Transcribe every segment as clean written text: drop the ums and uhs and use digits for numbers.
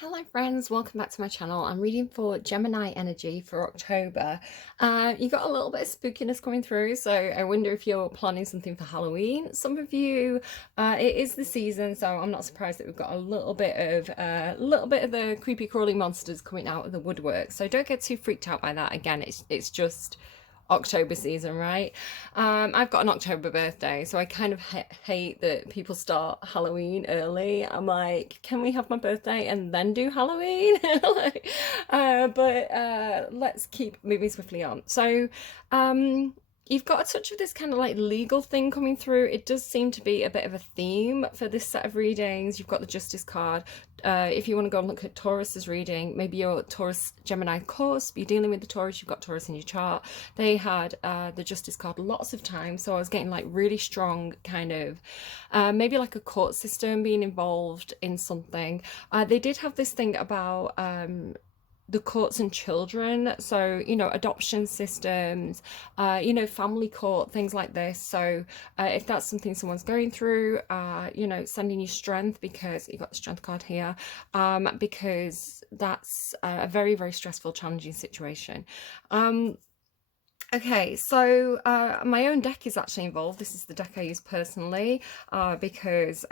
Hello friends, welcome back to my channel. I'm reading for Gemini energy for October. You got a little bit of spookiness coming through, so I wonder if you're planning something for Halloween. Some of you, it is the season, so I'm not surprised that we've got a little bit of the creepy crawling monsters coming out of the woodwork. So don't get too freaked out by that. Again, it's just October season, right? I've got an October birthday, so I kind of hate that people start Halloween early. I'm like, can we have my birthday and then do Halloween? But let's keep moving swiftly on. So, you've got a touch of this kind of like legal thing coming through. It does seem to be a bit of a theme for this set of readings. You've got the Justice card. If you want to go and look at Taurus's reading, maybe your Taurus Gemini cusp, you're dealing with the Taurus, you've got Taurus in your chart. They had the Justice card lots of times, so I was getting like really strong kind of maybe like a court system being involved in something. They did have this thing about the courts and children, so adoption systems, family court, things like this. So if that's something someone's going through, sending you strength, because you've got the strength card here, because that's a very, very stressful, challenging situation. Okay, so my own deck is actually involved. This is the deck I use personally, because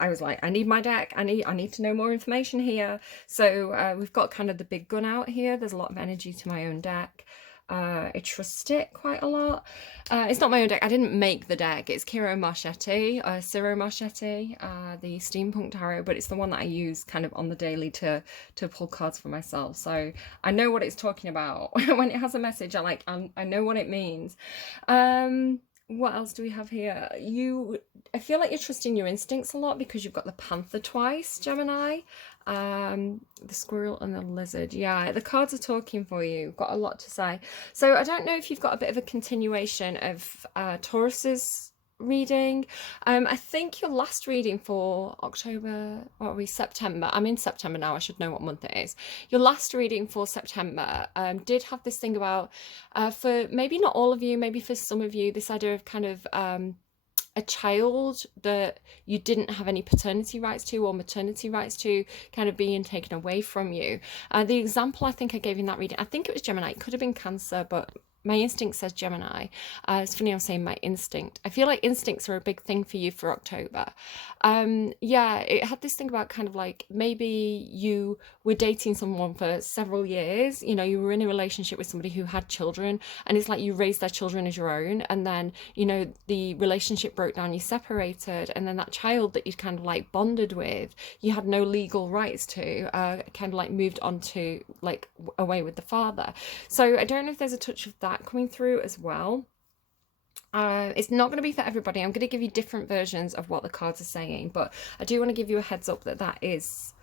I was like, I need my deck. I need to know more information here. So we've got kind of the big gun out here. There's a lot of energy to my own deck. I trust it quite a lot. It's not my own deck. I didn't make the deck. It's Ciro Marchetti, the Steampunk Tarot, but it's the one that I use kind of on the daily to pull cards for myself. So I know what it's talking about. When it has a message, I know what it means. What else do we have here? I feel like you're trusting your instincts a lot because you've got the panther twice, Gemini. The squirrel and the lizard. Yeah, the cards are talking for you. Got a lot to say. So I don't know if you've got a bit of a continuation of Taurus's reading. I think your last reading for October, what are we, September? I'm in September now. I should know what month it is. Your last reading for September did have this thing about, for maybe not all of you, maybe for some of you, this idea of kind of a child that you didn't have any paternity rights to or maternity rights to kind of being taken away from you. The example I think I gave in that reading, I think it was Gemini. It could have been Cancer, but my instinct says Gemini. It's funny I'm saying my instinct. I feel like instincts are a big thing for you for October. Yeah, it had this thing about kind of like maybe you were dating someone for several years. You were in a relationship with somebody who had children, and it's like you raised their children as your own, and then the relationship broke down, you separated, and then that child that you'd kind of like bonded with, you had no legal rights to, kind of like moved on to like away with the father. So I don't know if there's a touch of that coming through as well. It's not going to be for everybody. I'm going to give you different versions of what the cards are saying, but I do want to give you a heads up that is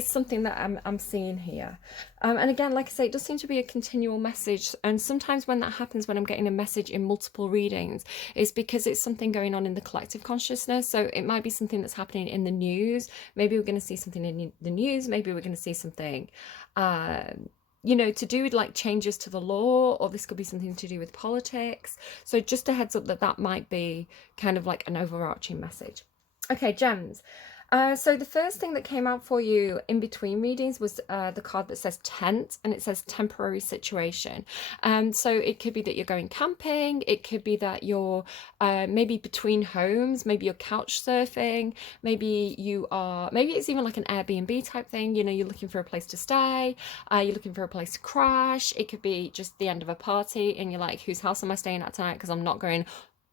something that I'm seeing here. And again, like I say, it does seem to be a continual message. And sometimes when that happens, when I'm getting a message in multiple readings, it's because it's something going on in the collective consciousness. So it might be something that's happening in the news. Maybe we're going to see something in the news. Maybe we're going to see something to do with like changes to the law, or this could be something to do with politics. So just a heads up that might be kind of like an overarching message. Okay, gems. So the first thing that came out for you in between readings was the card that says tent, and it says temporary situation. So it could be that you're going camping. It could be that you're maybe between homes. Maybe you're couch surfing. Maybe it's even like an Airbnb type thing. You're looking for a place to stay. You're looking for a place to crash. It could be just the end of a party and you're like, whose house am I staying at tonight? Because I'm not going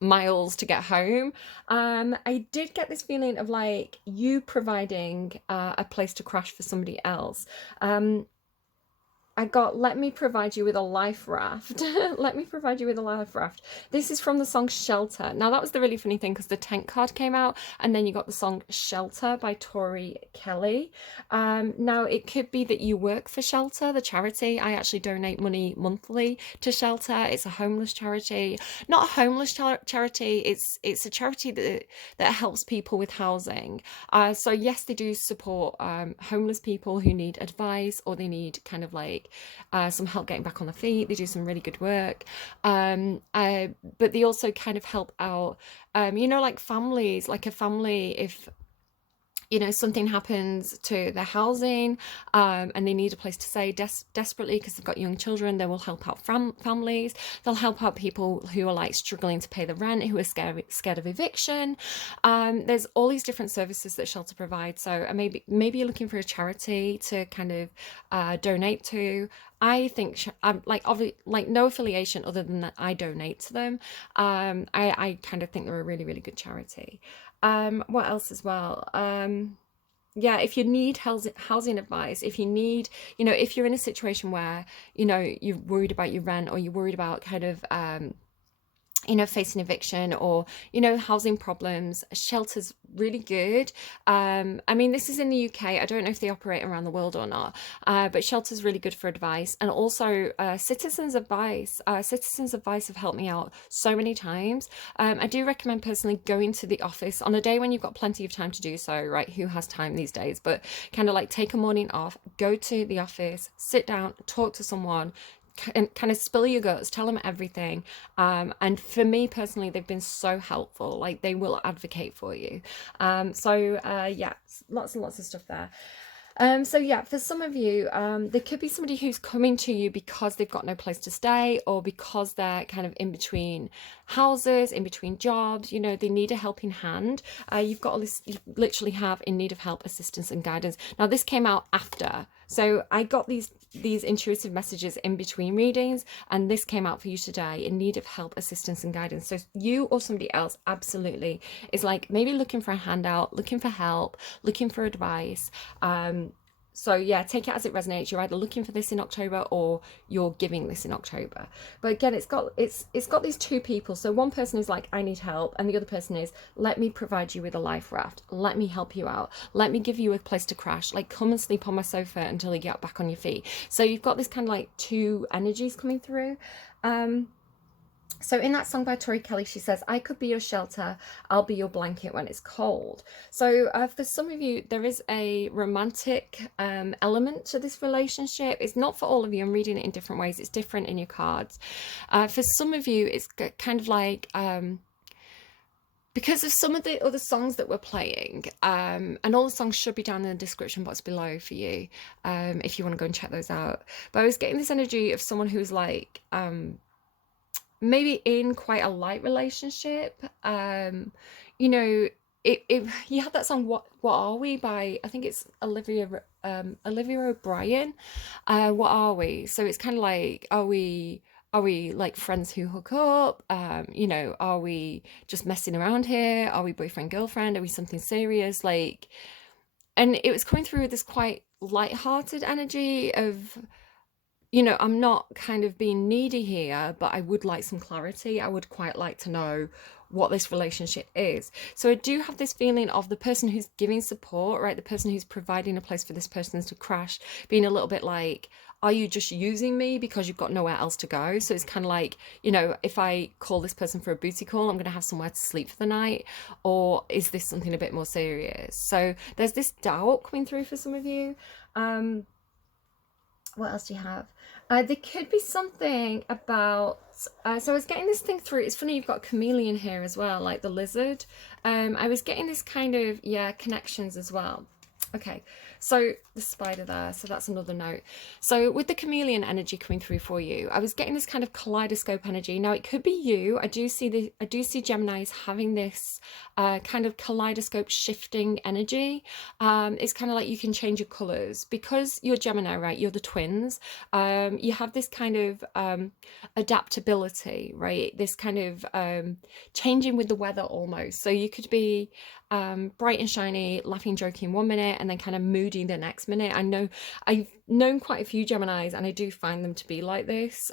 miles to get home. I did get this feeling of like you providing a place to crash for somebody else. I got, let me provide you with a life raft. Let me provide you with a life raft. This is from the song Shelter. Now, that was the really funny thing because the tent card came out and then you got the song Shelter by Tori Kelly. Now, it could be that you work for Shelter, the charity. I actually donate money monthly to Shelter. It's a homeless charity. Not a homeless charity. It's a charity that helps people with housing. So yes, they do support homeless people who need advice, or they need kind of like some help getting back on their feet. They do some really good work, but they also kind of help out like families, like a family, if you know, something happens to their housing, and they need a place to stay desperately because they've got young children. They will help out families. They'll help out people who are like struggling to pay the rent, who are scared of eviction. There's all these different services that shelter provides. So maybe you're looking for a charity to kind of donate to. I think I'm like, obviously, like, no affiliation other than that I donate to them. I kind of think they're a really, really good charity. What else as well? Yeah, if you need housing advice, if you need, you know, if you're in a situation where, you know, you're worried about your rent, or you're worried about kind of, you know, facing eviction, or, you know, housing problems, shelter's really good. I mean, this is in the UK. I don't know if they operate around the world or not, but shelter's really good for advice. And also citizens advice. Citizens advice have helped me out so many times. I do recommend personally going to the office on a day when you've got plenty of time to do so, right? Who has time these days? But kind of like take a morning off, go to the office, sit down, talk to someone, and kind of spill your guts, tell them everything. And for me personally, they've been so helpful. Like, they will advocate for you. Yeah, lots and lots of stuff there. So yeah, for some of you, there could be somebody who's coming to you because they've got no place to stay, or because they're kind of in between houses, in between jobs, you know, they need a helping hand. You've got all this, you literally have in need of help, assistance and guidance. Now this came out after, so I got these intuitive messages in between readings, and this came out for you today, in need of help, assistance and guidance. So you or somebody else absolutely is like maybe looking for a handout, looking for help, looking for advice. So yeah, take it as it resonates. You're either looking for this in October, or you're giving this in October. But again, it's got these two people. So one person is like, I need help, and the other person is, let me provide you with a life raft. Let me help you out. Let me give you a place to crash. Like, come and sleep on my sofa until you get back on your feet. So you've got this kind of like two energies coming through. So in that song by Tori Kelly, she says, I could be your shelter, I'll be your blanket when it's cold. So for some of you, there is a romantic element to this relationship. It's not for all of you. I'm reading it in different ways. It's different in your cards. For some of you, it's kind of like, because of some of the other songs that we're playing, and all the songs should be down in the description box below for you, if you want to go and check those out. But I was getting this energy of someone who's like, maybe in quite a light relationship. You know, you have that song what are we by, I think it's Olivia O'Brien. What are we? So it's kind of like, are we like friends who hook up? You know, are we just messing around here? Are we boyfriend girlfriend? Are we something serious? Like, and it was coming through with this quite light-hearted energy of, you know, I'm not kind of being needy here, but I would like some clarity. I would quite like to know what this relationship is. So I do have this feeling of the person who's giving support, right? The person who's providing a place for this person to crash, being a little bit like, are you just using me because you've got nowhere else to go? So it's kind of like, you know, if I call this person for a booty call, I'm going to have somewhere to sleep for the night. Or is this something a bit more serious? So there's this doubt coming through for some of you. What else do you have? There could be something about, so I was getting this thing through. It's funny, you've got a chameleon here as well, like the lizard. I was getting this kind of, yeah, connections as well. Okay, so the spider there, so that's another note. So with the chameleon energy coming through for you, I was getting this kind of kaleidoscope energy. Now it could be you. I do see Geminis having this kind of kaleidoscope shifting energy. It's kind of like you can change your colors because you're Gemini, right? You're the twins. You have this kind of adaptability, right? This kind of changing with the weather almost. So you could be bright and shiny, laughing, joking 1 minute, and then kind of moody the next minute. I know I've known quite a few Geminis, and I do find them to be like this.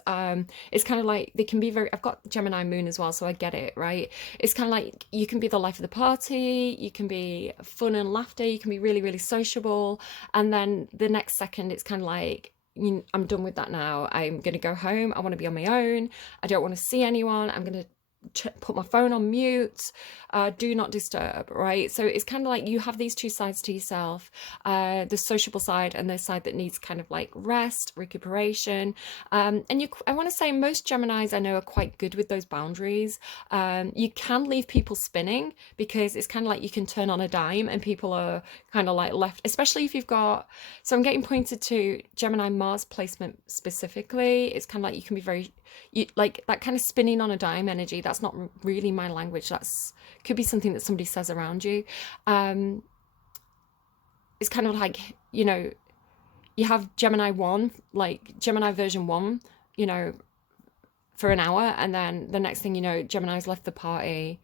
It's kind of like they can be very, I've got Gemini moon as well, so I get it, right? It's kind of like you can be the life of the party, you can be fun and laughter, you can be really, really sociable, and then the next second it's kind of like, I'm done with that now. I'm going to go home. I want to be on my own. I don't want to see anyone. I'm going to put my phone on mute, do not disturb, right? So it's kind of like you have these two sides to yourself, the sociable side and the side that needs kind of like rest, recuperation. And I want to say most Geminis I know are quite good with those boundaries. You can leave people spinning because it's kind of like you can turn on a dime and people are kind of like left, especially if you've got, so I'm getting pointed to Gemini Mars placement specifically. It's kind of like you can be very, like that kind of spinning on a dime energy. That's not really my language. That's could be something that somebody says around you. It's kind of like, you have Gemini 1, like Gemini version 1, for an hour, and then the next thing you know, Gemini's left the party,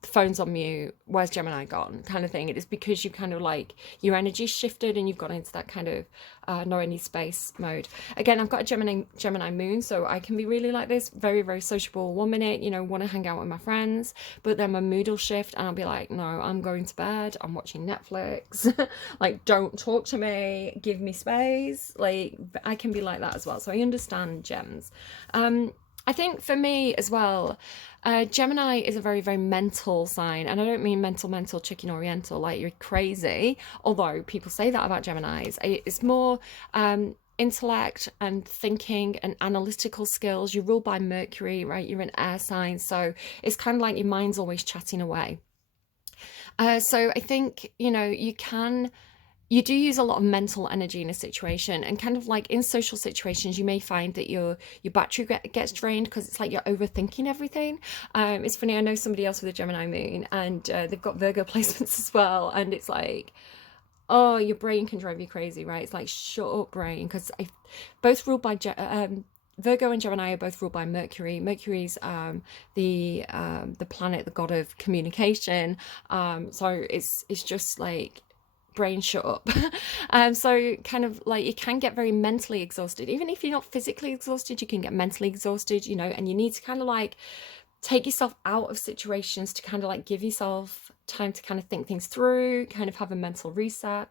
the phone's on mute, where's Gemini gone, kind of thing. It is because you kind of like your energy shifted and you've gone into that kind of no any space mode. Again, I've got a Gemini moon, so I can be really like this, very, very sociable 1 minute, want to hang out with my friends, but then my mood will shift and I'll be like, no, I'm going to bed, I'm watching Netflix. Like, don't talk to me, give me space. Like, I can be like that as well, so I understand gems. I think for me as well, Gemini is a very, very mental sign. And I don't mean mental, chicken oriental, like you're crazy. Although people say that about Geminis. It's more intellect and thinking and analytical skills. You're ruled by Mercury, right? You're an air sign. So it's kind of like your mind's always chatting away. So I think, you do use a lot of mental energy in a situation, and kind of like in social situations you may find that your battery gets drained because it's like you're overthinking everything. It's funny, I know somebody else with a Gemini moon and they've got Virgo placements as well, and it's like, oh, your brain can drive you crazy, right? It's like, shut up brain, because I both ruled by Virgo and Gemini are both ruled by Mercury. Mercury's the planet, the god of communication. So it's just like, brain shut up. So kind of like you can get very mentally exhausted. Even if you're not physically exhausted, you can get mentally exhausted, and you need to kind of like take yourself out of situations to kind of like give yourself time to kind of think things through, kind of have a mental reset.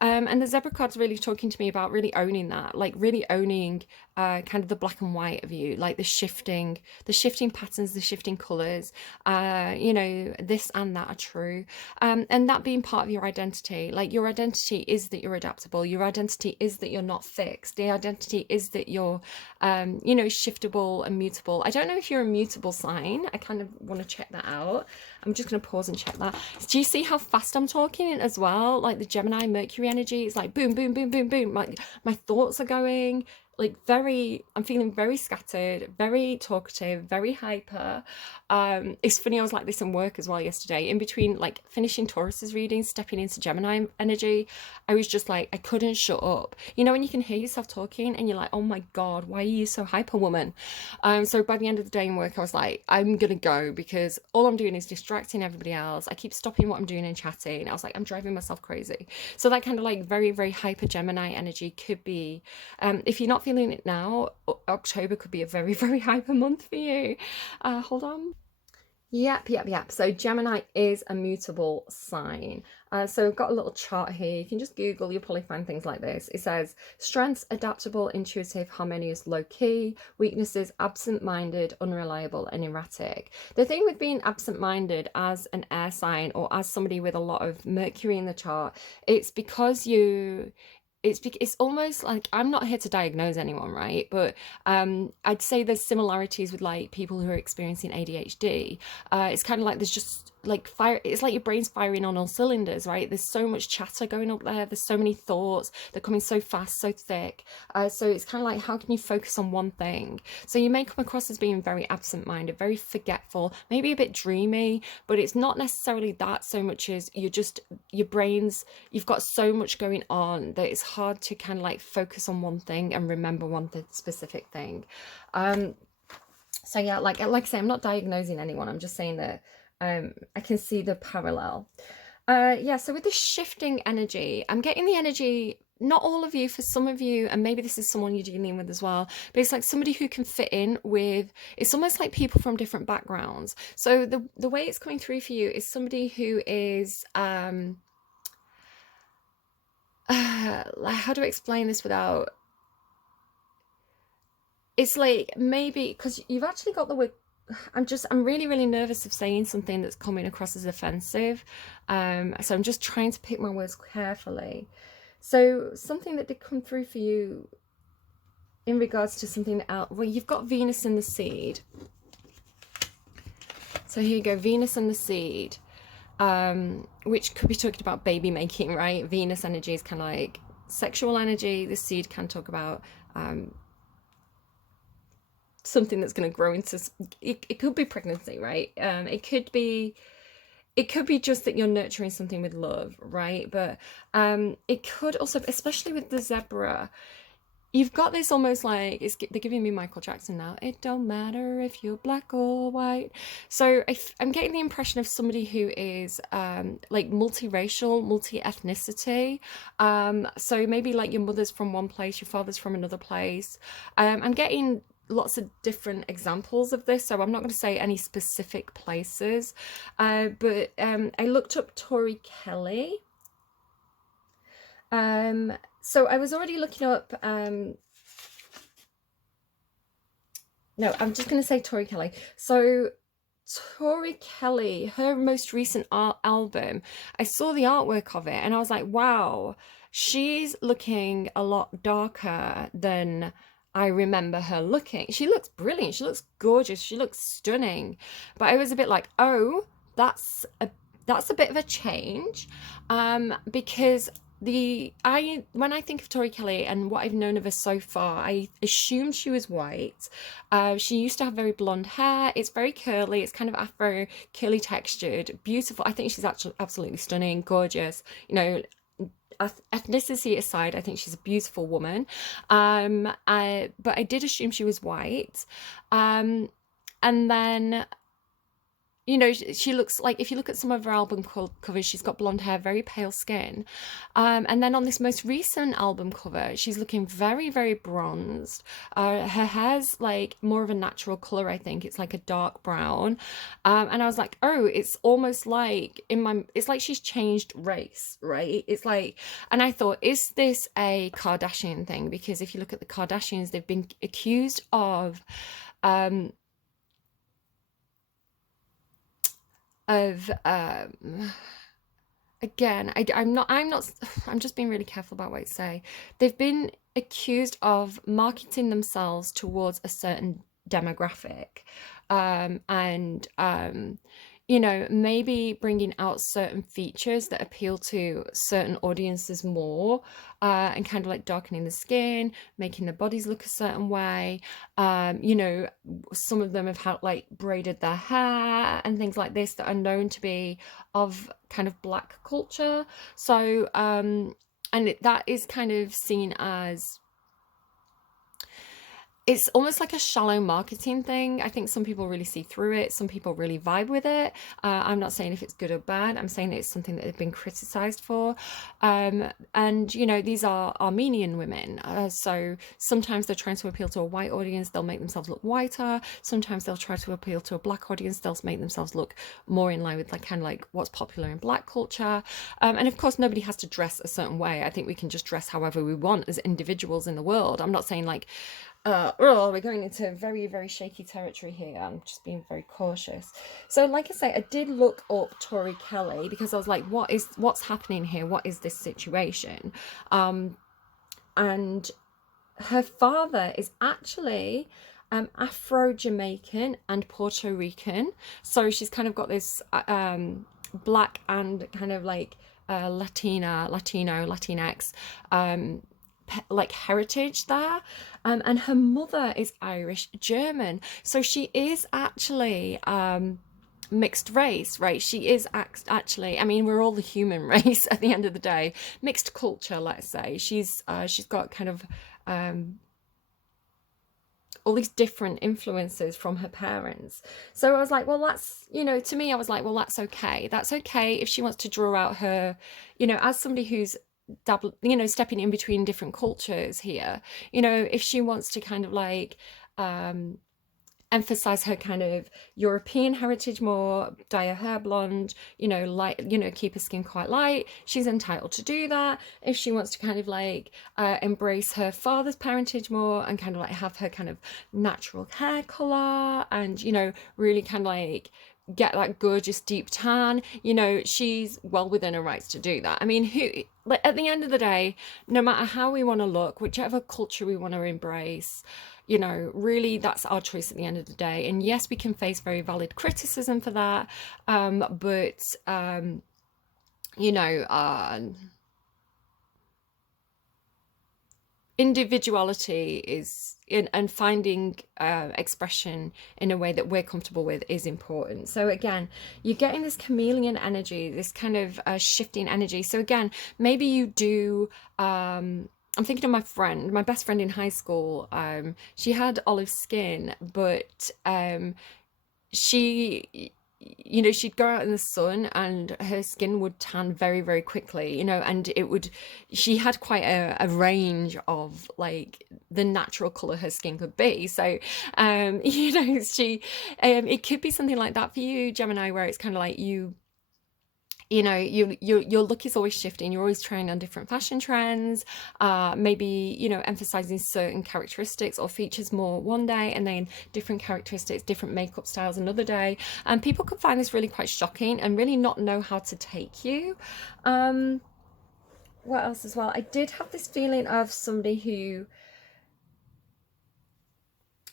And the Zebra card's really talking to me about really owning that, like really owning kind of the black and white of you, like the shifting patterns, the shifting colors, this and that are true. And that being part of your identity. Like your identity is that you're adaptable. Your identity is that you're not fixed. The identity is that you're, shiftable and mutable. I don't know if you're a mutable sign. I kind of want to check that out. I'm just going to pause and check that. Do you see how fast I'm talking as well? Like the Gemini Mercury energy, it's like boom, boom, boom, boom, boom. Like my thoughts are going like I'm feeling very scattered, very talkative, very hyper. It's funny, I was like this in work as well yesterday. In between like finishing Taurus's reading, stepping into Gemini energy, I was just like, I couldn't shut up. When you can hear yourself talking and you're like, oh my God, why are you so hyper, woman? So by the end of the day in work, I was like, I'm gonna go, because all I'm doing is distracting everybody else. I keep stopping what I'm doing and chatting. I was like, I'm driving myself crazy. So that kind of like very, very hyper Gemini energy could be, if you're not feeling it now, October could be a very, very hyper month for you. Hold on. Yep. So Gemini is a mutable sign. So I've got a little chart here. You can just Google, you'll probably find things like this. It says strengths, adaptable, intuitive, harmonious, low key. Weaknesses, absent-minded, unreliable, and erratic. The thing with being absent-minded as an air sign or as somebody with a lot of Mercury in the chart, it's because it's almost like, I'm not here to diagnose anyone, right? But I'd say there's similarities with like people who are experiencing ADHD. It's kind of like there's just like fire. It's like your brain's firing on all cylinders, right? There's so much chatter going up there. There's so many thoughts. They're coming so fast, so thick. So it's kind of like, how can you focus on one thing? So you may come across as being very absent-minded, very forgetful, maybe a bit dreamy, but it's not necessarily that so much as your brain's, you've got so much going on that it's hard to kind of like focus on one thing and remember one specific thing. So yeah, like I say, I'm not diagnosing anyone. I'm just saying that I can see the parallel. So with the shifting energy, I'm getting the energy, not all of you, for some of you, and maybe this is someone you're dealing with as well, but it's like somebody who can fit in with, it's almost like people from different backgrounds. So the way it's coming through for you is somebody who is, how do I explain this without, it's like maybe, because you've actually got the word I'm really, really nervous of saying something that's coming across as offensive. So I'm just trying to pick my words carefully. So something that did come through for you in regards to something else, well, you've got Venus in the seed. So here you go, Venus and the seed, which could be talking about baby making, right? Venus energy is kind of like sexual energy. The seed can talk about something that's going to grow into, it could be pregnancy, right? It could be just that you're nurturing something with love, right? But it could also, especially with the zebra, you've got this almost like, they're giving me Michael Jackson now. It don't matter if you're black or white. So I'm getting the impression of somebody who is like multiracial, multi-ethnicity. So maybe like your mother's from one place, your father's from another place. I'm getting lots of different examples of this, so I'm not going to say any specific places. But I looked up Tori Kelly. So I was already looking up, no, I'm just going to say Tori Kelly. So Tori Kelly, her most recent album, I saw the artwork of it and I was like, wow, she's looking a lot darker than I remember her looking. She looks brilliant. She looks gorgeous. She looks stunning. But I was a bit like, oh, that's a bit of a change, because when I think of Tori Kelly and what I've known of her so far, I assumed she was white. She used to have very blonde hair. It's very curly. It's kind of afro, curly textured, beautiful. I think she's actually absolutely stunning, gorgeous. You know, ethnicity aside, I think she's a beautiful woman. But I did assume she was white. And then, you know, she looks like, if you look at some of her album covers, she's got blonde hair, very pale skin. And then on this most recent album cover, she's looking very, very bronzed. Her hair's like more of a natural color, I think. It's like a dark brown. And I was like, oh, it's almost like it's like she's changed race, right? It's like, and I thought, is this a Kardashian thing? Because if you look at the Kardashians, they've been accused of, of again, I'm just being really careful about what I say. They've been accused of marketing themselves towards a certain demographic, and you know, maybe bringing out certain features that appeal to certain audiences more, and kind of like darkening the skin, making their bodies look a certain way. You know, some of them have had like braided their hair and things like this that are known to be of kind of black culture. So, that is kind of seen as, it's almost like a shallow marketing thing. I think some people really see through it. Some people really vibe with it. I'm not saying if it's good or bad. I'm saying it's something that they've been criticized for. And, you know, these are Armenian women. So sometimes they're trying to appeal to a white audience. They'll make themselves look whiter. Sometimes they'll try to appeal to a black audience. They'll make themselves look more in line with like kind of like what's popular in black culture. And of course, nobody has to dress a certain way. I think we can just dress however we want as individuals in the world. I'm not saying like, we're going into very, very shaky territory here. I'm just being very cautious. So, like I say, I did look up Tori Kelly because I was like, what's happening here? What is this situation? And her father is actually Afro-Jamaican and Puerto Rican. So she's kind of got this black and kind of like Latino, Latinx like heritage there, and her mother is Irish German, so she is actually mixed race, right? She is actually, I mean, we're all the human race at the end of the day, mixed culture, let's say. She's got kind of all these different influences from her parents. So I was like, well, that's, you know, to me, I was like, well, that's okay. That's okay if she wants to draw out her, you know, as somebody who's you know, stepping in between different cultures here, you know, if she wants to kind of like emphasize her kind of European heritage more, dye her hair blonde, light, keep her skin quite light. She's entitled to do that. If she wants to kind of like embrace her father's parentage more and kind of like have her kind of natural hair color and, really kind of like get that gorgeous deep tan, she's well within her rights to do that. I mean, who, like, at the end of the day, no matter how we want to look, whichever culture we want to embrace, really that's our choice at the end of the day. And yes, we can face very valid criticism for that, but you know individuality is in, and finding expression in a way that we're comfortable with is important. So again, you're getting this chameleon energy, this kind of shifting energy. So again, maybe you do I'm thinking of my best friend in high school. She had olive skin, but she she'd go out in the sun and her skin would tan very, very quickly, and she had quite a range of like the natural color her skin could be. So she it could be something like that for you, Gemini, where it's kind of like your look is always shifting. You're always trying on different fashion trends, maybe emphasizing certain characteristics or features more one day, and then different characteristics, different makeup styles another day. And people could find this really quite shocking and really not know how to take you. What else as well? I did have this feeling of somebody who,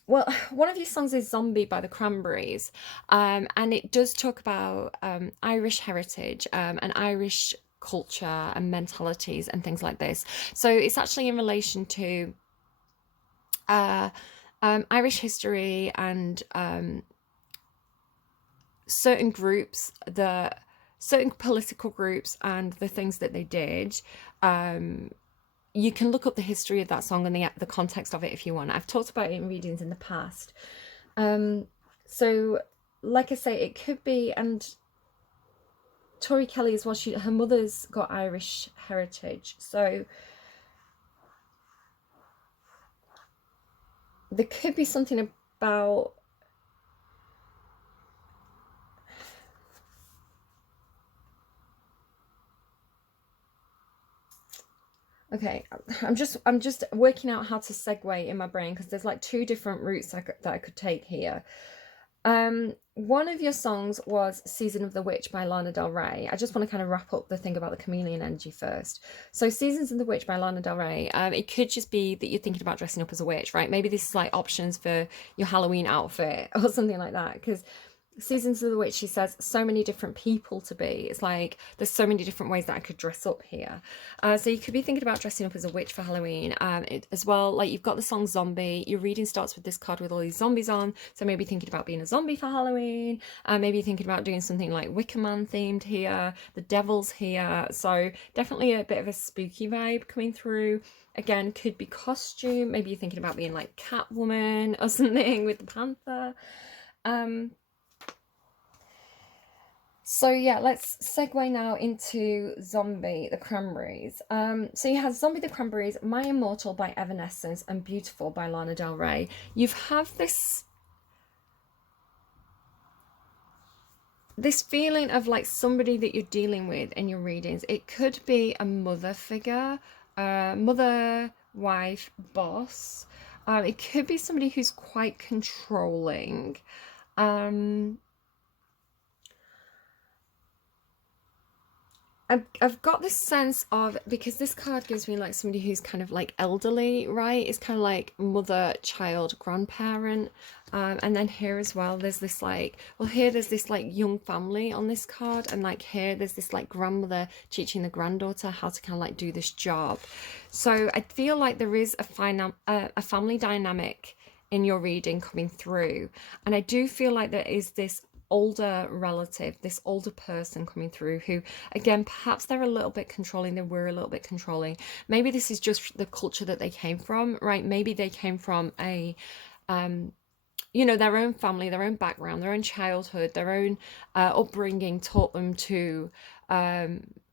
well, one of your songs is Zombie by the Cranberries, and it does talk about Irish heritage and Irish culture and mentalities and things like this. So it's actually in relation to uh, Irish history and certain groups, certain political groups and the things that they did. You can look up the history of that song and the context of it if you want. I've talked about it in readings in the past. So like I say, it could be, and Tori Kelly as well, her mother's got Irish heritage. So there could be something about okay, I'm just working out how to segue in my brain because there's like two different routes that I could take here. One of your songs was Season of the Witch by Lana Del Rey. I just want to kind of wrap up the thing about the chameleon energy first. So Seasons of the Witch by Lana Del Rey, it could just be that you're thinking about dressing up as a witch, right? Maybe this is like options for your Halloween outfit or something like that, because Seasons of the Witch, she says, so many different people to be. It's like there's so many different ways that I could dress up here. So you could be thinking about dressing up as a witch for Halloween. As well, like you've got the song Zombie. Your reading starts with this card with all these zombies on. So maybe thinking about being a zombie for Halloween. Maybe thinking about doing something like Wicker Man themed here. The devil's here. So definitely a bit of a spooky vibe coming through. Again, could be costume. Maybe you're thinking about being like Catwoman or something with the panther. So yeah, let's segue now into Zombie, the Cranberries. So you have Zombie, the Cranberries, My Immortal by Evanescence, and Beautiful by Lana Del Rey. You have this feeling of like somebody that you're dealing with in your readings. It could be a mother figure, mother, wife, boss. It could be somebody who's quite controlling. I've got this sense of, because this card gives me like somebody who's kind of like elderly, right? It's kind of like mother, child, grandparent. And then here as well, there's this like, well, here there's this like young family on this card. And like here, there's this like grandmother teaching the granddaughter how to kind of like do this job. So I feel like there is a family dynamic in your reading coming through. And I do feel like there is this older relative, this older person coming through who, again, perhaps they're a little bit controlling, they were a little bit controlling. Maybe this is just the culture that they came from, right? Maybe they came from a their own family, their own background, their own childhood, their own upbringing taught them to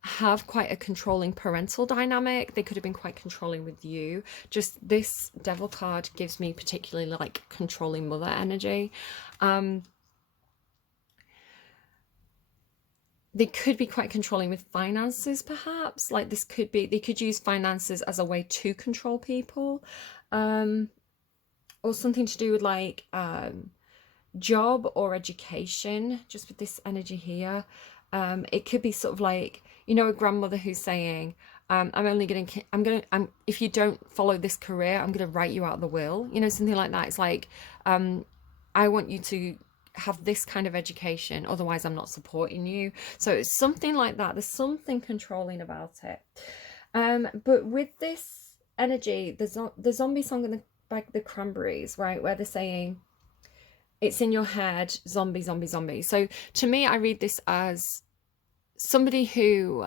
have quite a controlling parental dynamic. They could have been quite controlling with you. Just this devil card gives me particularly like controlling mother energy. They could be quite controlling with finances, perhaps. Like this could be, they could use finances as a way to control people, or something to do with like job or education, just with this energy here. It could be sort of like, you know, a grandmother who's saying, if you don't follow this career, I'm going to write you out of the will, you know, something like that. It's like, I want you to have this kind of education, otherwise I'm not supporting you. So it's something like that. There's something controlling about it. But with this energy, the zombie song in the Cranberries, right, where they're saying, it's in your head, zombie, zombie, zombie. So to me, I read this as somebody who,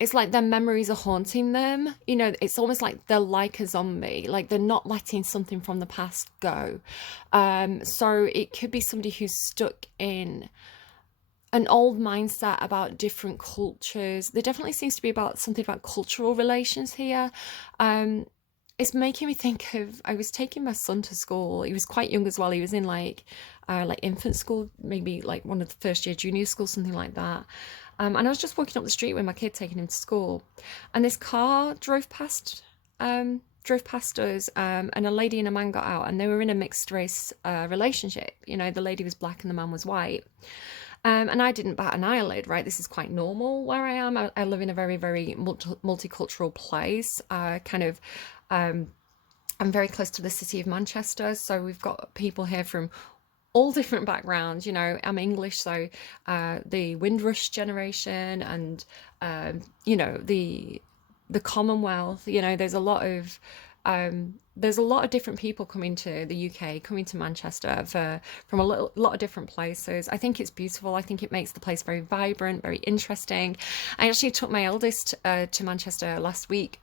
it's like their memories are haunting them. You know, it's almost like they're like a zombie, like they're not letting something from the past go. So it could be somebody who's stuck in an old mindset about different cultures. There definitely seems to be something about cultural relations here. It's making me think of, I was taking my son to school. He was quite young as well. He was in like infant school, maybe like one of the first year junior school, something like that. And I was just walking up the street with my kid, taking him to school, and this car drove past us, and a lady and a man got out, and they were in a mixed race relationship. You know, the lady was black and the man was white. And I didn't bat an eyelid, right? This is quite normal where I am. I live in a very, very multicultural place. I'm very close to the city of Manchester, so we've got people here from all different backgrounds. You know, I'm English, so the Windrush generation, and you know, the Commonwealth. You know, there's a lot of different people coming to the UK, coming to Manchester from a lot of different places. I think it's beautiful. I think it makes the place very vibrant, very interesting. I actually took my eldest to Manchester last week,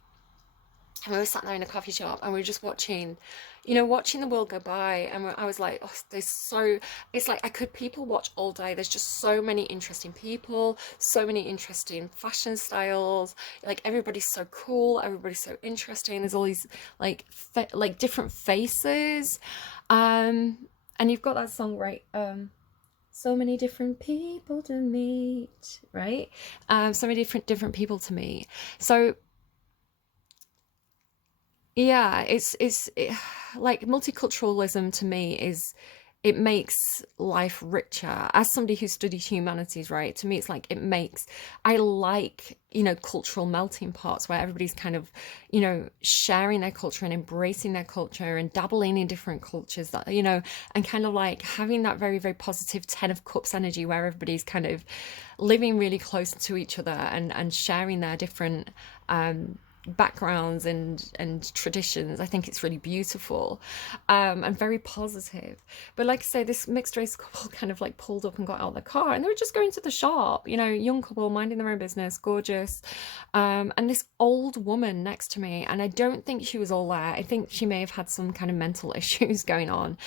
and we were sat there in a coffee shop, and we were just watching the world go by. And I was like, oh, it's like people watch all day. There's just so many interesting people, so many interesting fashion styles. Like everybody's so cool, everybody's so interesting. There's all these like different faces. And you've got that song, right? So many different people to meet, right? So many different people to meet. So yeah, like multiculturalism to me it makes life richer. As somebody who studied humanities, right? To me, it's like I like, cultural melting pots where everybody's kind of, sharing their culture and embracing their culture and dabbling in different cultures that, and kind of like having that very, very positive 10 of Cups energy where everybody's kind of living really close to each other and sharing their different, backgrounds and traditions. I think it's really beautiful, and very positive. But like I say, this mixed race couple kind of like pulled up and got out of the car, and they were just going to the shop, young couple minding their own business, gorgeous, and this old woman next to me, and I don't think she was all there. I think she may have had some kind of mental issues going on.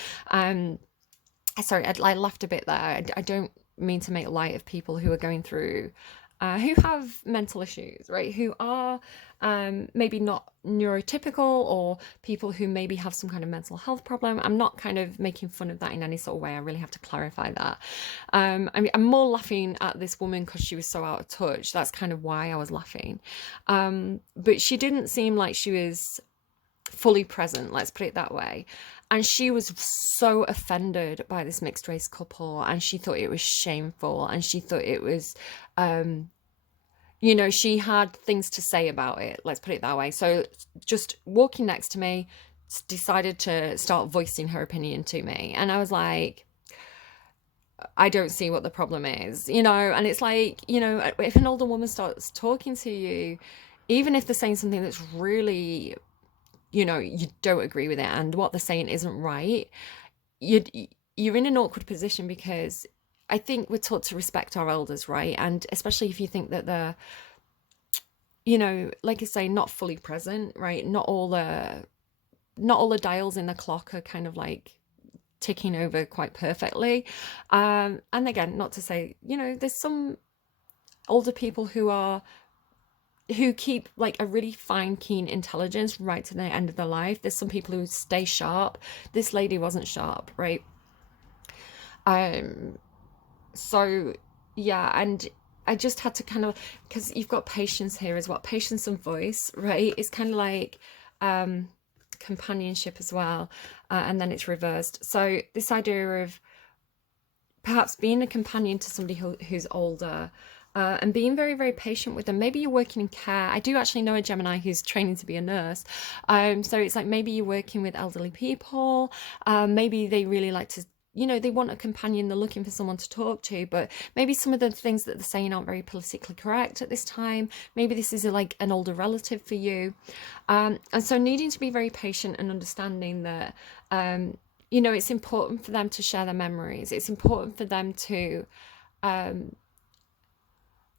Sorry, I laughed a bit there. I don't mean to make light of people who are going through who have mental issues, right? Who are maybe not neurotypical, or people who maybe have some kind of mental health problem. I'm not kind of making fun of that in any sort of way. I really have to clarify that. I mean, I'm more laughing at this woman because she was so out of touch. That's kind of why I was laughing. But she didn't seem like she was fully present, let's put it that way. And she was so offended by this mixed race couple, and she thought it was shameful, and she thought it was, she had things to say about it, let's put it that way. So just walking next to me, decided to start voicing her opinion to me. And I was like, I don't see what the problem is, and it's like, if an older woman starts talking to you, even if they're saying something that's really, you don't agree with it and what they're saying isn't right, you're in an awkward position, because I think we're taught to respect our elders, right? And especially if you think that they're, like I say, not fully present, right? Not all the dials in the clock are kind of like ticking over quite perfectly. And again, not to say, there's some older people who keep like a really fine, keen intelligence right to the end of their life. There's some people who stay sharp. This lady wasn't sharp, right? Um, so yeah, and I just had to kind of, because you've got patience here as well, patience and voice, right? It's kind of like companionship as well, and then it's reversed. So this idea of perhaps being a companion to somebody who's older, and being very, very patient with them. Maybe you're working in care. I do actually know a Gemini who's training to be a nurse. So it's like maybe you're working with elderly people. Maybe they really like to, they want a companion. They're looking for someone to talk to, but maybe some of the things that they're saying aren't very politically correct at this time. Maybe this is like an older relative for you. And so needing to be very patient and understanding that, it's important for them to share their memories. It's important for them um,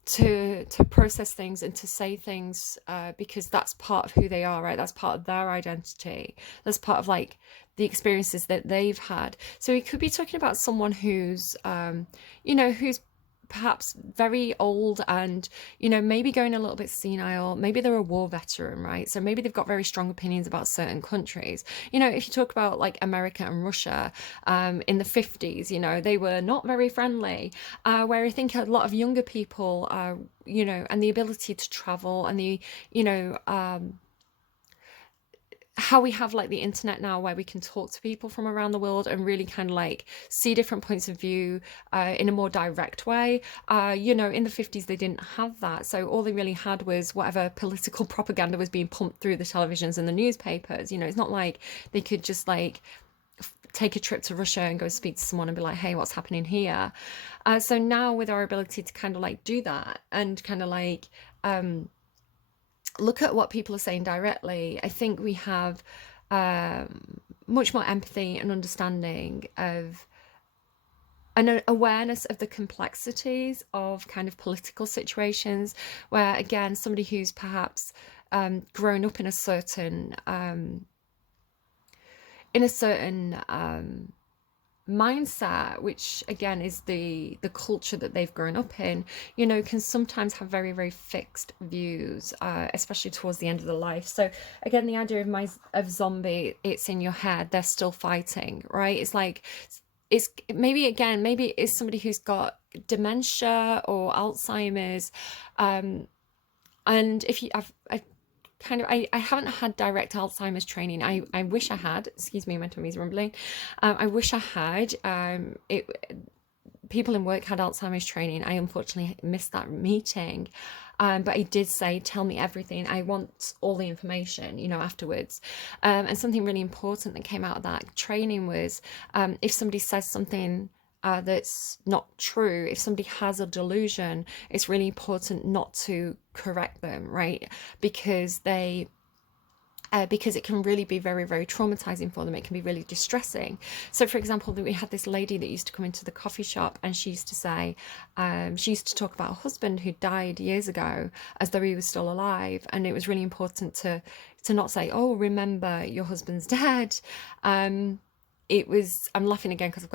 to process things and to say things, because that's part of who they are, right? That's part of their identity. That's part of like the experiences that they've had. So we could be talking about someone who's who's perhaps very old and maybe going a little bit senile. Maybe they're a war veteran, right? So maybe they've got very strong opinions about certain countries. If you talk about like America and Russia in the 50s, they were not very friendly, where I think a lot of younger people and the ability to travel and the how we have like the internet now, where we can talk to people from around the world and really kind of like see different points of view in a more direct way. In the 50s they didn't have that, so all they really had was whatever political propaganda was being pumped through the televisions and the newspapers. It's not like they could just like take a trip to Russia and go speak to someone and be like, hey, what's happening here? So now with our ability to kind of like do that and kind of like look at what people are saying directly, I think we have much more empathy and understanding of an awareness of the complexities of kind of political situations, where again somebody who's perhaps grown up in a certain mindset, which again is the culture that they've grown up in, can sometimes have very, very fixed views, especially towards the end of the life. So again, the idea of zombie, it's in your head, they're still fighting, right? It's like maybe it's somebody who's got dementia or Alzheimer's, and if you I haven't had direct Alzheimer's training. I wish I had. Excuse me, my tummy's rumbling. I wish I had. People in work had Alzheimer's training. I unfortunately missed that meeting. But I did say, tell me everything. I want all the information, afterwards. And something really important that came out of that training was, if somebody says something that's not true, if somebody has a delusion, it's really important not to correct them, right? Because it can really be very, very traumatizing for them. It can be really distressing. So for example, we had this lady that used to come into the coffee shop, and she used to say, she used to talk about a husband who died years ago as though he was still alive. And it was really important to not say, oh, remember your husband's dead. I'm laughing again because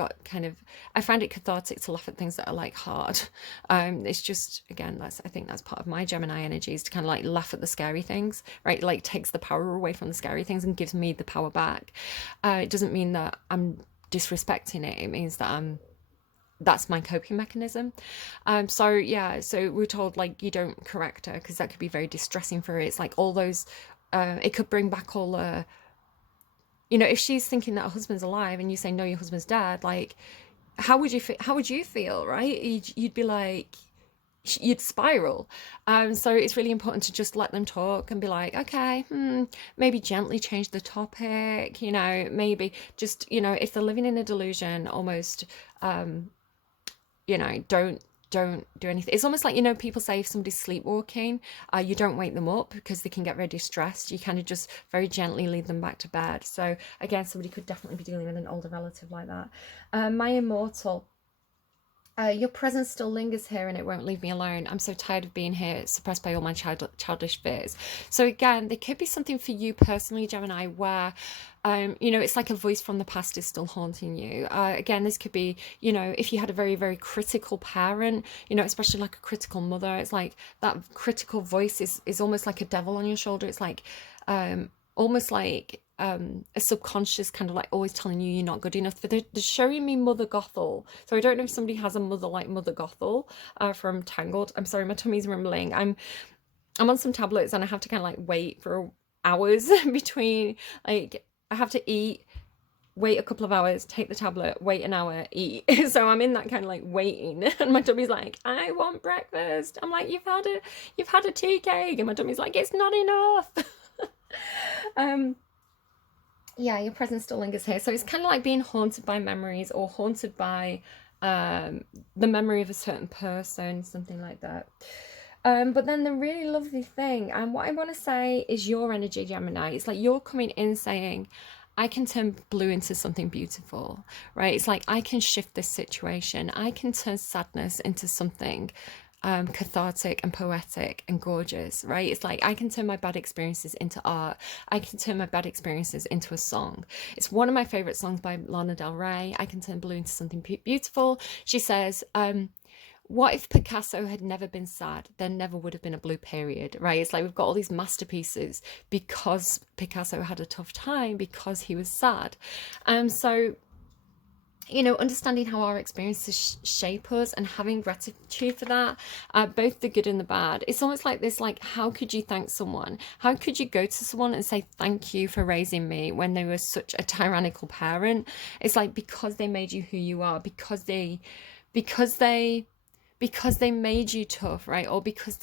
I find it cathartic to laugh at things that are like hard. It's just, again, I think that's part of my Gemini energy, is to kind of like laugh at the scary things, right? It like takes the power away from the scary things and gives me the power back. It doesn't mean that I'm disrespecting it. It means that that's my coping mechanism. So we're told like, you don't correct her because that could be very distressing for her. It's like all those, it could bring back all the, if she's thinking that her husband's alive and you say, no, your husband's dead, like, how would you feel, right? You'd be like, you'd spiral. So it's really important to just let them talk and be like, okay, maybe gently change the topic, maybe just, if they're living in a delusion, almost, don't do anything. It's almost like, people say if somebody's sleepwalking, you don't wake them up because they can get very distressed. You kind of just very gently lead them back to bed. So again, somebody could definitely be dealing with an older relative like that. My immortal, Your presence still lingers here and it won't leave me alone. I'm so tired of being here, suppressed by all my childish fears. So again, there could be something for you personally, Gemini, where you know, it's like a voice from the past is still haunting you. Again, this could be, you know, if you had a very, very critical parent, you know, especially like a critical mother, it's like that critical voice is almost like a devil on your shoulder. It's like almost like a subconscious kind of like always telling you you're not good enough. But they're showing me Mother Gothel. So I don't know if somebody has a mother like Mother Gothel from Tangled. I'm sorry, my tummy's rumbling. I'm on some tablets and I have to kind of like wait for hours between, like I have to eat, wait a couple of hours, take the tablet, wait an hour, eat. So I'm in that kind of like waiting, and my tummy's like, I want breakfast. I'm like, you've had a tea cake, and my tummy's like, it's not enough. Yeah, your presence still lingers here. So it's kind of like being haunted by memories, or haunted by the memory of a certain person, something like that. But then the really lovely thing, and what I want to say is your energy, Gemini. It's like you're coming in saying, I can turn blue into something beautiful, right? It's like I can shift this situation. I can turn sadness into something cathartic and poetic and gorgeous, right? It's like I can turn my bad experiences into art. I can turn my bad experiences into a song. It's one of my favorite songs by Lana Del Rey. I can turn blue into something beautiful. She says, what if Picasso had never been sad? There never would have been a blue period, right? It's like we've got all these masterpieces because Picasso had a tough time, because he was sad. So you know, understanding how our experiences shape us and having gratitude for that, both the good and the bad. It's almost like this, like, how could you thank someone? How could you go to someone and say, thank you for raising me when they were such a tyrannical parent? It's like, because they made you who you are, because they made you tough, right? Or because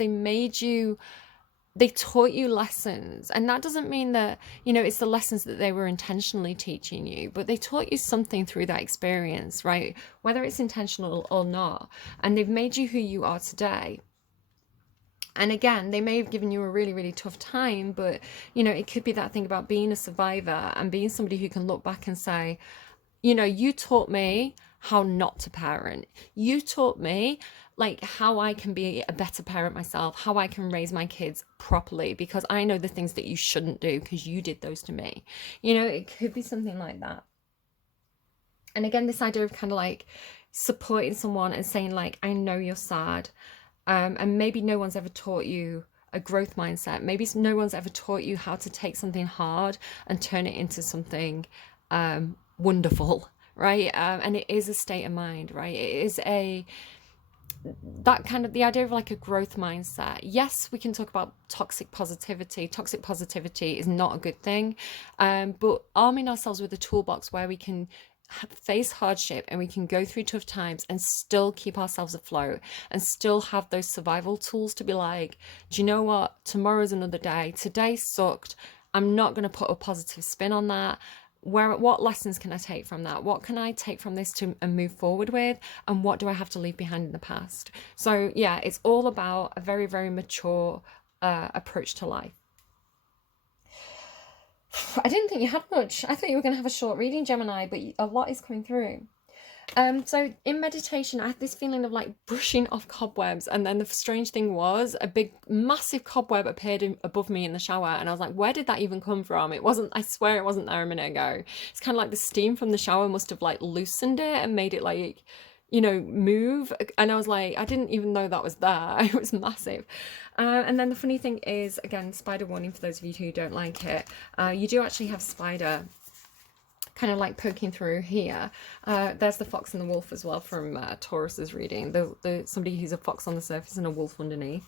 they taught you lessons. And that doesn't mean that, you know, it's the lessons that they were intentionally teaching you, but they taught you something through that experience, right? Whether it's intentional or not. And they've made you who you are today. And again, they may have given you a really, really tough time, but, you know, it could be that thing about being a survivor and being somebody who can look back and say, you know, you taught me how not to parent. You taught me like how I can be a better parent myself, how I can raise my kids properly, because I know the things that you shouldn't do because you did those to me. You know, it could be something like that. And again, this idea of kind of like supporting someone and saying like, I know you're sad. And maybe no one's ever taught you a growth mindset. Maybe no one's ever taught you how to take something hard and turn it into something wonderful, right? And it is a state of mind, right? It is that kind of the idea of like a growth mindset. Yes, we can talk about toxic positivity. Toxic positivity is not a good thing, but arming ourselves with a toolbox where we can face hardship and we can go through tough times and still keep ourselves afloat and still have those survival tools to be like, do you know what? Tomorrow's another day. Today sucked. I'm not going to put a positive spin on that. What lessons can I take from that? What can I take from this and move forward with? And what do I have to leave behind in the past? So yeah, it's all about a very, very mature approach to life. I didn't think you had much. I thought you were going to have a short reading, Gemini, but a lot is coming through. So in meditation, I had this feeling of like brushing off cobwebs, and then the strange thing was a big, massive cobweb appeared above me in the shower, and I was like, where did that even come from? It wasn't, I swear it wasn't there a minute ago. It's kind of like the steam from the shower must have like loosened it and made it like, you know, move. And I was like, I didn't even know that was there. It was massive. And then the funny thing is, again, spider warning for those of you who don't like it, you do actually have spider kind of like poking through here. There's the fox and the wolf as well from Taurus's reading. Somebody who's a fox on the surface and a wolf underneath.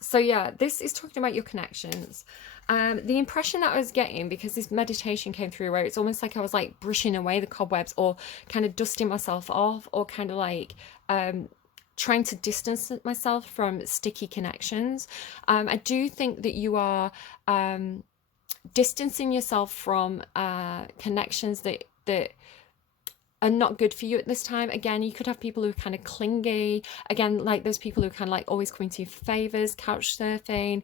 So yeah, this is talking about your connections. The impression that I was getting, because this meditation came through where it's almost like I was like brushing away the cobwebs or kind of dusting myself off, or kind of like trying to distance myself from sticky connections. I do think that you are distancing yourself from connections that are not good for you at this time. Again, you could have people who are kind of clingy. Again, like those people who are kind of like always coming to you for favors, couch surfing.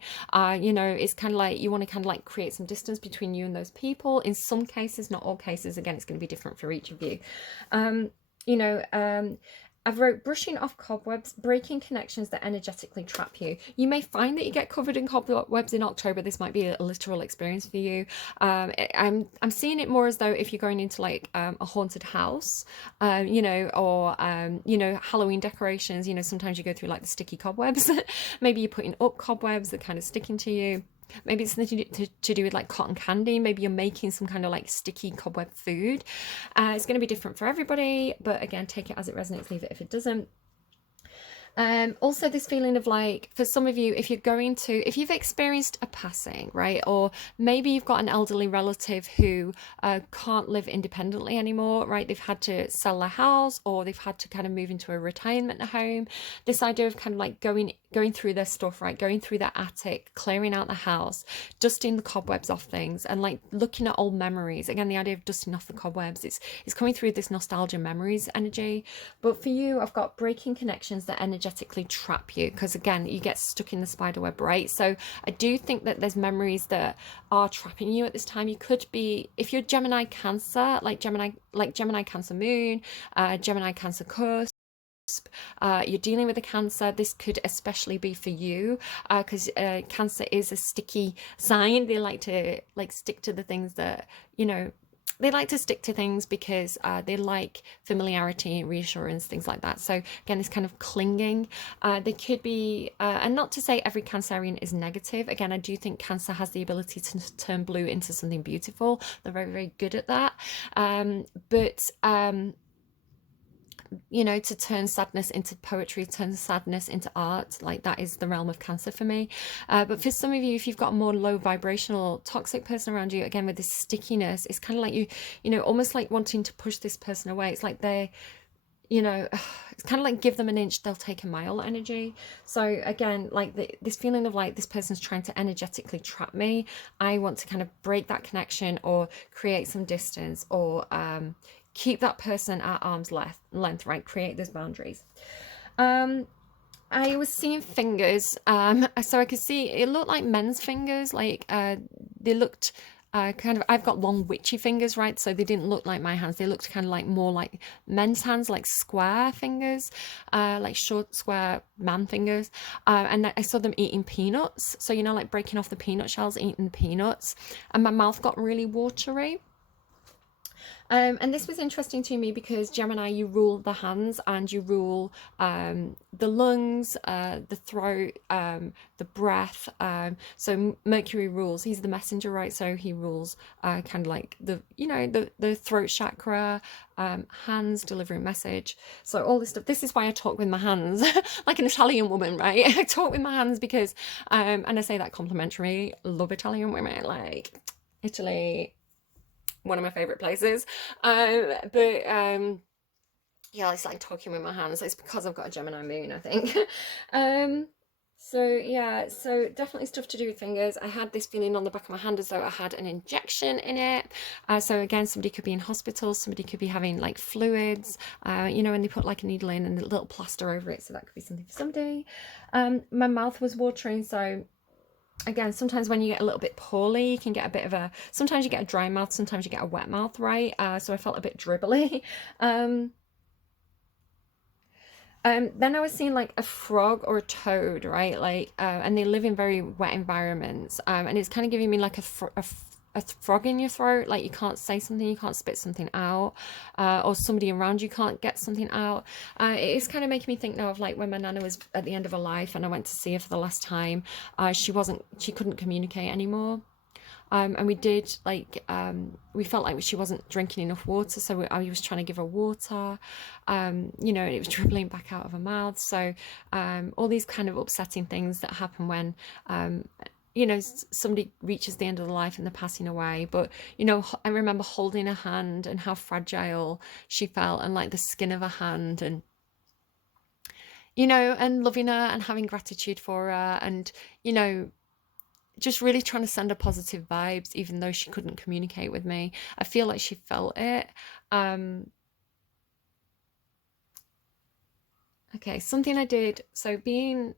You know, it's kind of like you want to kind of like create some distance between you and those people. In some cases, not all cases. Again, it's going to be different for each of you. You know, I've wrote brushing off cobwebs, breaking connections that energetically trap you. You may find that you get covered in cobwebs in October. This might be a literal experience for you. I'm seeing it more as though if you're going into like a haunted house, you know, or you know, Halloween decorations. You know, sometimes you go through like the sticky cobwebs. Maybe you're putting up cobwebs that kind of sticking to you. Maybe it's something to do with like cotton candy. Maybe you're making some kind of like sticky cobweb food. It's going to be different for everybody, but again, take it as it resonates, leave it if it doesn't. Also this feeling of like, for some of you, if you've experienced a passing, right, or maybe you've got an elderly relative who can't live independently anymore, right, they've had to sell their house, or they've had to kind of move into a retirement home. This idea of kind of like going through their stuff, right, going through their attic, clearing out the house, dusting the cobwebs off things, and like looking at old memories. Again, the idea of dusting off the cobwebs, it's coming through this nostalgia memories energy. But for you, I've got breaking connections that energetically trap you, because again, you get stuck in the spider web, right? So I do think that there's memories that are trapping you at this time. You could be, if you're Gemini Cancer, like Gemini Cancer Moon, Gemini Cancer Cusp, you're dealing with a Cancer, this could especially be for you, because Cancer is a sticky sign. They like to like stick to the things that, you know, they like to stick to things because they like familiarity, reassurance, things like that. So again, it's kind of clinging. They could be, and not to say every Cancerian is negative. Again, I do think Cancer has the ability to turn blue into something beautiful. They're very, very good at that. But you know, to turn sadness into poetry, turn sadness into art, like that is the realm of Cancer for me. But for some of you, if you've got a more low vibrational toxic person around you, again with this stickiness, it's kind of like you know, almost like wanting to push this person away. It's like they're, you know, it's kind of like give them an inch, they'll take a mile energy. So again, like this feeling of like this person's trying to energetically trap me. I want to kind of break that connection, or create some distance, or keep that person at arm's length, right? Create those boundaries. I was seeing fingers, so I could see it looked like men's fingers, like they looked kind of, I've got long witchy fingers, right? So they didn't look like my hands. They looked kind of like more like men's hands, like square fingers, like short square man fingers. And I saw them eating peanuts. So, you know, like breaking off the peanut shells, eating peanuts. And my mouth got really watery. And this was interesting to me because Gemini, you rule the hands, and you rule the lungs, the throat, the breath. So Mercury rules, he's the messenger, right? So he rules kind of like the, you know, the throat chakra, hands, delivering message. So all this stuff, this is why I talk with my hands like an Italian woman, right? I talk with my hands because, and I say that complimentary, love Italian women, like Italy, one of my favorite places. Yeah, it's like talking with my hands. It's because I've got a Gemini moon, I think. So yeah, so definitely stuff to do with fingers. I had this feeling on the back of my hand as though I had an injection in it. So again, somebody could be in hospital, somebody could be having like fluids, you know, and they put like a needle in and a little plaster over it. So that could be something for somebody. My mouth was watering, so again, sometimes when you get a little bit poorly, you can get a bit of a, sometimes you get a dry mouth, sometimes you get a wet mouth, right? So I felt a bit dribbly. Then I was seeing like a frog or a toad, right? Like, and they live in very wet environments. And it's kind of giving me like a frog in your throat, like you can't say something, you can't spit something out, or somebody around you can't get something out. It is kind of making me think now of like when my nana was at the end of her life and I went to see her for the last time. She couldn't communicate anymore. And we did like, we felt like she wasn't drinking enough water, so I was trying to give her water, you know, and it was dribbling back out of her mouth. So all these kind of upsetting things that happen when, you know, somebody reaches the end of their life and they're passing away. But, you know, I remember holding her hand and how fragile she felt, and like the skin of her hand, and, you know, and loving her and having gratitude for her, and, you know, just really trying to send her positive vibes, even though she couldn't communicate with me. I feel like she felt it. Okay, something I did. So being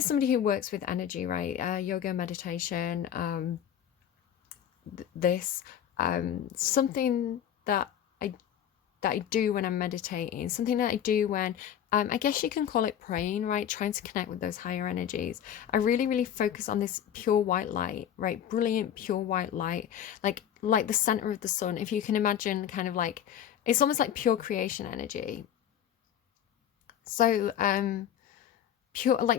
somebody who works with energy, right? Yoga, meditation, something that I that I do when I'm meditating, something that I do when, I guess you can call it praying, right? Trying to connect with those higher energies. I really, really focus on this pure white light, right? Brilliant, pure white light, like the center of the sun. If you can imagine, kind of like, it's almost like pure creation energy. So,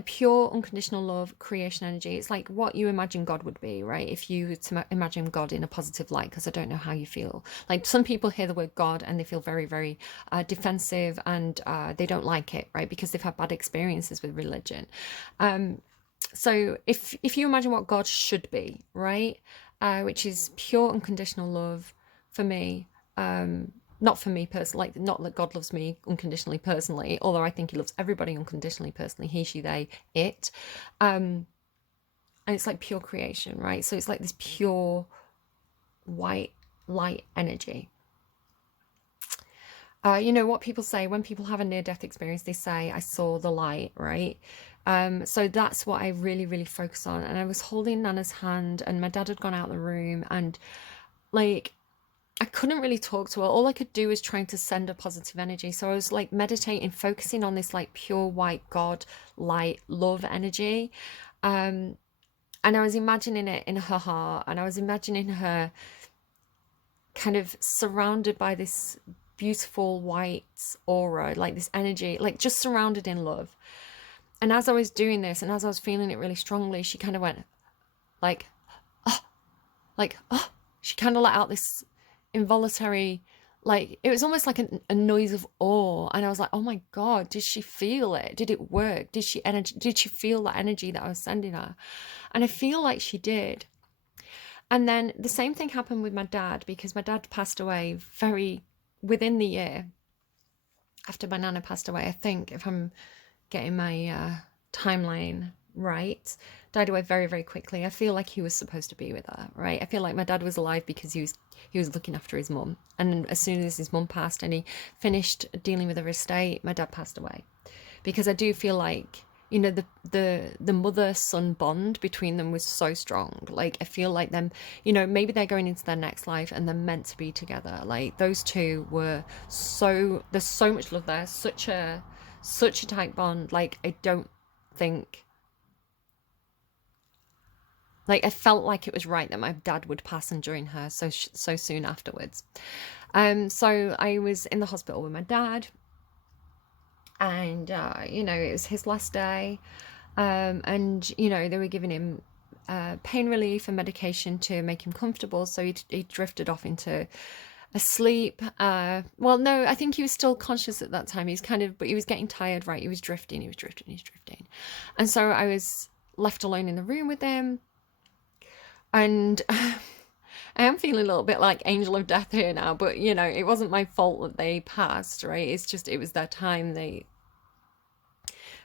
pure unconditional love, creation energy. It's like what you imagine God would be, right? If you were to imagine God in a positive light, because I don't know how you feel. Like some people hear the word God and they feel very, very defensive, and they don't like it, right? Because they've had bad experiences with religion. So if you imagine what God should be, right, which is pure unconditional love for me, not for me personally, like not that God loves me unconditionally personally, although I think he loves everybody unconditionally personally, he, she, they, it. And it's like pure creation, right? So it's like this pure white light energy. You know what people say when people have a near-death experience, they say, I saw the light, right? So that's what I really, really focus on. And I was holding Nana's hand, and my dad had gone out the room, and like, I couldn't really talk to her. All I could do was trying to send her positive energy. So I was like meditating, focusing on this like pure white God light love energy. And I was imagining it in her heart, and I was imagining her kind of surrounded by this beautiful white aura, like this energy, like just surrounded in love. And as I was doing this, and as I was feeling it really strongly, she kind of went like, oh, like, oh, she kind of let out this involuntary, like, it was almost like a noise of awe. And I was like, oh my God, did she feel it? Did it work? Did she feel that energy that I was sending her? And I feel like she did. And then the same thing happened with my dad, because my dad passed away very within the year after my nana passed away. I think, if I'm getting my timeline right, died away very, very quickly. I feel like he was supposed to be with her, right? I feel like my dad was alive because he was looking after his mum. And as soon as his mum passed and he finished dealing with her estate, my dad passed away. Because I do feel like, you know, the mother-son bond between them was so strong. Like, I feel like them, you know, maybe they're going into their next life and they're meant to be together. Like, those two were so, there's so much love there, such a tight bond. Like, I don't think, like, I felt like it was right that my dad would pass and join her so soon afterwards. So I was in the hospital with my dad, and you know, it was his last day, and you know, they were giving him pain relief and medication to make him comfortable. So he drifted off into a sleep. Well, no, I think he was still conscious at that time. He's kind of, but he was getting tired, right? He was drifting, and so I was left alone in the room with him. And I am feeling a little bit like angel of death here now, but you know, it wasn't my fault that they passed, right? It's just, it was their time.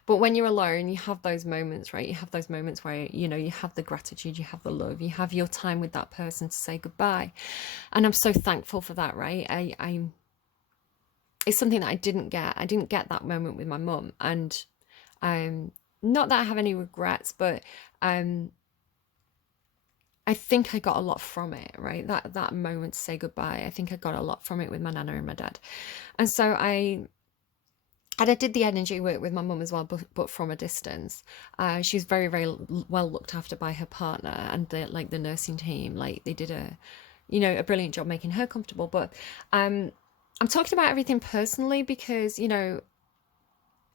But when you're alone, you have those moments, right? You have those moments where, you know, you have the gratitude, you have the love, you have your time with that person to say goodbye. And I'm so thankful for that, right? It's something that I didn't get. I didn't get that moment with my mum. And not that I have any regrets, but I think I got a lot from it, right? That moment to say goodbye. I think I got a lot from it with my nana and my dad. And so I did the energy work with my mum as well, but from a distance. She was very, very well looked after by her partner and the nursing team. Like, they did a brilliant job making her comfortable. But I'm talking about everything personally because, you know,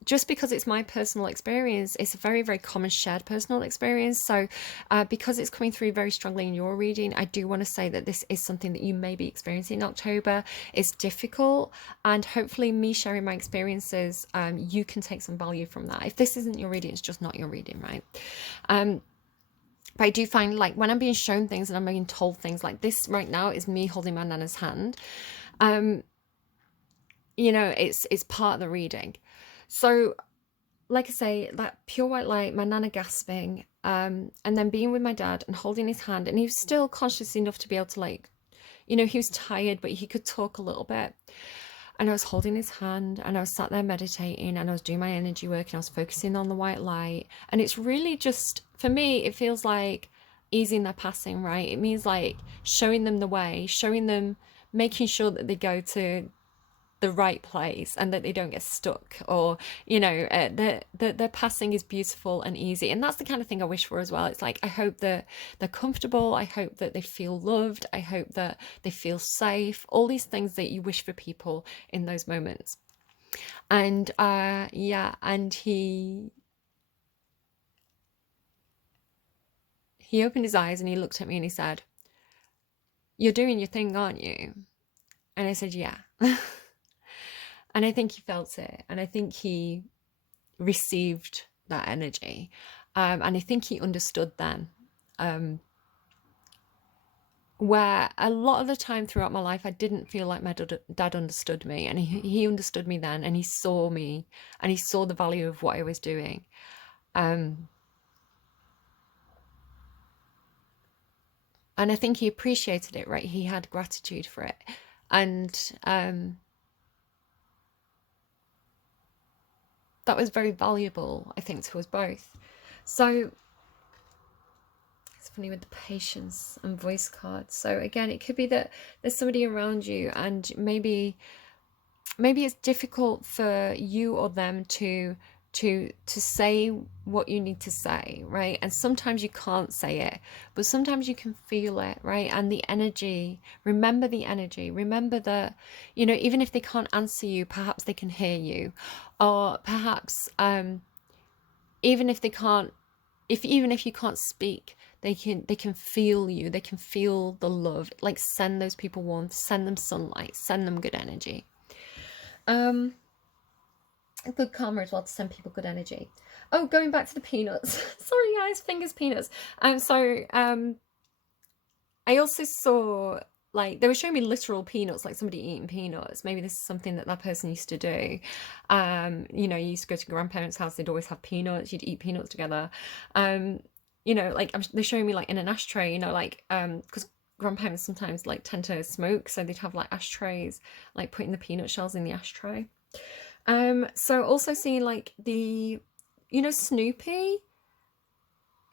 just because it's my personal experience, it's a very, very common shared personal experience. So because it's coming through very strongly in your reading, I do want to say that this is something that you may be experiencing in October. It's difficult, and hopefully me sharing my experiences, you can take some value from that. If this isn't your reading, it's just not your reading, right? But I do find, like, when I'm being shown things and I'm being told things, like this right now is me holding my nana's hand. You know, it's part of the reading. So, like I say, that pure white light, my nana gasping, and then being with my dad and holding his hand, and he was still conscious enough to be able to, like, you know, he was tired, but he could talk a little bit. And I was holding his hand, and I was sat there meditating, and I was doing my energy work, and I was focusing on the white light. And it's really just, for me, it feels like easing their passing, right? It means like showing them the way, showing them, making sure that they go to the right place, and that they don't get stuck, or you know, their passing is beautiful and easy. And that's the kind of thing I wish for as well. It's like, I hope that they're comfortable, I hope that they feel loved, I hope that they feel safe, all these things that you wish for people in those moments. And yeah, and he opened his eyes and he looked at me and he said, "You're doing your thing, aren't you?" And I said, "Yeah." And I think he felt it, and I think he received that energy, and I think he understood then, where a lot of the time throughout my life I didn't feel like my dad understood me, and he understood me then, and he saw me, and he saw the value of what I was doing. And I think he appreciated it, right? He had gratitude for it, and that was very valuable, I think, to us both. So it's funny with the patience and voice cards. So again, it could be that there's somebody around you, and maybe it's difficult for you or them to say what you need to say, right? And sometimes you can't say it, but sometimes you can feel it, right? And the energy, remember the energy, remember that, you know, even if they can't answer you, perhaps they can hear you, or perhaps even if they can't, even if you can't speak, they can feel you, they can feel the love. Like, send those people warmth, send them sunlight, send them good energy. Good karma as well, to send people good energy. Oh, going back to the peanuts. Sorry guys, fingers peanuts. So I also saw, like, they were showing me literal peanuts, like somebody eating peanuts. Maybe this is something that person used to do. You know, you used to go to grandparents' house, they'd always have peanuts, you'd eat peanuts together. You know, like, they're showing me like in an ashtray, you know, like, because grandparents sometimes like tend to smoke, so they'd have like ashtrays, like putting the peanut shells in the ashtray. So also seeing like the, you know, Snoopy.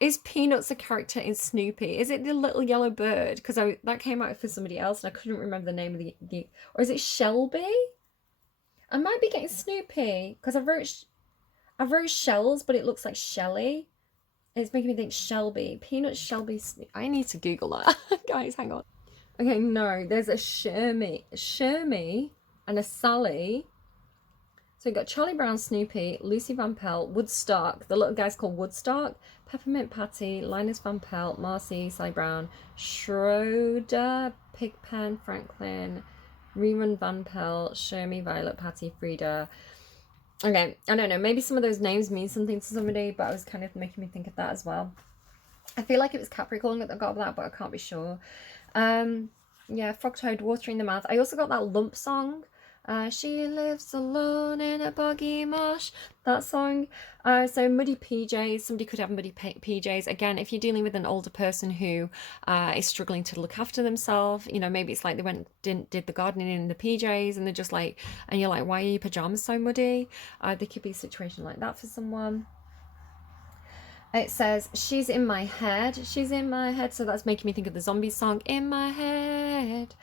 Is Peanuts a character in Snoopy? Is it the little yellow bird? Because that came out for somebody else and I couldn't remember the name of the or is it Shelby? I might be getting Snoopy because I wrote shells, but it looks like Shelly. It's making me think Shelby. Peanuts, Shelby, I need to Google that. Guys, hang on. Okay, no, there's a Shermy and a Sally. So we've got Charlie Brown, Snoopy, Lucy Van Pelt, Woodstock, the little guy's called Woodstock, Peppermint Patty, Linus Van Pelt, Marcy, Sally Brown, Schroeder, Pigpen, Franklin, Rerun Van Pelt, Shermy, Violet, Patty, Frida. Okay, I don't know, maybe some of those names mean something to somebody, but I was kind of making me think of that as well. I feel like it was Capricorn that got that, but I can't be sure. Yeah, Frog Toad, Water in the Mouth. I also got that Lump song. She lives alone in a boggy marsh. That song. So muddy PJs. Somebody could have muddy PJs. Again, if you're dealing with an older person who is struggling to look after themselves, you know, maybe it's like they did the gardening in the PJs, and they're just like, and you're like, why are your pajamas so muddy? There could be a situation like that for someone. It says, she's in my head. She's in my head. So that's making me think of the Zombies song, In My Head.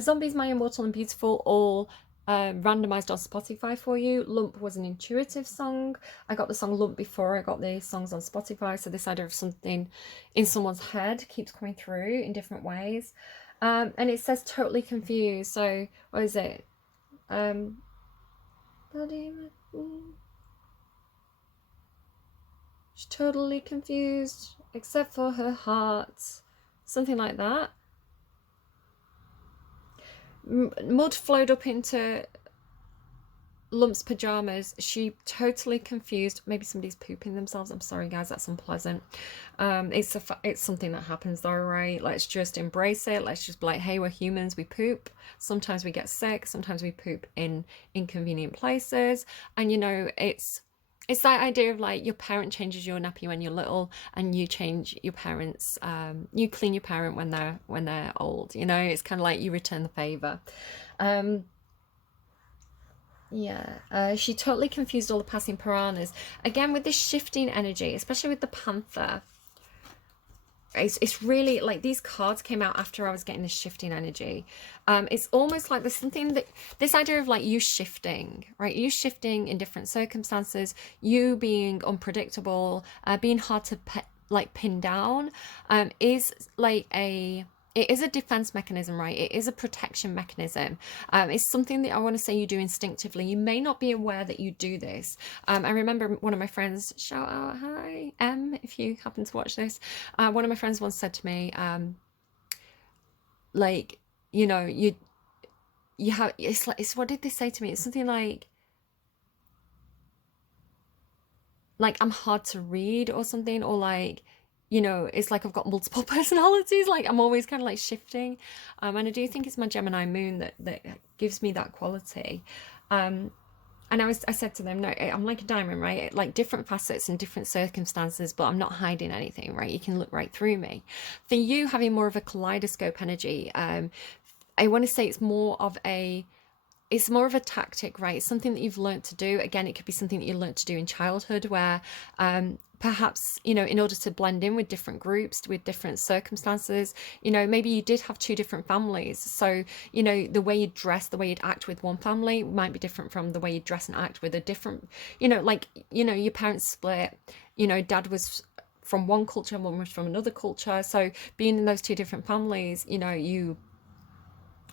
Zombies, My Immortal and Beautiful, all randomized on Spotify for you. Lump was an intuitive song. I got the song Lump before I got the songs on Spotify. So this idea of something in someone's head keeps coming through in different ways. And it says totally confused. So what is it? She's totally confused, except for her heart. Something like that. Mud flowed up into Lump's pajamas. She totally confused. Maybe somebody's pooping themselves. I'm sorry, guys, that's unpleasant. It's something that happens though, right? Let's just embrace it. Let's just be like, hey, we're humans. We poop. Sometimes we get sick. Sometimes we poop in inconvenient places. And you know, it's that idea of like, your parent changes your nappy when you're little, and you change your parents. You clean your parent when they're old. You know, it's kind of like you return the favor. Yeah, she totally confused all the passing piranhas. Again, with this shifting energy, especially with the panther. it's really like these cards came out after I was getting this shifting energy. It's almost like there's something that this idea of like you shifting, right? You shifting in different circumstances, you being unpredictable, being hard to like pin down, is like it is a defense mechanism, right? It is a protection mechanism. It's something that I want to say you do instinctively. You may not be aware that you do this. I remember one of my friends, shout out, hi, if you happen to watch this. One of my friends once said to me, like, you know, you have, it's like, it's, what did they say to me? It's something like I'm hard to read or something, or like, you know, it's like I've got multiple personalities, like I'm always kind of like shifting. And I do think it's my Gemini moon that gives me that quality. And I said to them, no, I'm like a diamond, right? Like different facets and different circumstances, but I'm not hiding anything, right? You can look right through me. For you having more of a kaleidoscope energy, I want to say it's more of a tactic, right? It's something that you've learned to do. Again, it could be something that you learned to do in childhood where perhaps, you know, in order to blend in with different groups, with different circumstances, you know, maybe you did have two different families. So, you know, the way you dress, the way you'd act with one family might be different from the way you dress and act with a different, you know, like, you know, your parents split, you know, dad was from one culture, mum was from another culture. So being in those two different families, you know, you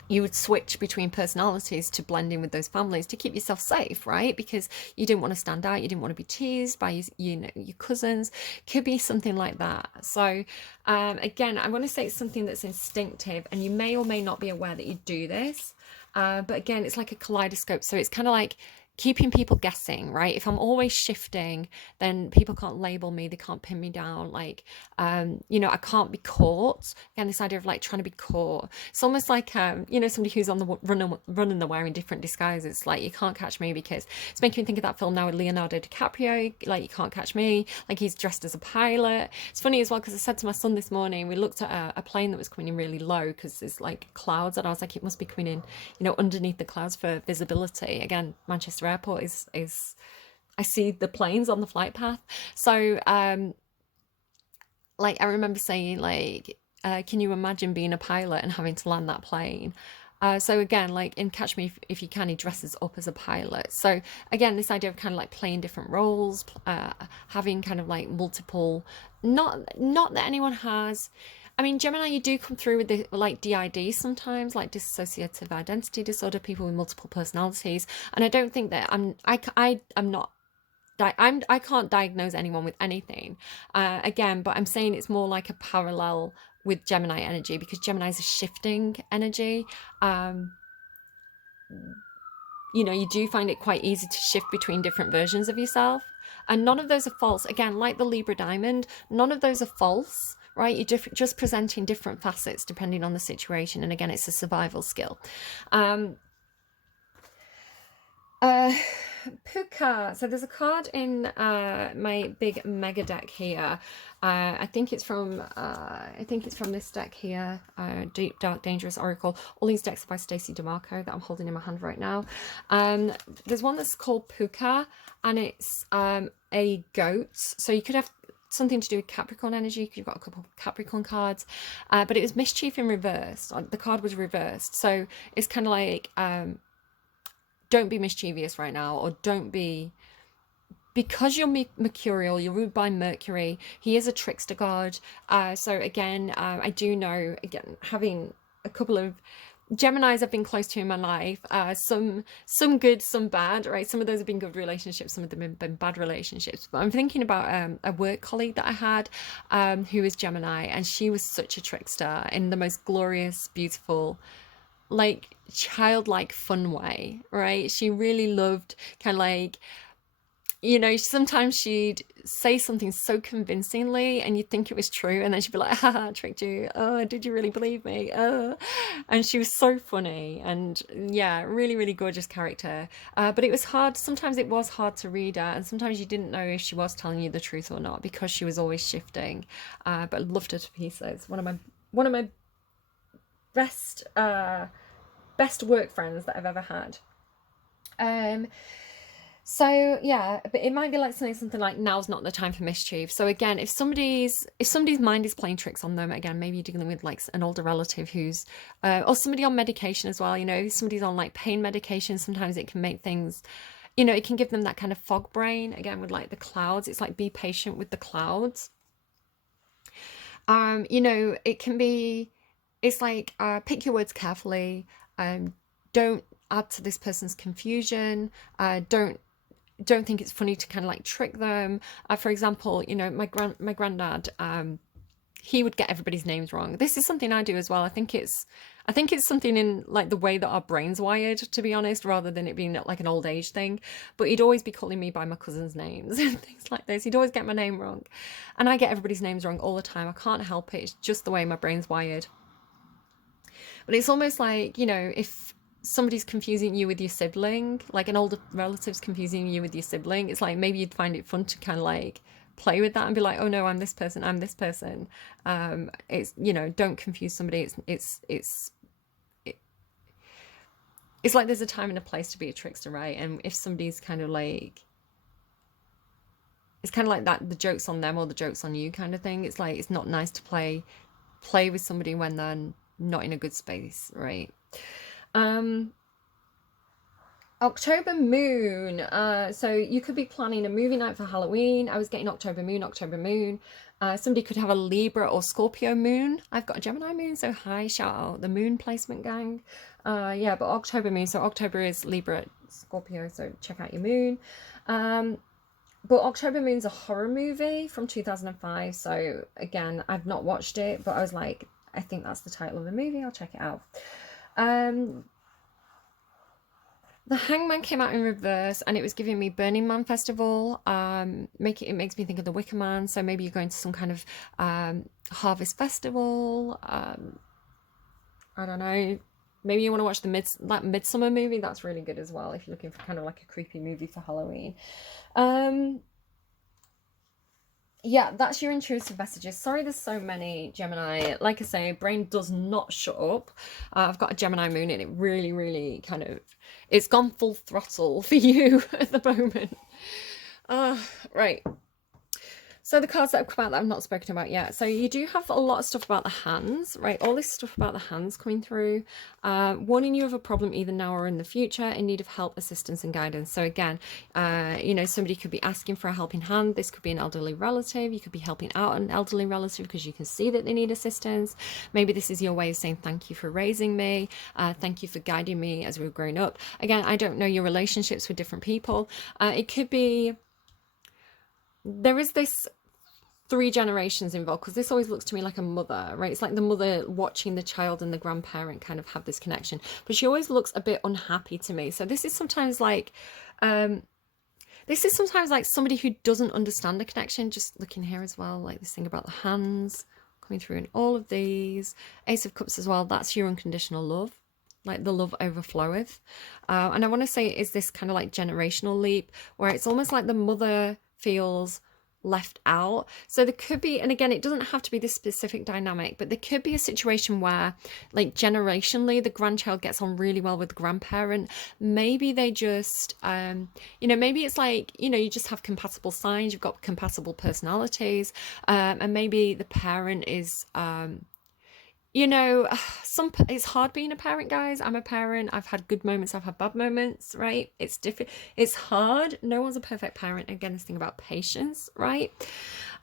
would switch between personalities to blend in with those families to keep yourself safe, right? Because you didn't want to stand out, you didn't want to be teased by your cousins. Could be something like that. So again, I want to say it's something that's instinctive, and you may or may not be aware that you do this. But again, it's like a kaleidoscope, so it's kind of like keeping people guessing, right? If I'm always shifting, then people can't label me, they can't pin me down. Like, you know, I can't be caught. Again, this idea of like trying to be caught. It's almost like, you know, somebody who's on the run and they're wearing different disguises. Like, you can't catch me, because it's making me think of that film now with Leonardo DiCaprio. Like, you can't catch me. Like, he's dressed as a pilot. It's funny as well, because I said to my son this morning, we looked at a plane that was coming in really low because there's like clouds, and I was like, it must be coming in, you know, underneath the clouds for visibility. Again, Manchester Airport is I see the planes on the flight path. So like I remember saying like, can you imagine being a pilot and having to land that plane? So again, like in Catch Me If You Can, he dresses up as a pilot. So again, this idea of kind of like playing different roles, having kind of like multiple, not that anyone has. I mean, Gemini, you do come through with the like DID sometimes, like dissociative identity disorder, people with multiple personalities. And I don't think that I'm not I can't diagnose anyone with anything, again, but I'm saying it's more like a parallel with Gemini energy, because Gemini is a shifting energy. You know, you do find it quite easy to shift between different versions of yourself, and none of those are false. Again, like the Libra diamond, none of those are false, right? You're just presenting different facets depending on the situation, and again, it's a survival skill. Puka. So there's a card in my big mega deck here. I think it's from this deck here, Deep Dark Dangerous Oracle. All these decks are by Stacey DeMarco that I'm holding in my hand right now. There's one that's called Puka, and it's a goat. So you could have something to do with Capricorn energy. You've got a couple of Capricorn cards, but it was mischief in reverse. The card was reversed, so it's kind of like, don't be mischievous right now, or don't be, because you're mercurial, you're ruled by Mercury. He is a trickster god. So again, I do know, again, having a couple of Geminis I've been close to in my life, some good, some bad, right? Some of those have been good relationships, some of them have been bad relationships. But I'm thinking about a work colleague that I had, who was Gemini, and she was such a trickster in the most glorious, beautiful, like childlike fun way, right? She really loved kind of like, you know, sometimes she'd say something so convincingly and you'd think it was true, and then she'd be like, haha, tricked you. Oh, did you really believe me? Oh. And she was so funny, and yeah, really, really gorgeous character. But it was hard. Sometimes it was hard to read her, and sometimes you didn't know if she was telling you the truth or not, because she was always shifting. But I loved her to pieces. One of my best work friends that I've ever had. So yeah, but it might be like something like now's not the time for mischief. So again, if somebody's mind is playing tricks on them, again, maybe you're dealing with like an older relative who's or somebody on medication as well. You know, if somebody's on like pain medication, sometimes it can make things, you know, it can give them that kind of fog brain. Again, with like the clouds, it's like be patient with the clouds. You know, it can be, it's like pick your words carefully. Don't add to this person's confusion. Don't think it's funny to kind of like trick them. For example, you know, my granddad, he would get everybody's names wrong. This is something I do as well. I think it's something in like the way that our brains wired, to be honest, rather than it being like an old age thing. But he'd always be calling me by my cousin's names and things like this. He'd always get my name wrong, and I get everybody's names wrong all the time. I can't help it. It's just the way my brain's wired. But it's almost like, you know, if somebody's confusing you with your sibling, like an older relative's confusing you with your sibling, it's like maybe you'd find it fun to kind of like play with that and be like, oh no, I'm this person, I'm this person. It's, you know, don't confuse somebody. It's like there's a time and a place to be a trickster, right? And if somebody's kind of like, it's kind of like that, the joke's on them or the joke's on you kind of thing. It's like it's not nice to play with somebody when they're not in a good space, right? Um, October moon. So you could be planning a movie night for Halloween. I was getting October moon, October moon. Somebody could have a Libra or Scorpio moon. I've got a Gemini moon, so hi, shout out the moon placement gang. Yeah, but October moon. So October is Libra, Scorpio, so check out your moon. But October Moon's a horror movie from 2005. So again, I've not watched it, but I was like, I think that's the title of the movie. I'll check it out. The Hangman came out in reverse, and it was giving me Burning Man Festival. It makes me think of the Wicker Man. So maybe you're going to some kind of harvest festival. I don't know. Maybe you want to watch that Midsummer movie. That's really good as well if you're looking for kind of like a creepy movie for Halloween. Yeah, that's your intrusive messages. Sorry, there's so many, Gemini. Like I say, brain does not shut up. I've got a Gemini moon, and it really, really kind of, it's gone full throttle for you at the moment. Right. So the cards that have come out that I've not spoken about yet. So you do have a lot of stuff about the hands, right? All this stuff about the hands coming through, warning you of a problem either now or in the future, in need of help, assistance, and guidance. So again, you know, somebody could be asking for a helping hand. This could be an elderly relative. You could be helping out an elderly relative because you can see that they need assistance. Maybe this is your way of saying thank you for raising me. Thank you for guiding me as we were growing up. Again, I don't know your relationships with different people. It could be, there is this 3 generations involved, because this always looks to me like a mother, right? It's like the mother watching the child and the grandparent kind of have this connection, but she always looks a bit unhappy to me. So this is sometimes like somebody who doesn't understand a connection. Just looking here as well, like this thing about the hands coming through in all of these. Ace of Cups as well, that's your unconditional love, like the love overfloweth. And I want to say, is this kind of like generational leap where it's almost like the mother feels left out. So there could be, and again, it doesn't have to be this specific dynamic, but there could be a situation where like generationally the grandchild gets on really well with the grandparent. Maybe they just you know, maybe it's like, you know, you just have compatible signs, you've got compatible personalities, and maybe the parent is you know, it's hard being a parent, guys. I'm a parent. I've had good moments, I've had bad moments, right? It's different. It's hard. No one's a perfect parent. Again, this thing about patience, right?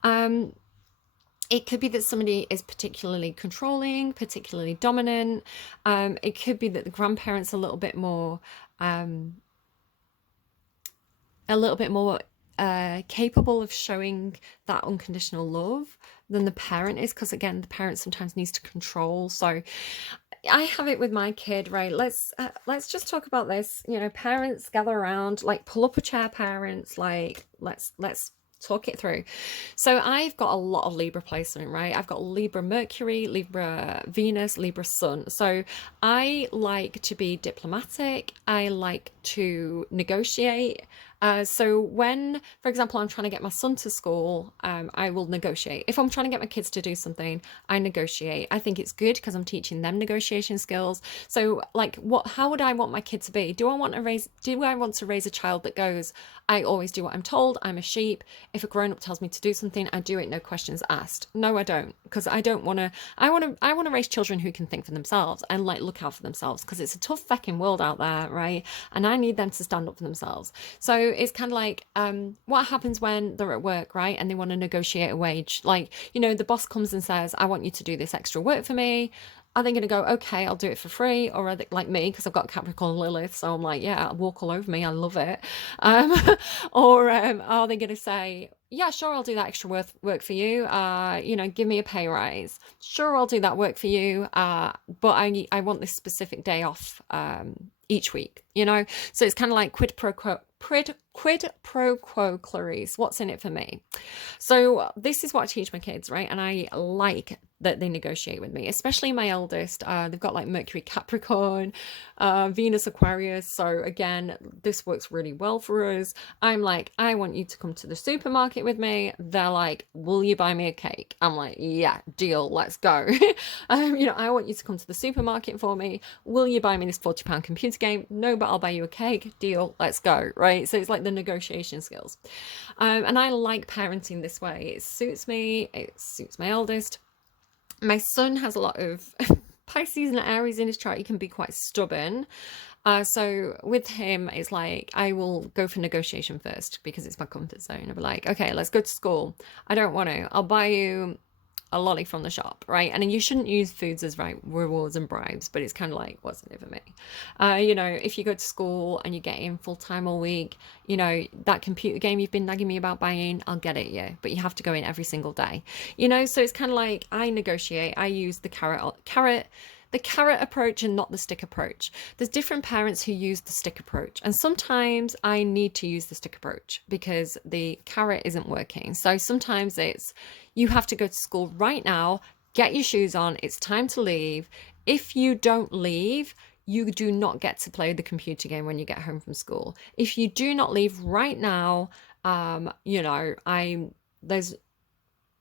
It could be that somebody is particularly controlling, particularly dominant. It could be that the grandparent's a little bit more capable of showing that unconditional love than the parent is, because again, the parent sometimes needs to control. So I have it with my kid, right? Let's just talk about this. You know, parents gather around, like pull up a chair, parents, like let's talk it through. So I've got a lot of Libra placement, right? I've got Libra Mercury, Libra Venus, Libra Sun. So I like to be diplomatic. I like to negotiate. So when, for example, I'm trying to get my son to school, I will negotiate. If I'm trying to get my kids to do something, I negotiate. I think it's good because I'm teaching them negotiation skills. So like how would I want my kid to be? Do I want to raise a child that goes, I always do what I'm told, I'm a sheep. If a grown-up tells me to do something, I do it, no questions asked. No, I don't, because I want to raise children who can think for themselves and like look out for themselves, because it's a tough fucking world out there, right? And I need them to stand up for themselves. So it's kind of like what happens when they're at work, right? And they want to negotiate a wage. Like, the boss comes and says, I want you to do this extra work for me. Are they going to go, okay, I'll do it for free? Or are they like me, because I've got Capricorn Lilith, so I'm like, yeah, walk all over me, I love it. Um, or are they going to say, yeah, sure, I'll do that extra work for you. Give me a pay rise. Sure, I'll do that work for you. But I want this specific day off each week. So it's kind of like quid pro quo, Clarice. What's in it for me? So this is what I teach my kids, right? And I like that they negotiate with me, especially my eldest. They've got like Mercury Capricorn, Venus Aquarius. So again, this works really well for us. I'm like, I want you to come to the supermarket with me. They're like, will you buy me a cake? I'm like, yeah, deal, let's go. I want you to come to the supermarket for me. Will you buy me this £40 computer game? No, but I'll buy you a cake. Deal, let's go, right? So it's like the negotiation skills. And I like parenting this way. It suits me. It suits my eldest. My son has a lot of Pisces and Aries in his chart. He can be quite stubborn. So with him, it's like I will go for negotiation first because it's my comfort zone. I'll be like, okay, let's go to school. I don't want to. I'll buy you a lolly from the shop, right? And then you shouldn't use foods as rewards and bribes, but it's kind of like, what's in it for me? If you go to school and you get in full time all week, that computer game you've been nagging me about buying, I'll get it, yeah, but you have to go in every single day, so it's kind of like I negotiate. I use the carrot approach and not the stick approach. There's different parents who use the stick approach, and sometimes I need to use the stick approach because the carrot isn't working. So sometimes it's, you have to go to school right now, get your shoes on, it's time to leave. If you don't leave, you do not get to play the computer game when you get home from school. If you do not leave right now,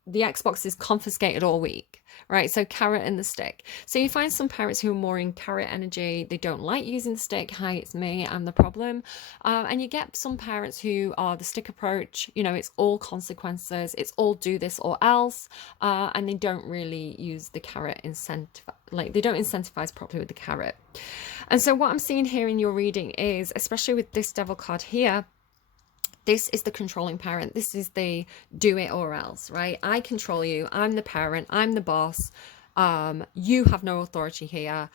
the Xbox is confiscated all week, right? So carrot and the stick. So you find some parents who are more in carrot energy. They don't like using the stick. Hi, it's me. I'm the problem. And you get some parents who are the stick approach. It's all consequences. It's all do this or else. And they don't really use the carrot incentive. Like they don't incentivize properly with the carrot. And so what I'm seeing here in your reading is, especially with this devil card here, this is the controlling parent. This is the do it or else, right? I control you. I'm the parent. I'm the boss. You have no authority here.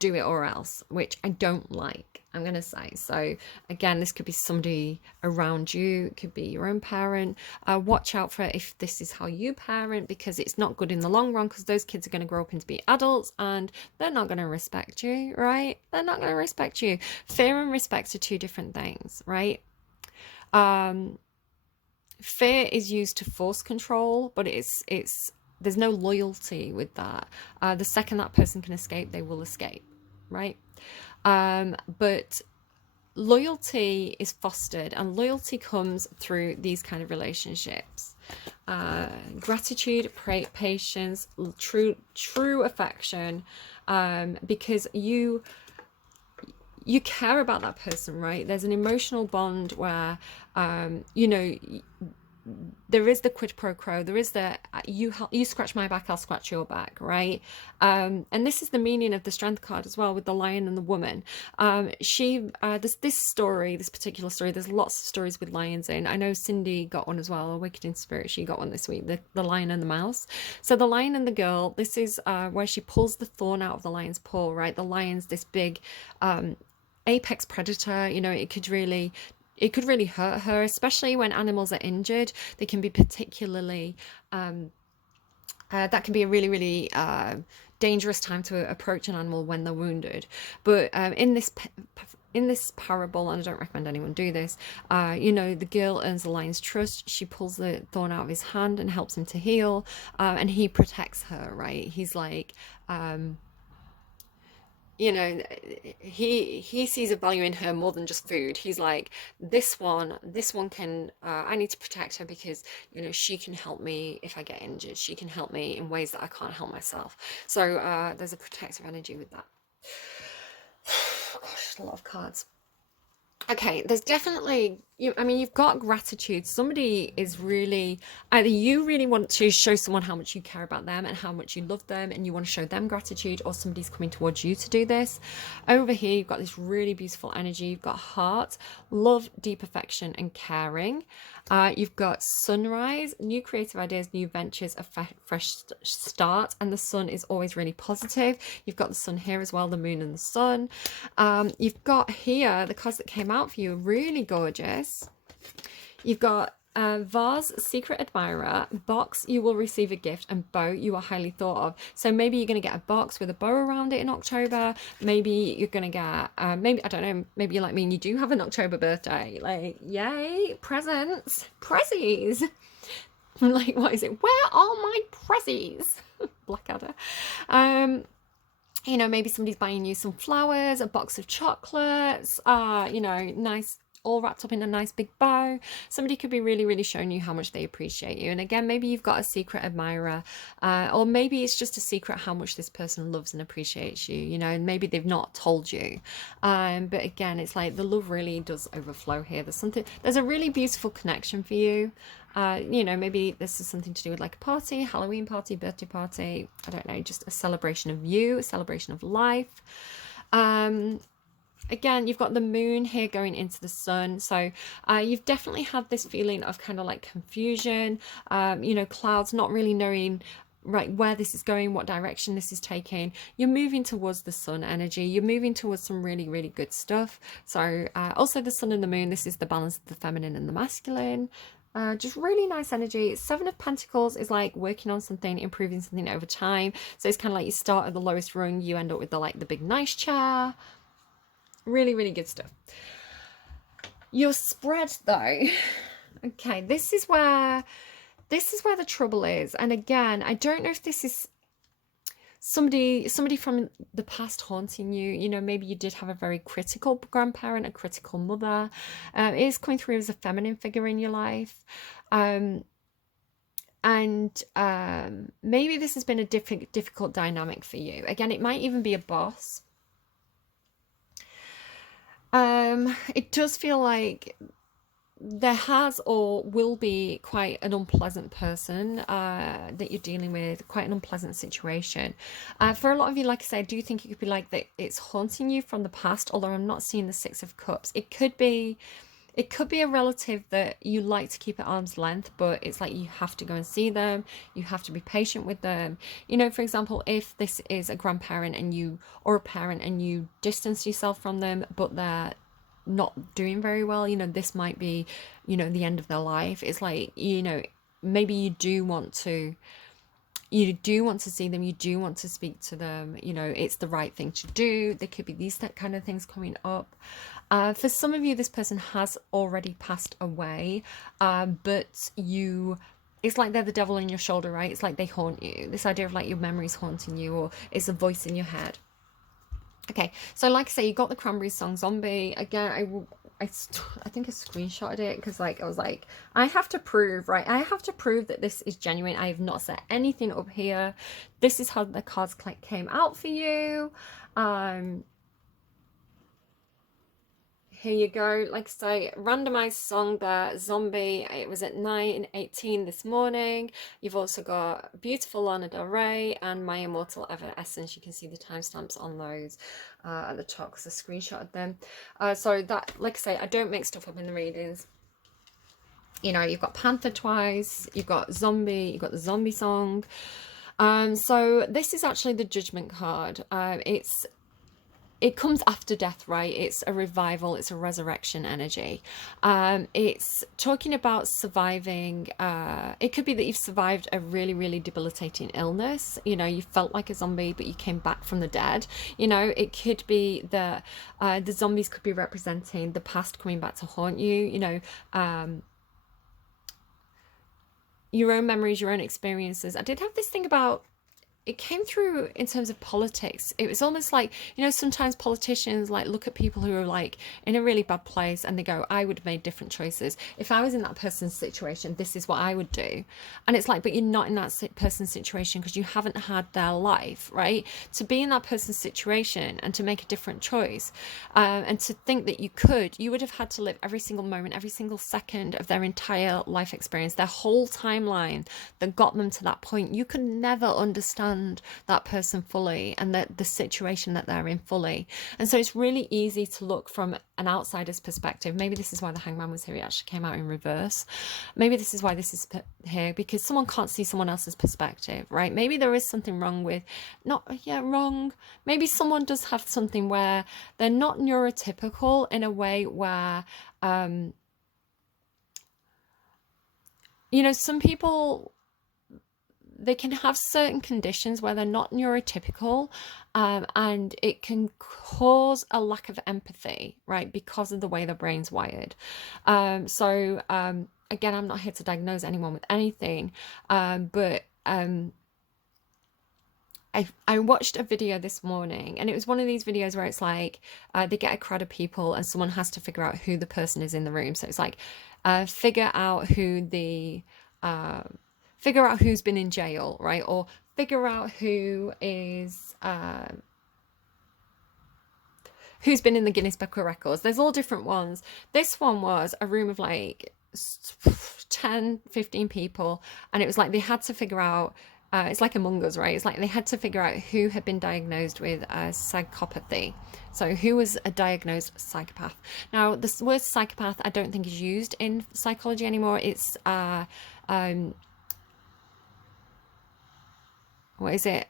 Do it or else, which I don't like, I'm going to say. So again, this could be somebody around you. It could be your own parent. Watch out for it if this is how you parent, because it's not good in the long run, because those kids are going to grow up into be adults and they're not going to respect you, right? They're not going to respect you. Fear and respect are two different things, right? Fear is used to force control, but it's there's no loyalty with that. The second that person can escape, they will escape, right? But loyalty is fostered, and loyalty comes through these kind of relationships. Gratitude, patience, true affection, because you care about that person, right? There's an emotional bond where, there is the quid pro quo. There is the you scratch my back, I'll scratch your back, right? And this is the meaning of the Strength card as well, with the lion and the woman. This particular story, there's lots of stories with lions in. I know Cindy got one as well, Awakening Spirit, she got one this week, the lion and the mouse. So the lion and the girl, this is where she pulls the thorn out of the lion's paw, right? The lion's this big apex predator, it could really hurt her, especially when animals are injured. They can be particularly that can be a really, really dangerous time to approach an animal when they're wounded. But in this parable, and I don't recommend anyone do this, the girl earns the lion's trust. She pulls the thorn out of his hand and helps him to heal, and he protects her, right? He's like, you know, he sees a value in her more than just food. He's like, this one can, I need to protect her because, you know, she can help me if I get injured. She can help me in ways that I can't help myself. So there's a protective energy with that. Gosh, a lot of cards. Okay, there's definitely I mean, you've got gratitude. Somebody is really, either you really want to show someone how much you care about them and how much you love them and you want to show them gratitude, or somebody's coming towards you to do this. Over here, you've got this really beautiful energy. You've got heart, love, deep affection, and caring. You've got sunrise, new creative ideas, new ventures, a fresh start, and the sun is always really positive. You've got the sun here as well, the moon and the sun. You've got here, the cards that came out for you are really gorgeous. You've got vase, secret admirer, box, you will receive a gift, and bow, you are highly thought of. So maybe you're going to get a box with a bow around it in October. Maybe you're going to get, maybe, I don't know, maybe you're like me and you do have an October birthday. Like, yay, presents, prezzies. Like, what is it? Where are my prezzies? Blackadder. You know, maybe somebody's buying you some flowers, a box of chocolates, you know, nice, all wrapped up in a nice big bow. Somebody could be really, really showing you how much they appreciate you. And again, maybe you've got a secret admirer, or maybe it's just a secret how much this person loves and appreciates you, you know, and maybe they've not told you. But again, it's like the love really does overflow here. There's a really beautiful connection for you. You know, maybe this is something to do with like a party, Halloween party, birthday party, I don't know, just a celebration of you, a celebration of life. Again, you've got the moon here going into the sun. So you've definitely had this feeling of kind of like confusion, you know, clouds, not really knowing right where this is going, what direction this is taking. You're moving towards the sun energy. You're moving towards some really, really good stuff. So also the sun and the moon, this is the balance of the feminine and the masculine. Just really nice energy. Seven of Pentacles is like working on something, improving something over time. So it's kind of like you start at the lowest rung, you end up with the big nice chair. Really, really good stuff. Your spread though, okay, this is where the trouble is. And again, I don't know if this is somebody from the past haunting you. You know, maybe you did have a very critical grandparent, a critical mother. It is coming through as a feminine figure in your life. And maybe this has been a difficult dynamic for you. Again, it might even be a boss. It does feel like there has or will be quite an unpleasant person that you're dealing with, quite an unpleasant situation. For a lot of you, like I said, I do think it could be like that it's haunting you from the past, although I'm not seeing the Six of Cups. It could be a relative that you like to keep at arm's length, but it's like you have to go and see them, you have to be patient with them. You know, for example, if this is a grandparent and you, or a parent, and you distance yourself from them, but they're not doing very well, you know, this might be, you know, the end of their life. It's like, you know, maybe you do want to see them, you do want to speak to them, you know, it's the right thing to do. There could be these kind of things coming up. For some of you, this person has already passed away, but it's like they're the devil on your shoulder, right? It's like they haunt you. This idea of like your memories haunting you, or it's a voice in your head. Okay, so like I say, you got the Cranberries song Zombie. Again, I think I screenshotted it because like I was like, I have to prove, right? I have to prove that this is genuine. I have not set anything up here. This is how the cards came out for you. Here you go. Like I say, randomized song there, Zombie. It was at 9:18 this morning. You've also got beautiful Lana Del Rey and My Immortal Essence. You can see the timestamps on those at the top because I screenshotted them. So that, like I say, I don't make stuff up in the readings. You know, you've got Panther twice, you've got Zombie, you've got the Zombie song. So this is actually the Judgment card. It comes after death, right? It's a revival, it's a resurrection energy. It's talking about surviving. It could be that you've survived a really, really debilitating illness. You know, you felt like a zombie, but you came back from the dead. You know, it could be that the zombies could be representing the past coming back to haunt you. You know, your own memories, your own experiences. I did have this thing about it came through in terms of politics. It was almost like, you know, sometimes politicians like look at people who are like in a really bad place and they go, I would have made different choices. If I was in that person's situation, this is what I would do. And it's like, but you're not in that person's situation because you haven't had their life, right? To be in that person's situation and to make a different choice, and to think that you would have had to live every single moment, every single second of their entire life experience, their whole timeline that got them to that point. You could never understand that person fully and the situation that they're in fully. And so it's really easy to look from an outsider's perspective. Maybe this is why the Hangman was here. He actually came out in reverse. Maybe this is why this is here, because someone can't see someone else's perspective, right? Maybe there is something wrong with, wrong. Maybe someone does have something where they're not neurotypical in a way where, you know, some people, they can have certain conditions where they're not neurotypical, and it can cause a lack of empathy, right, because of the way the brain's wired. So again, I'm not here to diagnose anyone with anything, but I watched a video this morning, and it was one of these videos where it's like they get a crowd of people and someone has to figure out who the person is in the room. So it's like figure out who's been in jail, right? Or figure out who's been in the Guinness Book of Records. There's all different ones. This one was a room of like 10, 15 people, and it was like they had to figure out, it's like Among Us, right? It's like they had to figure out who had been diagnosed with psychopathy. So who was a diagnosed psychopath? Now, the word psychopath I don't think is used in psychology anymore. It's what is it?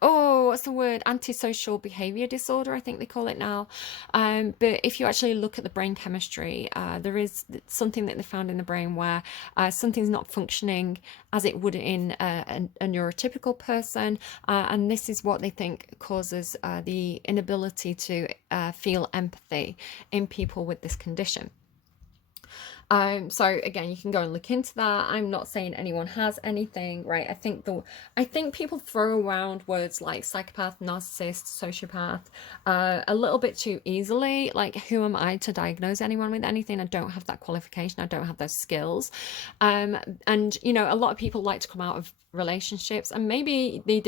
What's the word? Antisocial behavior disorder, I think they call it now. But if you actually look at the brain chemistry, there is something that they found in the brain where something's not functioning as it would in a neurotypical person. And this is what they think causes the inability to feel empathy in people with this condition. So again, you can go and look into that. I'm not saying anyone has anything, right? I think people throw around words like psychopath, narcissist, sociopath, a little bit too easily. Like, who am I to diagnose anyone with anything? I don't have that qualification. I don't have those skills. And you know, a lot of people like to come out of relationships, and maybe they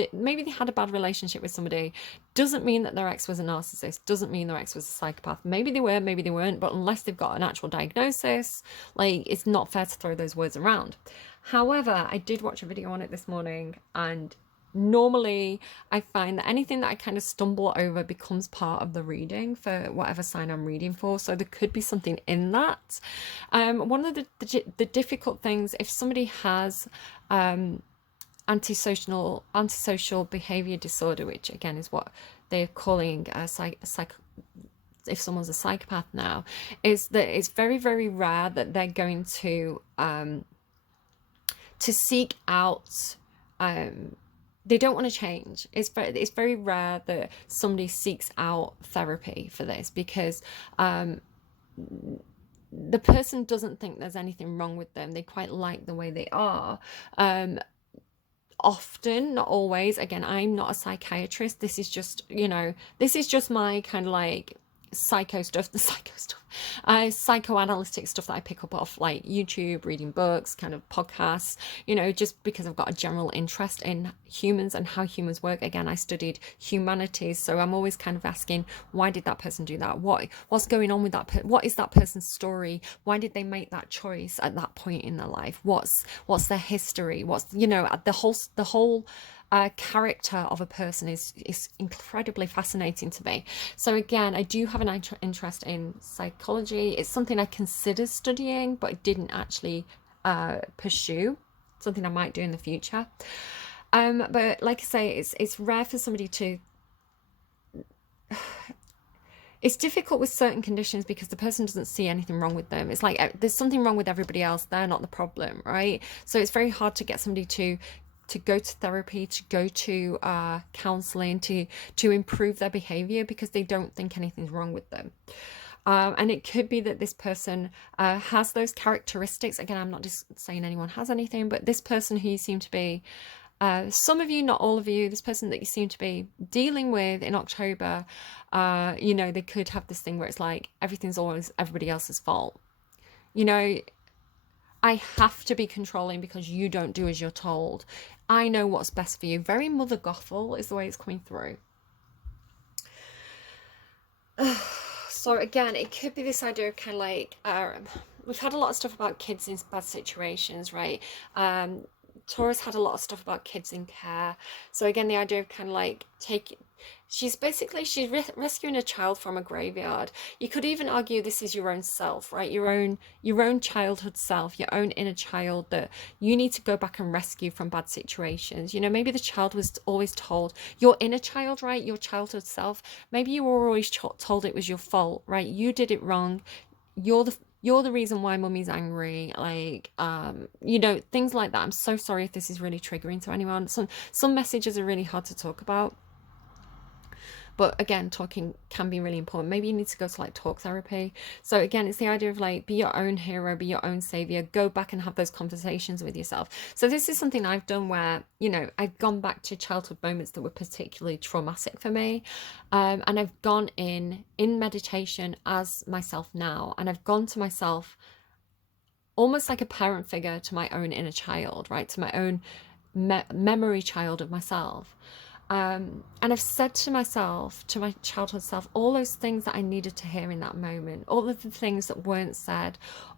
had a bad relationship with somebody. Doesn't mean that their ex was a narcissist, doesn't mean their ex was a psychopath. Maybe they were, maybe they weren't, but unless they've got an actual diagnosis, like, it's not fair to throw those words around. However, I did watch a video on it this morning, and normally I find that anything that I kind of stumble over becomes part of the reading for whatever sign I'm reading for. So there could be something in that. One of the difficult things, if somebody has antisocial behavior disorder, which again is what they're calling if someone's a psychopath now, is that it's very, very rare that they're going to seek out, they don't want to change. It's very rare that somebody seeks out therapy for this, because the person doesn't think there's anything wrong with them. They quite like the way they are. Often, not always. Again, I'm not a psychiatrist. This is just, you know, this is just my kind of like psychoanalytic stuff that I pick up off like YouTube, reading books, kind of podcasts, you know, just because I've got a general interest in humans and how humans work. Again, I studied humanities, so I'm always kind of asking, why did that person do that? What's going on with that? What is that person's story? Why did they make that choice at that point in their life? What's their history? What's, you know, the whole character of a person is incredibly fascinating to me. So again, I do have an interest in psychology. It's something I considered studying, but didn't actually pursue. Something I might do in the future. But like I say, it's rare for somebody to. It's difficult with certain conditions because the person doesn't see anything wrong with them. It's like there's something wrong with everybody else. They're not the problem, right? So it's very hard to get somebody to go to therapy, to go to counseling, to improve their behavior, because they don't think anything's wrong with them. And it could be that this person has those characteristics. Again, I'm not just saying anyone has anything, but this person who you seem to be Some of you, not all of you, this person that you seem to be dealing with in October, you know, they could have this thing where it's like everything's always everybody else's fault. You know, I have to be controlling because you don't do as you're told. I know what's best for you. Very Mother Gothel is the way it's coming through. So again, it could be this idea of kind of like, we've had a lot of stuff about kids in bad situations, right? Taurus had a lot of stuff about kids in care. So again, the idea of kind of like she's rescuing a child from a graveyard. You could even argue this is your own self, right? Your own childhood self, your own inner child that you need to go back and rescue from bad situations. You know, maybe the child was always told, your inner child, right? Your childhood self. Maybe you were always told it was your fault, right? You did it wrong. You're the reason why mummy's angry, like, you know, things like that. I'm so sorry if this is really triggering to anyone. Some messages are really hard to talk about. But again, talking can be really important. Maybe you need to go to like talk therapy. So again, it's the idea of like, be your own hero, be your own savior, go back and have those conversations with yourself. So this is something I've done where, you know, I've gone back to childhood moments that were particularly traumatic for me. And I've gone in meditation as myself now. And I've gone to myself almost like a parent figure to my own inner child, right? To my own memory child of myself. And I've said to myself, to my childhood self, all those things that I needed to hear in that moment, all of the things that weren't said,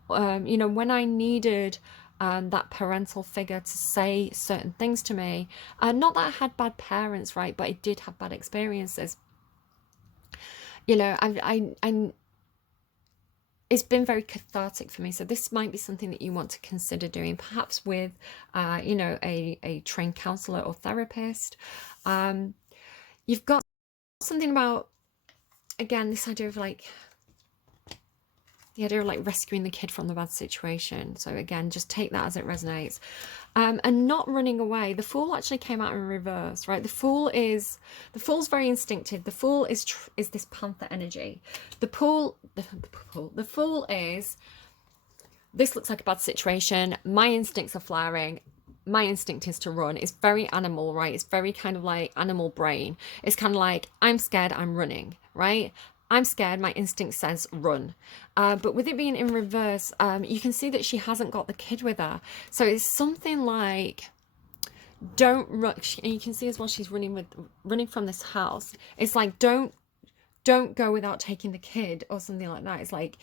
you know, when I needed that parental figure to say certain things to me. Not that I had bad parents, right, but I did have bad experiences. You know, it's been very cathartic for me. So this might be something that you want to consider doing, perhaps with, you know, a trained counselor or therapist. You've got something about, again, this idea of like, the idea of like rescuing the kid from the bad situation. So again, just take that as it resonates. And not running away. The Fool actually came out in reverse, right? The Fool's very instinctive. The Fool is this panther energy. The Fool is, this looks like a bad situation. My instincts are flaring. My instinct is to run. It's very animal, right? It's very kind of like animal brain. It's kind of like, I'm scared, I'm running, right? I'm scared, my instinct says run. But with it being in reverse, you can see that she hasn't got the kid with her. So it's something like, don't rush. And you can see as well, she's running from this house. It's like, don't go without taking the kid or something like that. It's like,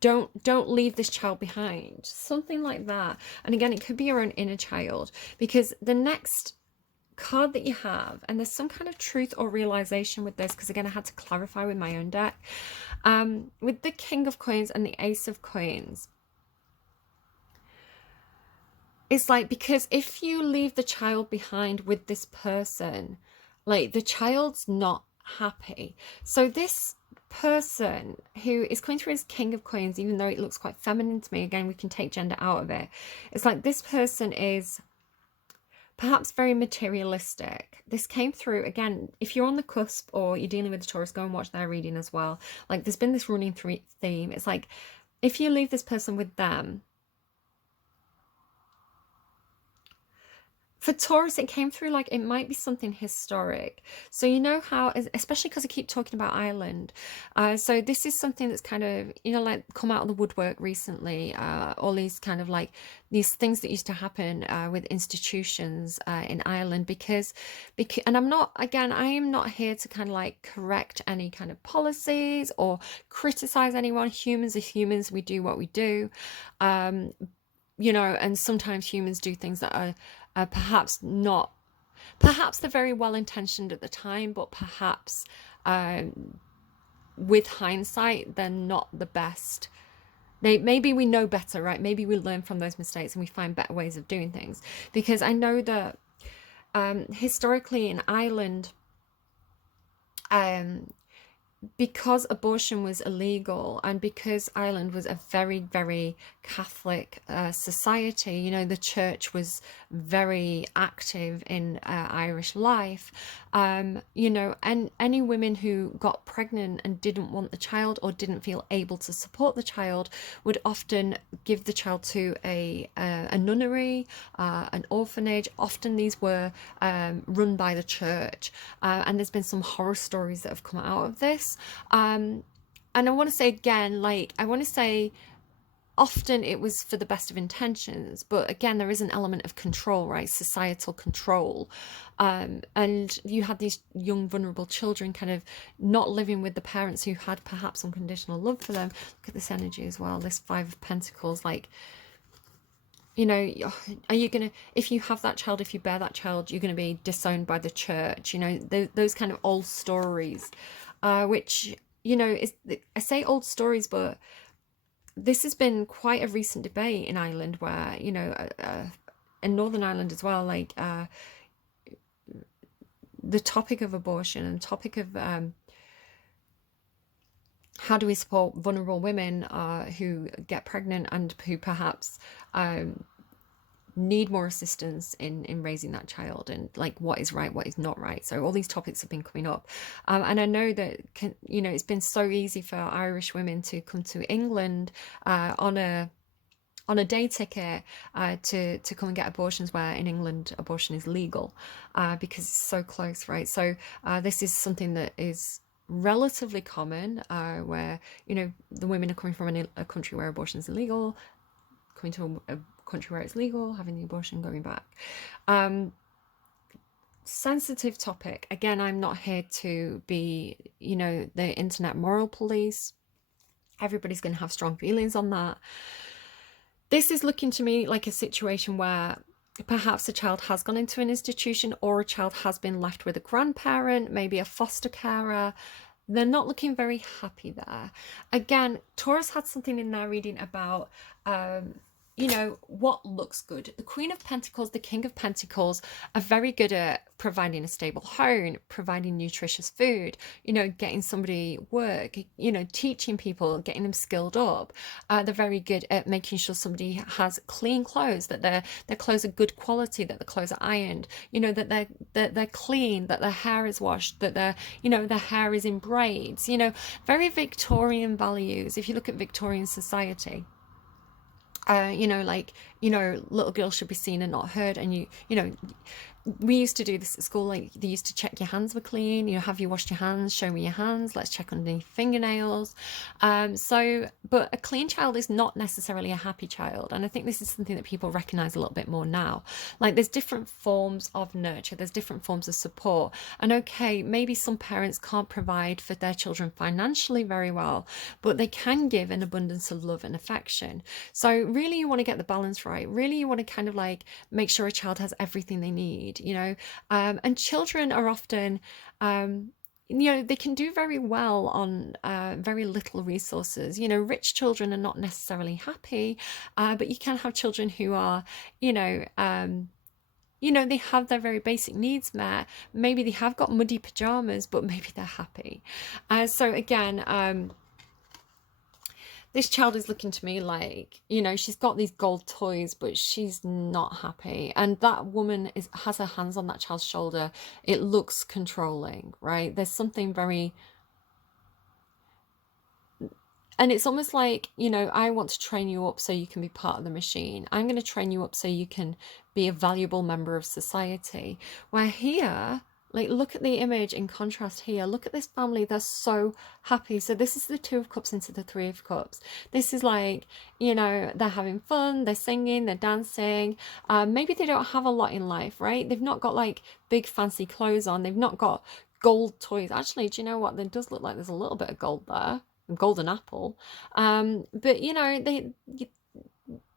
don't leave this child behind, something like that. And again, it could be your own inner child, because the next card that you have, and there's some kind of truth or realization with this, because again, I had to clarify with my own deck, with the King of Coins and the Ace of Coins. It's like, because if you leave the child behind with this person, like, the child's not happy. So this person who is coming through as King of Coins, even though it looks quite feminine to me, again, we can take gender out of it. It's like this person is perhaps very materialistic. This came through, again, if you're on the cusp or you're dealing with the Taurus, go and watch their reading as well. Like, there's been this running theme. It's like, if you leave this person with them, for Taurus, it came through like it might be something historic. So you know how, especially because I keep talking about Ireland. So this is something that's kind of, you know, like come out of the woodwork recently. All these kind of like these things that used to happen with institutions in Ireland, because, and I'm not, again, I am not here to kind of like correct any kind of policies or criticize anyone. Humans are humans. We do what we do. You know, and sometimes humans do things that are perhaps they're very well intentioned at the time, but perhaps with hindsight, they're not the best. Maybe we know better, right? Maybe we learn from those mistakes and we find better ways of doing things. Because I know that historically in Ireland, because abortion was illegal and because Ireland was a very, very Catholic society, you know, the church was very active in Irish life, you know, and any women who got pregnant and didn't want the child or didn't feel able to support the child would often give the child to a nunnery, an orphanage. Often these were run by the church, and there's been some horror stories that have come out of this. And I want to say again, like, I want to say often it was for the best of intentions, but again, there is an element of control, right? Societal control. And you had these young, vulnerable children kind of not living with the parents who had perhaps unconditional love for them. Look at this energy as well, this Five of Pentacles, like, you know, are you gonna, if you have that child, if you bear that child, you're gonna be disowned by the church, you know, those kind of old stories, which, you know, I say old stories, but this has been quite a recent debate in Ireland where, you know, in Northern Ireland as well, like the topic of abortion and topic of how do we support vulnerable women who get pregnant and who perhaps need more assistance in raising that child, and like what is right, what is not right. So all these topics have been coming up, and I know that you know, it's been so easy for Irish women to come to England on a day ticket to come and get abortions, where in England abortion is legal because it's so close, right? So this is something that is relatively common, where, you know, the women are coming from a country where abortion is illegal, coming to a country where it's legal, having the abortion, going back. Sensitive topic. Again, I'm not here to be, you know, the internet moral police. Everybody's going to have strong feelings on that. This is looking to me like a situation where perhaps a child has gone into an institution, or a child has been left with a grandparent, maybe a foster carer. They're not looking very happy there. Again, Taurus had something in their reading about you know, what looks good. The Queen of Pentacles, the King of Pentacles are very good at providing a stable home, providing nutritious food, you know, getting somebody work, you know, teaching people, getting them skilled up. They're very good at making sure somebody has clean clothes, that their clothes are good quality, that the clothes are ironed, you know, that they're clean, that their hair is washed, that their, you know, their hair is in braids, you know, very Victorian values. If you look at Victorian society, you know, like, you know, little girls should be seen and not heard. And you know, we used to do this at school, like they used to check your hands were clean, you know, have you washed your hands, show me your hands, let's check underneath fingernails. So but a clean child is not necessarily a happy child, and I think this is something that people recognize a little bit more now. Like, there's different forms of nurture, there's different forms of support, and okay, maybe some parents can't provide for their children financially very well, but they can give an abundance of love and affection. So really, you want to get the balance right. Really, you want to kind of like make sure a child has everything they need, you know. And children are often you know, they can do very well on very little resources. You know, rich children are not necessarily happy, but you can have children who are, you know, they have their very basic needs met. Maybe they have got muddy pajamas, but maybe they're happy. So again, this child is looking to me like, you know, she's got these gold toys, but she's not happy. And that woman has her hands on that child's shoulder. It looks controlling, right? There's something very... And it's almost like, you know, I want to train you up so you can be part of the machine. I'm going to train you up so you can be a valuable member of society. Where here... Like, look at the image in contrast here. Look at this family. They're so happy. So this is the Two of Cups into the Three of Cups. This is like, you know, they're having fun. They're singing. They're dancing. Maybe they don't have a lot in life, right? They've not got like big fancy clothes on. They've not got gold toys. Actually, do you know what? There does look like there's a little bit of gold there. A golden apple. But, you know,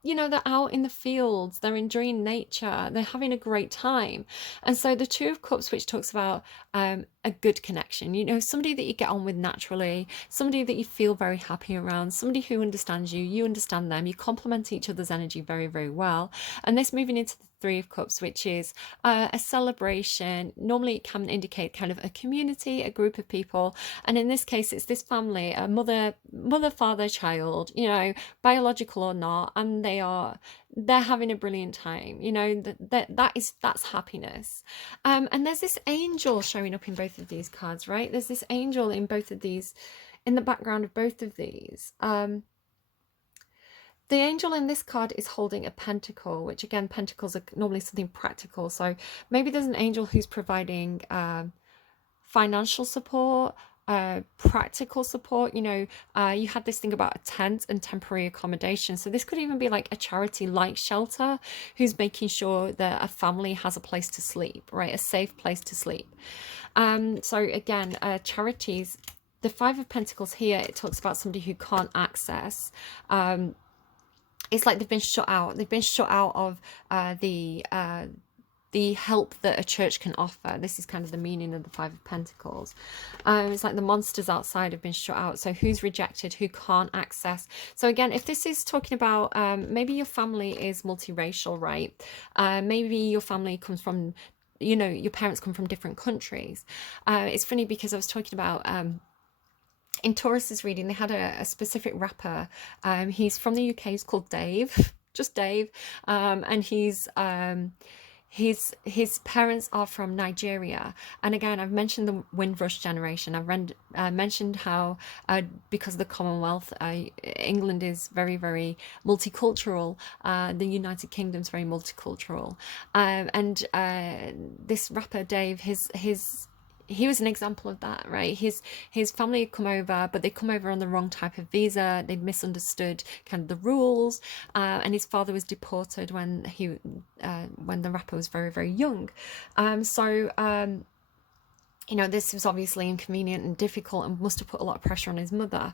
you know, they're out in the fields, they're enjoying nature, they're having a great time. And so the Two of Cups, which talks about a good connection, you know, somebody that you get on with naturally, somebody that you feel very happy around, somebody who understands you, you understand them, you complement each other's energy very, very well. And this moving into the Three of Cups, which is a celebration. Normally it can indicate kind of a community, a group of people, and in this case it's this family, a mother, father, child, you know, biological or not, and they're having a brilliant time, you know, that's happiness. And there's this angel showing up in both of these cards, right? There's this angel in both of these, in the background of both of these. The angel in this card is holding a pentacle, which again, pentacles are normally something practical. So maybe there's an angel who's providing financial support, practical support. You know, you had this thing about a tent and temporary accommodation. So this could even be like a charity like shelter who's making sure that a family has a place to sleep, right? A safe place to sleep. So again, charities, the Five of Pentacles here, it talks about somebody who can't access, it's like they've been shut out. They've been shut out of the help that a church can offer. This is kind of the meaning of the Five of Pentacles. It's like the monsters outside have been shut out. So who's rejected, who can't access. So again, if this is talking about maybe your family is multiracial, right? Maybe your family comes from, you know, your parents come from different countries. It's funny because I was talking about in Taurus's reading, they had a specific rapper. He's from the UK. He's called Dave, just Dave, and his parents are from Nigeria. And again, I've mentioned the Windrush generation. I've mentioned how because of the Commonwealth, England is very, very multicultural. The United Kingdom's very multicultural, and this rapper Dave, he was an example of that, right? His family had come over, but they come over on the wrong type of visa. They misunderstood kind of the rules, and his father was deported when the rapper was very, very young. You know, this was obviously inconvenient and difficult, and must have put a lot of pressure on his mother.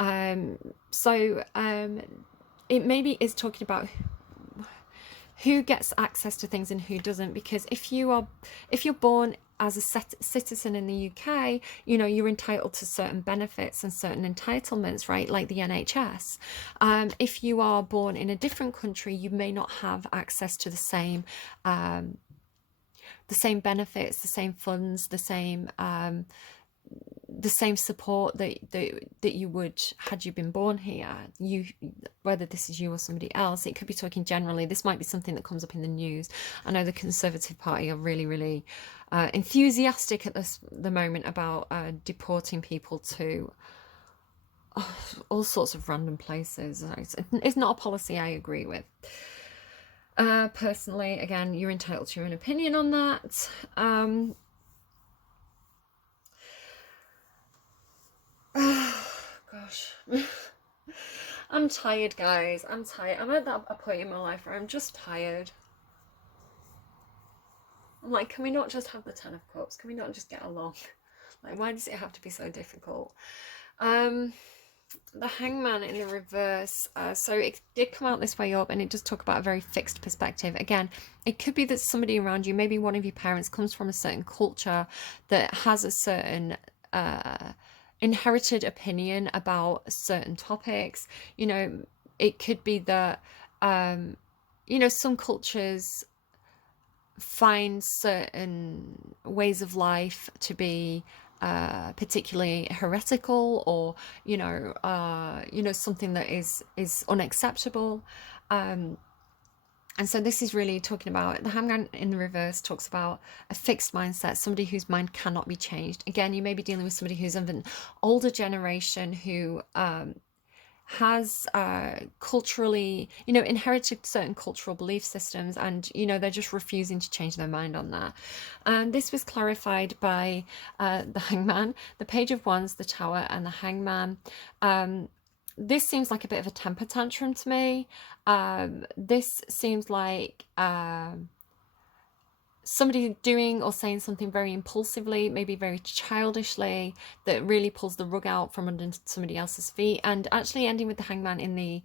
It maybe is talking about who gets access to things and who doesn't, because if you're born as a citizen in the UK, you know, you're entitled to certain benefits and certain entitlements, right? Like the NHS. If you are born in a different country, you may not have access to the same benefits, the same funds, the same support that you would had you been born here. Whether this is you or somebody else, it could be talking generally. This might be something that comes up in the news. I know the Conservative Party are really, really enthusiastic at the moment about deporting people to all sorts of random places. It's not a policy I agree with. Personally, again, you're entitled to your own opinion on that. Oh, gosh. I'm tired, guys. I'm tired. I'm at a point in my life where I'm just tired. I'm like, can we not just have the Ten of Cups? Can we not just get along? Like, why does it have to be so difficult? The Hangman in the reverse. So it did come out this way up, and it does talk about a very fixed perspective. Again, it could be that somebody around you, maybe one of your parents, comes from a certain culture that has a certain inherited opinion about certain topics. You know, it could be that you know, some cultures find certain ways of life to be particularly heretical, or you know, something that is unacceptable. And so this is really talking about, the Hangman in the reverse talks about a fixed mindset, somebody whose mind cannot be changed. Again, you may be dealing with somebody who's of an older generation who has culturally, you know, inherited certain cultural belief systems, and you know, they're just refusing to change their mind on that. And this was clarified by the Hangman, the Page of Wands, the Tower, and the Hangman. This seems like a bit of a temper tantrum to me. This seems like somebody doing or saying something very impulsively, maybe very childishly, that really pulls the rug out from under somebody else's feet. And actually ending with the Hangman in the...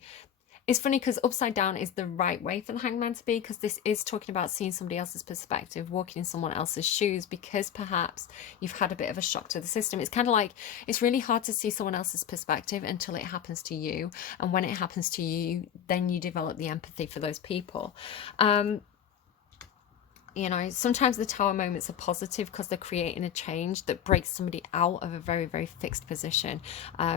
It's funny because upside down is the right way for the Hangman to be, because this is talking about seeing somebody else's perspective, walking in someone else's shoes, because perhaps you've had a bit of a shock to the system. It's kind of like, it's really hard to see someone else's perspective until it happens to you. And when it happens to you, then you develop the empathy for those people. You know, sometimes the tower moments are positive because they're creating a change that breaks somebody out of a very, very fixed position,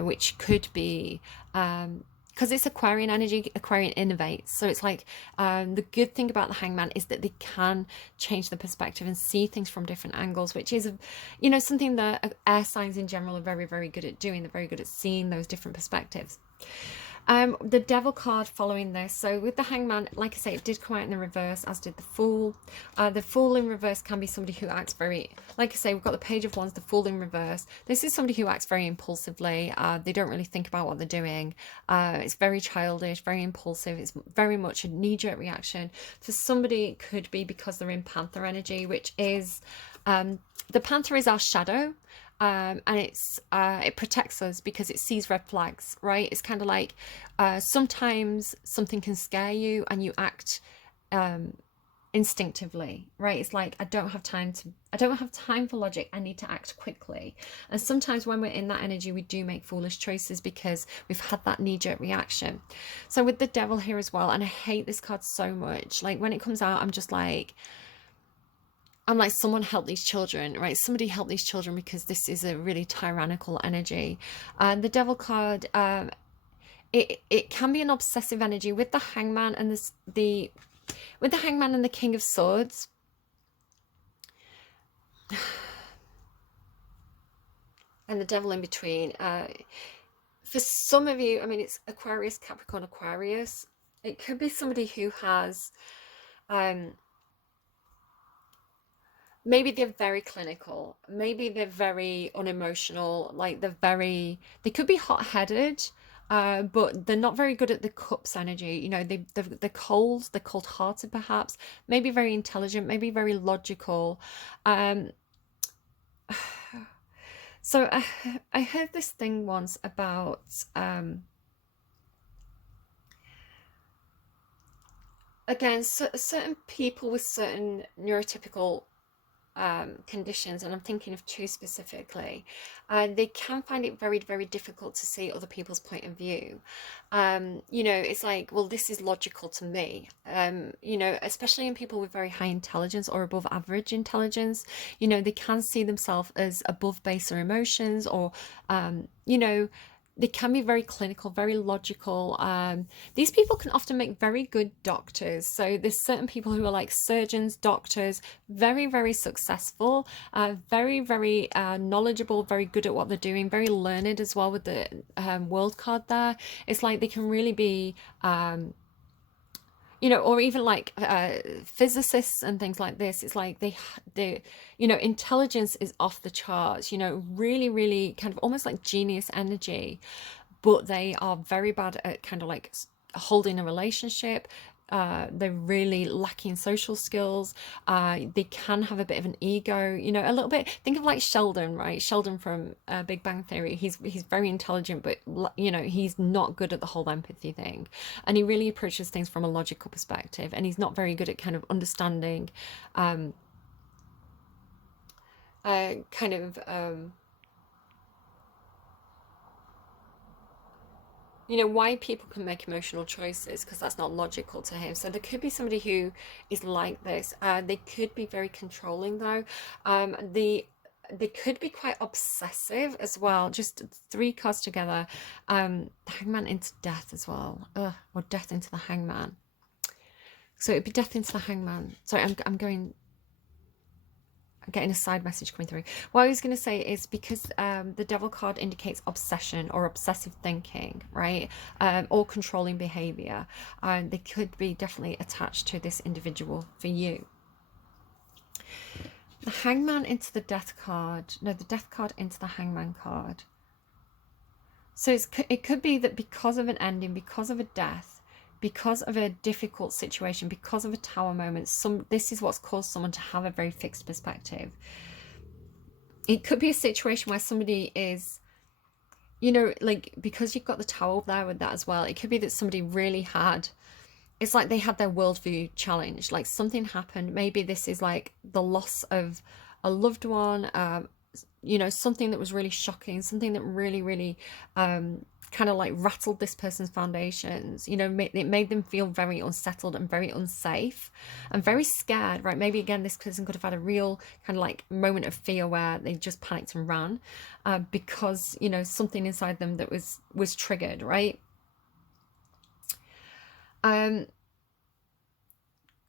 which could be because it's Aquarian energy. Aquarian innovates, so it's like the good thing about the Hangman is that they can change the perspective and see things from different angles, which is, you know, something that air signs in general are very, very good at doing. They're very good at seeing those different perspectives. The Devil card following this. So with the Hangman, like I say, it did come out in the reverse, as did the Fool. The Fool in reverse can be somebody who acts very, like I say, we've got the Page of Wands, the Fool in reverse. This is somebody who acts very impulsively. They don't really think about what they're doing. It's very childish, very impulsive. It's very much a knee-jerk reaction. For somebody, it could be because they're in Panther energy, which is, the Panther is our shadow. And it protects us because it sees red flags, right? It's kind of like sometimes something can scare you and you act instinctively, right? It's like I don't have time for logic. I need to act quickly. And sometimes when we're in that energy, we do make foolish choices because we've had that knee-jerk reaction. So with the Devil here as well, and I hate this card so much. Like when it comes out, I'm like, someone help these children, right? Somebody help these children because this is a really tyrannical energy. And the Devil card, it can be an obsessive energy with the Hangman and with the Hangman and the King of Swords. And the Devil in between. For some of you, I mean, it's Aquarius, Capricorn, Aquarius. It could be somebody who has maybe they're very clinical, maybe they're very unemotional, like they could be hot-headed, but they're not very good at the cups energy. You know, they're cold-hearted perhaps, maybe very intelligent, maybe very logical. So I heard this thing once about again, certain people with certain neurotypical conditions, and I'm thinking of two specifically, they can find it very, very difficult to see other people's point of view. You know, it's like, well, this is logical to me. You know, especially in people with very high intelligence or above average intelligence, you know, they can see themselves as above baser emotions, or you know, they can be very clinical, very logical. These people can often make very good doctors. So there's certain people who are like surgeons, doctors, very, very successful, very, very knowledgeable, very good at what they're doing, very learned as well with the world card there. It's like they can really be you know, or even like physicists and things like this. It's like they, you know, intelligence is off the charts, you know, really, really kind of almost like genius energy, but they are very bad at kind of like holding a relationship. They're really lacking social skills. They can have a bit of an ego, you know, a little bit. Think of like Sheldon, right? Sheldon from Big Bang Theory. He's very intelligent, but you know, he's not good at the whole empathy thing, and he really approaches things from a logical perspective. And he's not very good at kind of understanding, kind of. You know, why people can make emotional choices, because that's not logical to him. So there could be somebody who is like this. They could be very controlling though. They could be quite obsessive as well. Just three cards together. The Hangman into Death as well. Or Death into the Hangman. So it'd be Death into the Hangman. Sorry, I'm getting a side message coming through. What I was going to say is because the Devil card indicates obsession or obsessive thinking, right? Or controlling behavior. They could be definitely attached to this individual for you. The Hangman into the Death card. No, the Death card into the Hangman card. So it could be that because of an ending, because of a death, because of a difficult situation, because of a tower moment, this is what's caused someone to have a very fixed perspective. It could be a situation where somebody is, you know, like, because you've got the tower there with that as well, it could be that somebody really had, it's like they had their worldview challenged, like something happened. Maybe this is like the loss of a loved one, you know, something that was really shocking, something that really, really kind of like rattled this person's foundations. You know, it made them feel very unsettled and very unsafe and very scared, right? Maybe again, this person could have had a real kind of like moment of fear where they just panicked and ran, because, you know, something inside them that was triggered, right?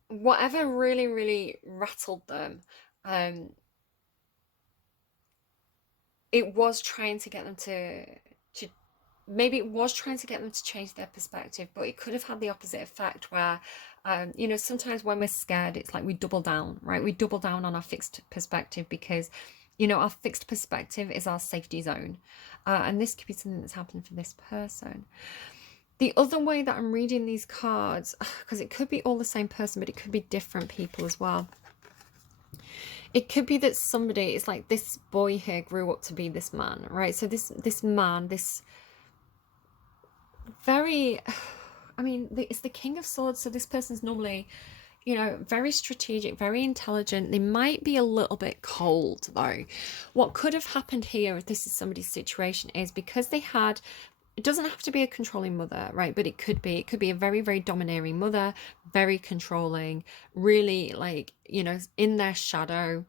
Whatever really, really rattled them, it was trying to get them to maybe it was trying to get them to change their perspective, but it could have had the opposite effect where, you know, sometimes when we're scared, it's like we double down, right? We double down on our fixed perspective because, you know, our fixed perspective is our safety zone. And this could be something that's happened for this person. The other way that I'm reading these cards, because it could be all the same person, but it could be different people as well. It could be that somebody, it's like this boy here grew up to be this man, right? So this man, this very, I mean, it's the King of Swords, so this person's normally, you know, very strategic, very intelligent. They might be a little bit cold, though. What could have happened here, if this is somebody's situation, is because they had, it doesn't have to be a controlling mother, right? But it could be a very, very domineering mother, very controlling, really like, you know, in their shadow.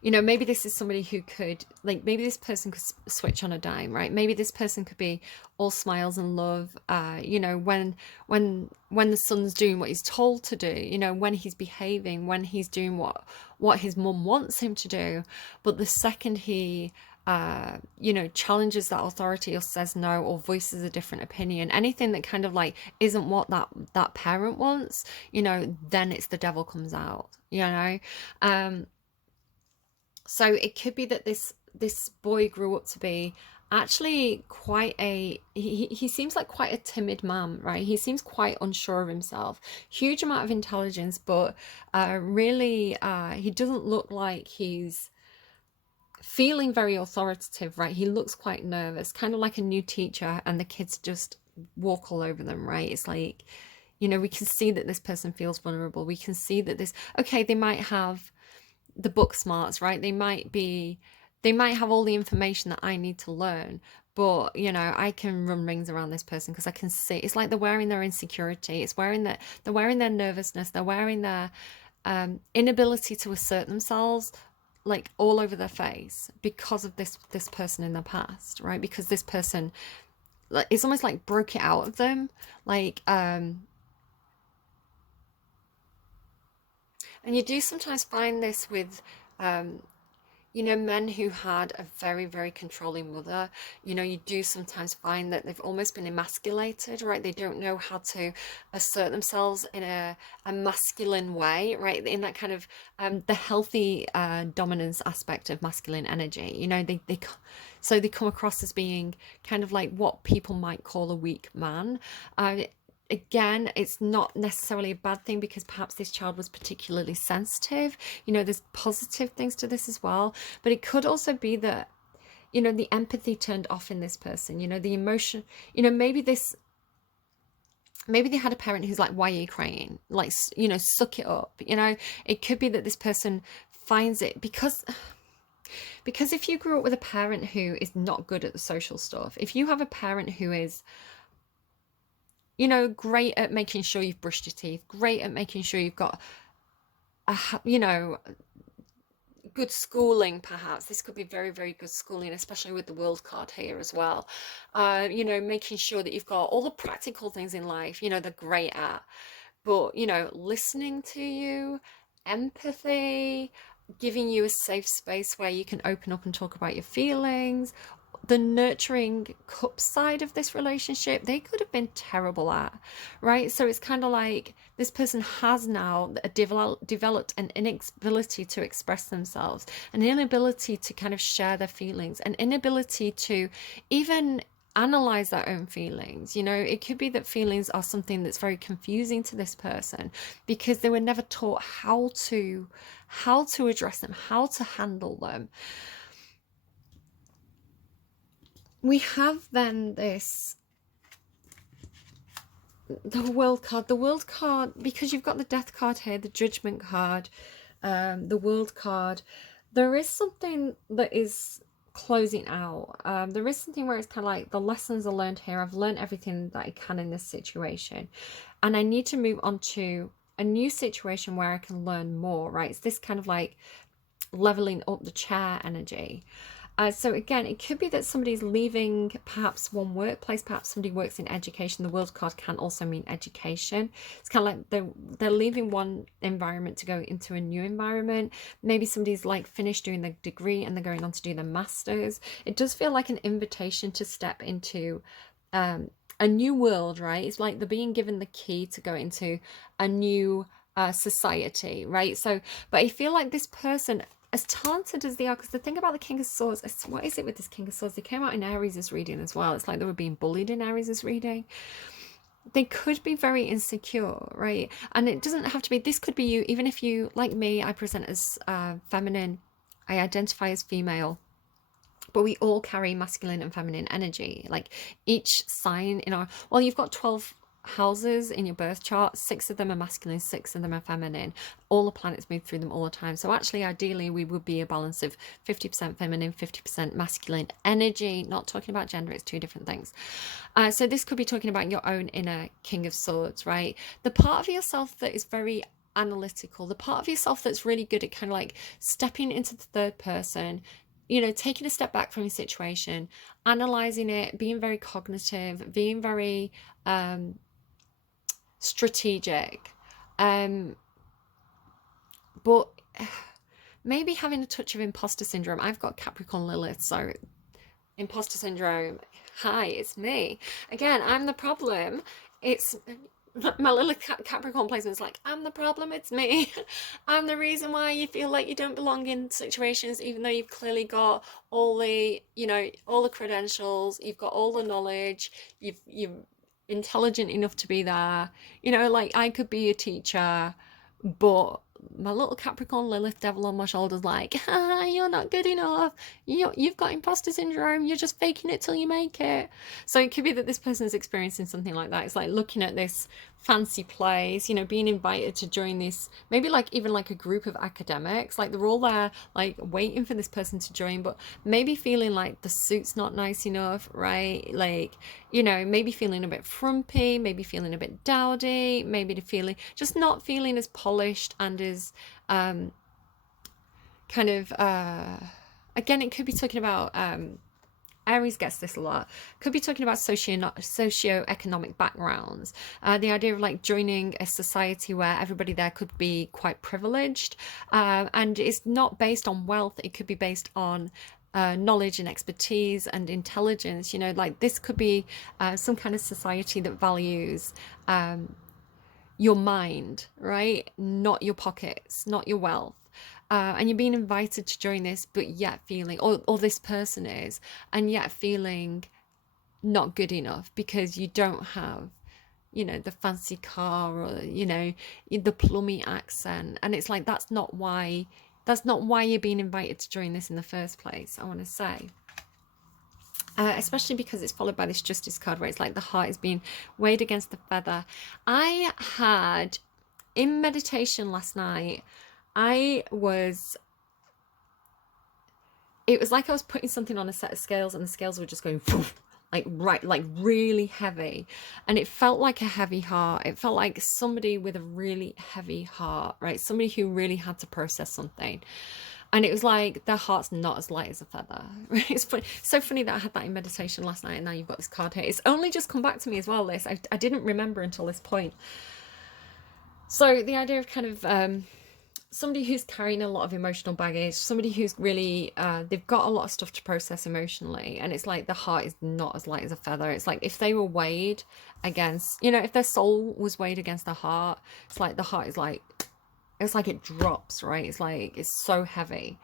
You know, maybe this is somebody who could, like, maybe this person could switch on a dime, right? Maybe this person could be all smiles and love, you know, when the son's doing what he's told to do, you know, when he's behaving, when he's doing what his mum wants him to do. But the second he you know, challenges that authority or says no or voices a different opinion, anything that kind of like isn't what that parent wants, you know, then it's the devil comes out, you know. So it could be that this boy grew up to be actually quite a, he seems like quite a timid man, right? He seems quite unsure of himself, huge amount of intelligence, but really he doesn't look like he's feeling very authoritative, right? He looks quite nervous, kind of like a new teacher, and the kids just walk all over them, right? It's like, you know, we can see that this person feels vulnerable. We can see that this, okay, they might have the book smarts, right? They might have all the information that I need to learn, but, you know, I can run rings around this person because I can see, it's like they're wearing their insecurity, they're wearing their nervousness, they're wearing their inability to assert themselves, like all over their face because of this person in the past, right? Because this person, like, it's almost like broke it out of them, like and you do sometimes find this with you know, men who had a very, very controlling mother. You know, you do sometimes find that they've almost been emasculated, right? They don't know how to assert themselves in a masculine way, right? In that kind of the healthy dominance aspect of masculine energy. You know, so they come across as being kind of like what people might call a weak man. Again, it's not necessarily a bad thing because perhaps this child was particularly sensitive. You know, there's positive things to this as well, but it could also be that, you know, the empathy turned off in this person, you know, the emotion, you know, maybe they had a parent who's like, why are you crying? Like, you know, suck it up. You know, it could be that this person finds it because if you grew up with a parent who is not good at the social stuff, if you have a parent who is, you know, great at making sure you've brushed your teeth, great at making sure you've got you know, good schooling, perhaps this could be very, very good schooling, especially with the world card here as well, you know, making sure that you've got all the practical things in life, you know, they're great at, but, you know, listening to you, empathy, giving you a safe space where you can open up and talk about your feelings, the nurturing cup side of this relationship, they could have been terrible at, right? So it's kind of like this person has now developed an inability to express themselves, an inability to kind of share their feelings, an inability to even analyze their own feelings. You know, it could be that feelings are something that's very confusing to this person because they were never taught how to address them, how to handle them. We have then this, the world card, because you've got the death card here, the judgment card, the world card. There is something that is closing out. There is something where it's kind of like the lessons are learned here. I've learned everything that I can in this situation, and I need to move on to a new situation where I can learn more, right? It's this kind of like leveling up the chair energy. So again, it could be that somebody's leaving perhaps one workplace, perhaps somebody works in education. The World card can also mean education. It's kind of like they're leaving one environment to go into a new environment. Maybe somebody's like finished doing the degree and they're going on to do their masters. It does feel like an invitation to step into a new world, right? It's like they're being given the key to go into a new society, right? So, but I feel like this person, as talented as they are, because the thing about the King of Swords, what is it with this King of Swords? They came out in Aries' reading as well. It's like they were being bullied in Aries' reading. They could be very insecure, right? And it doesn't have to be, this could be you, even if you, like me, I present as feminine, I identify as female, but we all carry masculine and feminine energy. Like each sign in our, well, you've got 12 houses in your birth chart, 6 of them are masculine, 6 of them are feminine. All the planets move through them all the time. So actually, ideally, we would be a balance of 50% feminine, 50% masculine energy. Not talking about gender, it's 2 different things. So this could be talking about your own inner King of Swords, right? The part of yourself that is very analytical, the part of yourself that's really good at kind of like stepping into the third person, you know, taking a step back from your situation, analyzing it, being very cognitive, being very strategic, but maybe having a touch of imposter syndrome. I've got Capricorn Lilith, so imposter syndrome. Hi, it's me again. I'm the problem. It's my Lilith Capricorn placement is like, I'm the problem, it's me. I'm the reason why you feel like you don't belong in situations, even though you've clearly got all the, you know, all the credentials, you've got all the knowledge, you're intelligent enough to be there. You know, like I could be a teacher, but my little Capricorn Lilith devil on my shoulders like, you're not good enough, you've got imposter syndrome, you're just faking it till you make it. So it could be that this person is experiencing something like that. It's like looking at this fancy place, you know, being invited to join this, maybe like even like a group of academics, like they're all there like waiting for this person to join, but maybe feeling like the suit's not nice enough, right? Like, you know, maybe feeling a bit frumpy, maybe feeling a bit dowdy, maybe feeling just not feeling as polished and as kind of again, it could be talking about Aries gets this a lot. Could be talking about socio-economic backgrounds. The idea of like joining a society where everybody there could be quite privileged, and it's not based on wealth. It could be based on knowledge and expertise and intelligence. You know, like this could be some kind of society that values your mind, right? Not your pockets, not your wealth. And you're being invited to join this, but yet feeling, or this person is, and yet feeling not good enough because you don't have, you know, the fancy car or, you know, the plummy accent. And it's like, that's not why you're being invited to join this in the first place, I want to say. Especially because it's followed by this Justice card where it's like the heart is being weighed against the feather. I had, in meditation last night, it was like I was putting something on a set of scales and the scales were just going like really heavy, and it felt like a heavy heart. It felt like somebody with a really heavy heart, right? Somebody who really had to process something. And it was like their heart's not as light as a feather. Right? It's funny. So funny that I had that in meditation last night and now you've got this card here. It's only just come back to me as well, this. I didn't remember until this point. So the idea of kind of somebody who's carrying a lot of emotional baggage, somebody who's really, they've got a lot of stuff to process emotionally, and it's like the heart is not as light as a feather. It's like if they were weighed against, you know, if their soul was weighed against the heart, it's like the heart is like, it's like it drops, right? It's like, it's so heavy.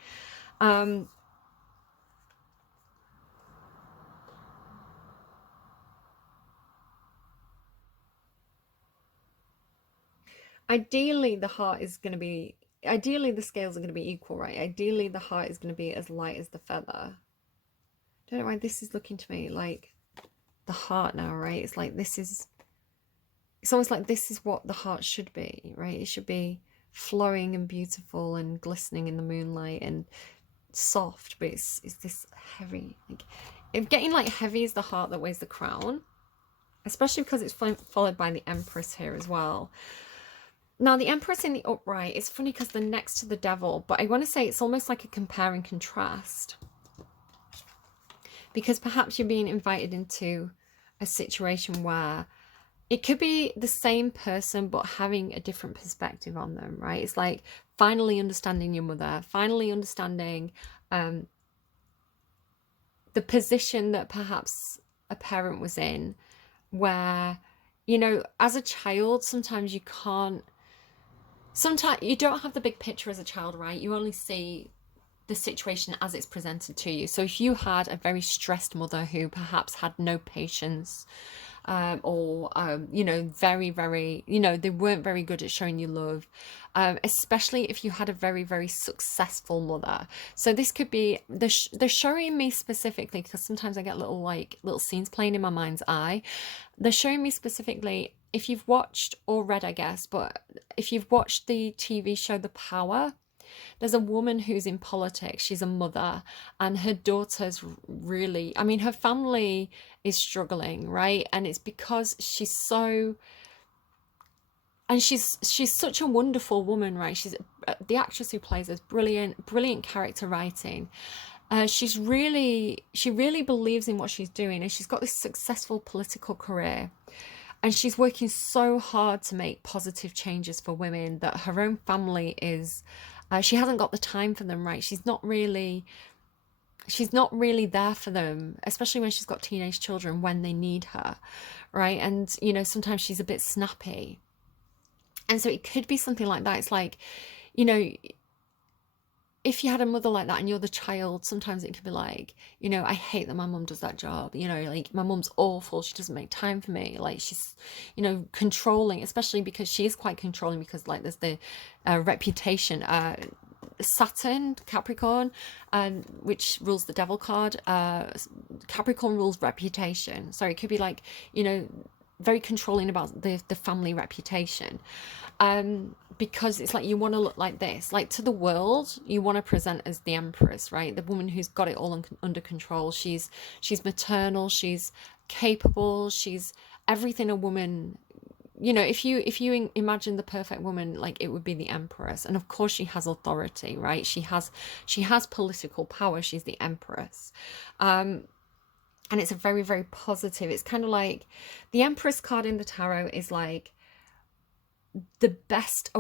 Ideally, the heart is going to be, ideally, the scales are going to be equal, right? Ideally, the heart is going to be as light as the feather. Don't know why this is looking to me like the heart now, right? It's like this is, it's almost like this is what the heart should be, right? It should be flowing and beautiful and glistening in the moonlight and soft, but it's this heavy. Like, if getting like heavy is the heart that weighs the crown, especially because it's followed by the Empress here as well. Now, the Empress in the upright, it's funny because they're next to the Devil, but I want to say it's almost like a compare and contrast. Because perhaps you're being invited into a situation where it could be the same person, but having a different perspective on them, right? It's like finally understanding your mother, finally understanding the position that perhaps a parent was in, where, you know, as a child, sometimes you don't have the big picture as a child, right? You only see the situation as it's presented to you. So if you had a very stressed mother who perhaps had no patience, or you know, very, very, you know, they weren't very good at showing you love, especially if you had a very, very successful mother. So this could be, they're showing me specifically, because sometimes I get little scenes playing in my mind's eye. They're showing me specifically, if you've watched or read, I guess, but if you've watched the TV show The Power, there's a woman who's in politics. She's a mother, and her daughter's really, I mean, her family is struggling, right? And it's because she's so, and she's such a wonderful woman, right? She's the actress who plays her, brilliant character writing. She really believes in what she's doing, and she's got this successful political career. And she's working so hard to make positive changes for women that her own family is, she hasn't got the time for them, right? She's not really there for them, especially when she's got teenage children when they need her, right? And, you know, sometimes she's a bit snappy. And so it could be something like that. It's like, you know, if you had a mother like that and you're the child, sometimes it could be like, you know, I hate that my mum does that job. You know, like, my mum's awful. She doesn't make time for me. Like, she's, you know, controlling, especially because she is quite controlling, because like there's the reputation, Saturn, Capricorn, which rules the Devil card. Capricorn rules reputation. So it could be like, you know, very controlling about the family reputation. Because it's like, you want to look like this, like, to the world, you want to present as the Empress, right? The woman who's got it all under control. She's maternal, she's capable, she's everything a woman, you know, if you imagine the perfect woman, like, it would be the Empress. And of course she has authority, right? She has political power. She's the Empress. And it's a very, very positive, it's kind of like the Empress card in the tarot is like the best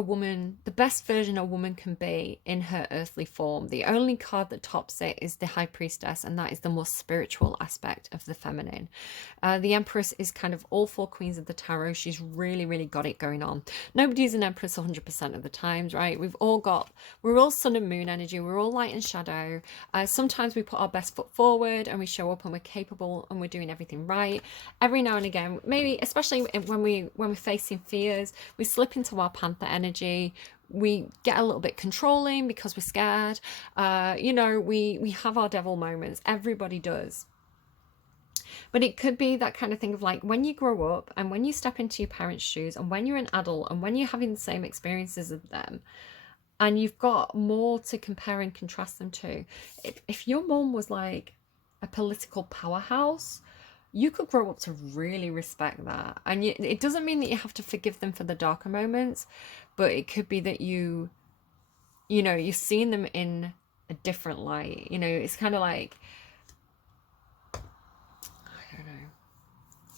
version a woman can be in her earthly form. The only card that tops it is the High Priestess, and that is the more spiritual aspect of the feminine. The Empress is kind of all four queens of the tarot. She's really, really got it going on. Nobody's an Empress 100% of the times, right? We're all sun and moon energy. We're all light and shadow. Sometimes we put our best foot forward and we show up and we're capable and we're doing everything right. Every now and again, maybe especially when we're facing fears, we slip into our Panther energy. We get a little bit controlling because we're scared. You know, we have our devil moments. Everybody does. But it could be that kind of thing of like, when you grow up and when you step into your parents' shoes and when you're an adult and when you're having the same experiences as them, and you've got more to compare and contrast them to. If your mom was like a political powerhouse, you could grow up to really respect that. And it doesn't mean that you have to forgive them for the darker moments, but it could be that you know, you're seeing them in a different light. You know, it's kind of like,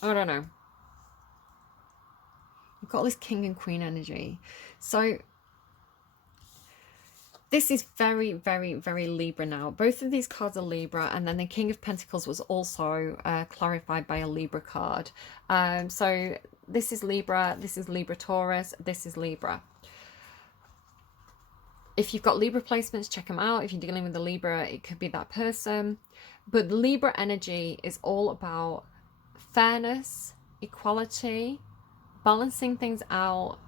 I don't know. We've got all this King and Queen energy. So this is very, very, very Libra now. Both of these cards are Libra, and then the King of Pentacles was also clarified by a Libra card. So this is Libra, this is Libra Taurus, this is Libra. If you've got Libra placements, check them out. If you're dealing with the Libra, it could be that person. But the Libra energy is all about fairness, equality, balancing things out,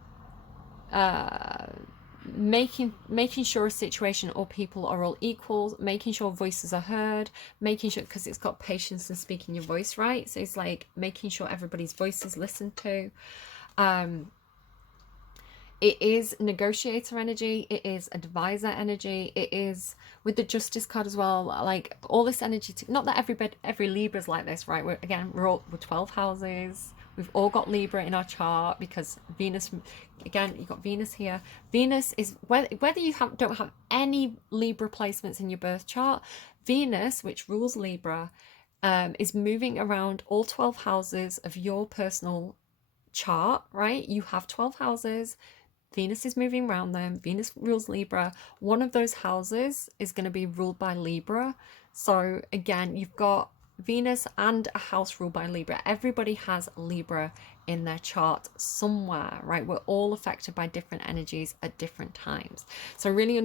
making sure a situation or people are all equal, making sure voices are heard, making sure, because it's got patience and speaking your voice, right? So it's like making sure everybody's voice is listened to. It is negotiator energy, it is advisor energy, it is with the justice card as well, like all this energy not that every Libra's like this, right? We're 12 houses, we've all got Libra in our chart because Venus, again, you've got Venus here. Venus is whether you don't have any Libra placements in your birth chart, Venus, which rules Libra, is moving around all 12 houses of your personal chart, right? You have 12 houses. Venus is moving around them. Venus rules Libra. One of those houses is going to be ruled by Libra. So again, you've got Venus and a house ruled by Libra. Everybody has Libra in their chart somewhere, right? We're all affected by different energies at different times. So really,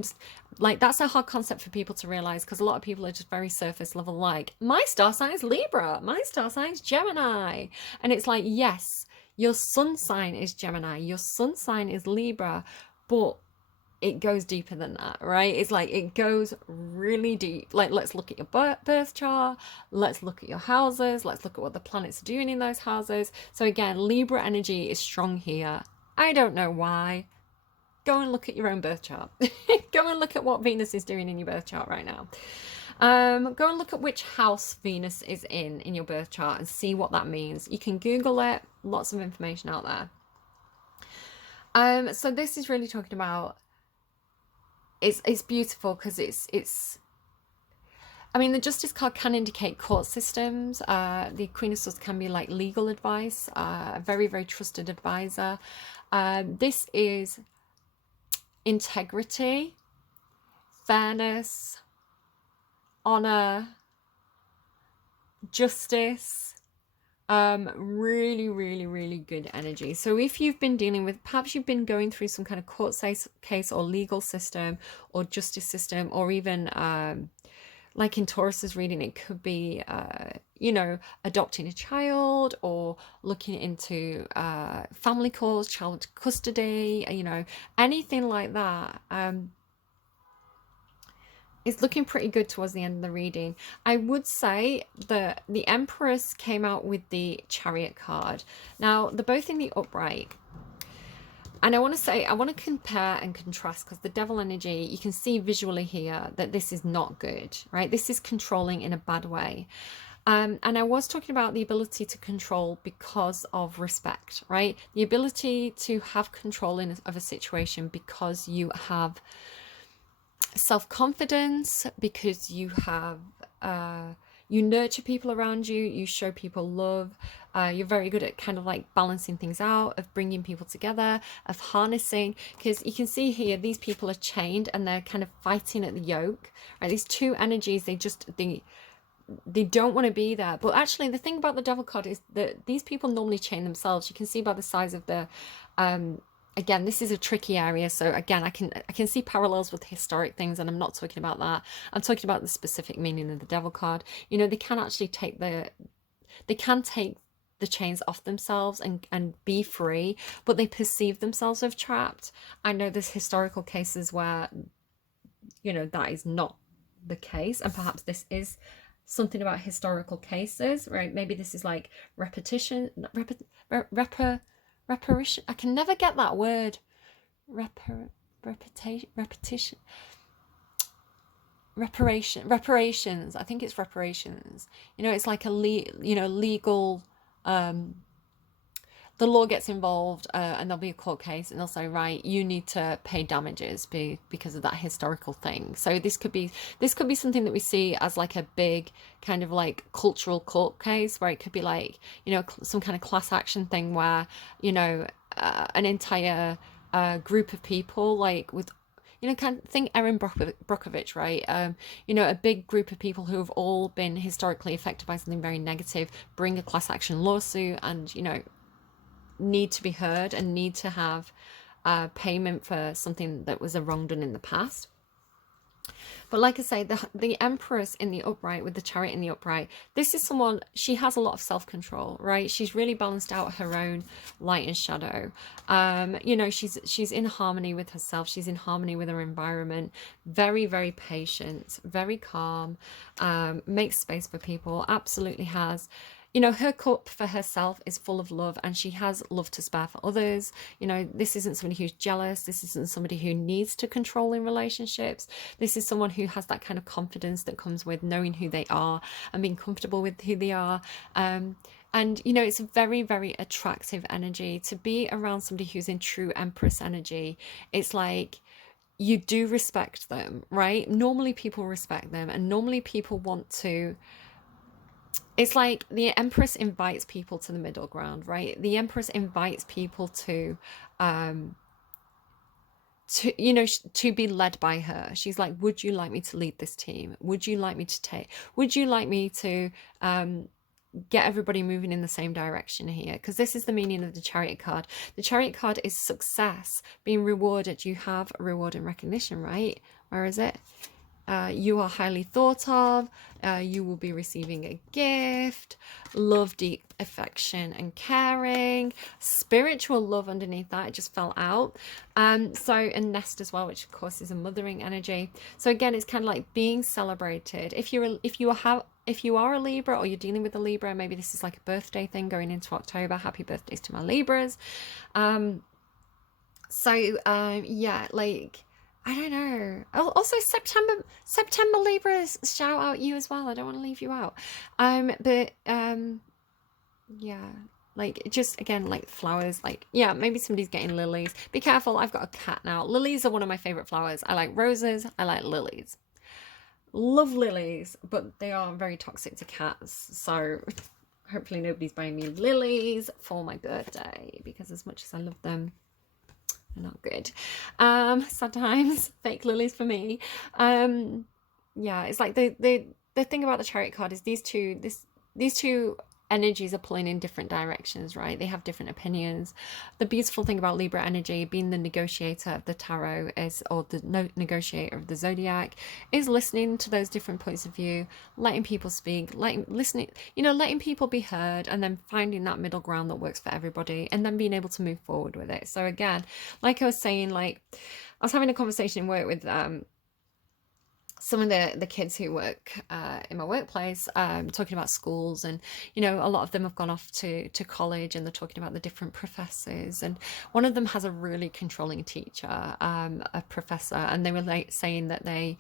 like, that's a hard concept for people to realize, because a lot of people are just very surface level, like, my star sign is Libra, my star sign is Gemini. And it's like, yes, your sun sign is Gemini, your sun sign is Libra, but it goes deeper than that, right? It's like, it goes really deep. Like, let's look at your birth chart, let's look at your houses, let's look at what the planets are doing in those houses. So again, Libra energy is strong here. I don't know why. Go and look at your own birth chart. Go and look at what Venus is doing in your birth chart right now. Go and look at which house Venus is in your birth chart and see what that means. You can Google it, lots of information out there. So this is really talking about, it's beautiful because it's I mean, the Justice card can indicate court systems. The Queen of Swords can be like legal advice, a very, very trusted advisor. This is integrity, fairness, honor, justice, really, really, really good energy. So if you've been dealing with, perhaps you've been going through some kind of court case or legal system or justice system, or even like in Taurus's reading, it could be you know, adopting a child, or looking into family courts, child custody, you know, anything like that. It's looking pretty good towards the end of the reading. I would say that the Empress came out with the Chariot card. Now, they're both in the upright. And I want to compare and contrast, because the Devil energy, you can see visually here that this is not good, right? This is controlling in a bad way. And I was talking about the ability to control because of respect, right? The ability to have control of a situation because you have self-confidence, because you have you nurture people around you, you show people love, you're very good at kind of like balancing things out, of bringing people together, of harnessing, because you can see here these people are chained and they're kind of fighting at the yoke, right? These two energies, they don't want to be there. But actually, the thing about the Devil card is that these people normally chain themselves. You can see by the size of the again, this is a tricky area, so again, I can see parallels with historic things, and I'm not talking about that. I'm talking about the specific meaning of the Devil card. You know, they can actually take the chains off themselves and be free, but they perceive themselves as trapped. I know there's historical cases where, you know, that is not the case, and perhaps this is something about historical cases, right? Maybe this is like repetition, reparation. I can never get that word. Reparations. I think it's reparations. You know, it's like a legal. The law gets involved, and there'll be a court case, and they'll say, right, you need to pay damages because of that historical thing. So this could be something that we see as like a big kind of like cultural court case, where it could be like, you know, some kind of class action thing where, you know, an entire group of people, like with, you know, kind of think Erin Brockovich, right? You know, a big group of people who have all been historically affected by something very negative bring a class action lawsuit, and, you know, need to be heard and need to have payment for something that was a wrong done in the past. But like I say, the Empress in the upright, with the Chariot in the upright, this is someone, she has a lot of self-control, right? She's really balanced out her own light and shadow. You know, she's in harmony with herself. She's in harmony with her environment. Very, very patient, very calm, makes space for people, absolutely has. you know, her cup for herself is full of love, and she has love to spare for others. You know, this isn't somebody who's jealous. This isn't somebody who needs to control in relationships. This is someone who has that kind of confidence that comes with knowing who they are and being comfortable with who they are. And, you know, it's a very, very attractive energy to be around somebody who's in true Empress energy. It's like, you do respect them, right? Normally people respect them, and normally people want to, it's like the Empress invites people to the middle ground, right? The Empress invites people um to, you know, to be led by her. She's like, would you like me to lead this team? Would you like me to take, would you like me to get everybody moving in the same direction here? Because this is the meaning of the Chariot card. The Chariot card is success, being rewarded. You have a reward and recognition, right? Where is it? You are highly thought of. You will be receiving a gift. Love, deep affection and caring. Spiritual love underneath that, it just fell out. So a nest as well, which of course is a mothering energy. So again, it's kind of like being celebrated. If you are a Libra, or you're dealing with a Libra, maybe this is like a birthday thing going into October. Happy birthdays to my Libras. Yeah, like, I don't know. Also, September Libras, shout out you as well. I don't want to leave you out. Yeah, like, just again, like flowers, like, yeah, maybe somebody's getting lilies. Be careful, I've got a cat now. Lilies are one of my favorite flowers. I like roses, I like lilies. Love lilies, but they are very toxic to cats. So hopefully nobody's buying me lilies for my birthday, because as much as I love them, they're not good. Sometimes fake lilies for me. Yeah, it's like the thing about the Chariot card is these two energies are pulling in different directions, right? They have different opinions. The beautiful thing about Libra energy, being the negotiator of the tarot, is, or the negotiator of the zodiac, is listening to those different points of view, letting people speak, listening, you know, letting people be heard, and then finding that middle ground that works for everybody, and then being able to move forward with it. So again, like I was saying, like, I was having a conversation in work with some of the kids who work in my workplace, talking about schools, and, you know, a lot of them have gone off to college, and they're talking about the different professors, and one of them has a really controlling teacher, a professor, and they were like saying that they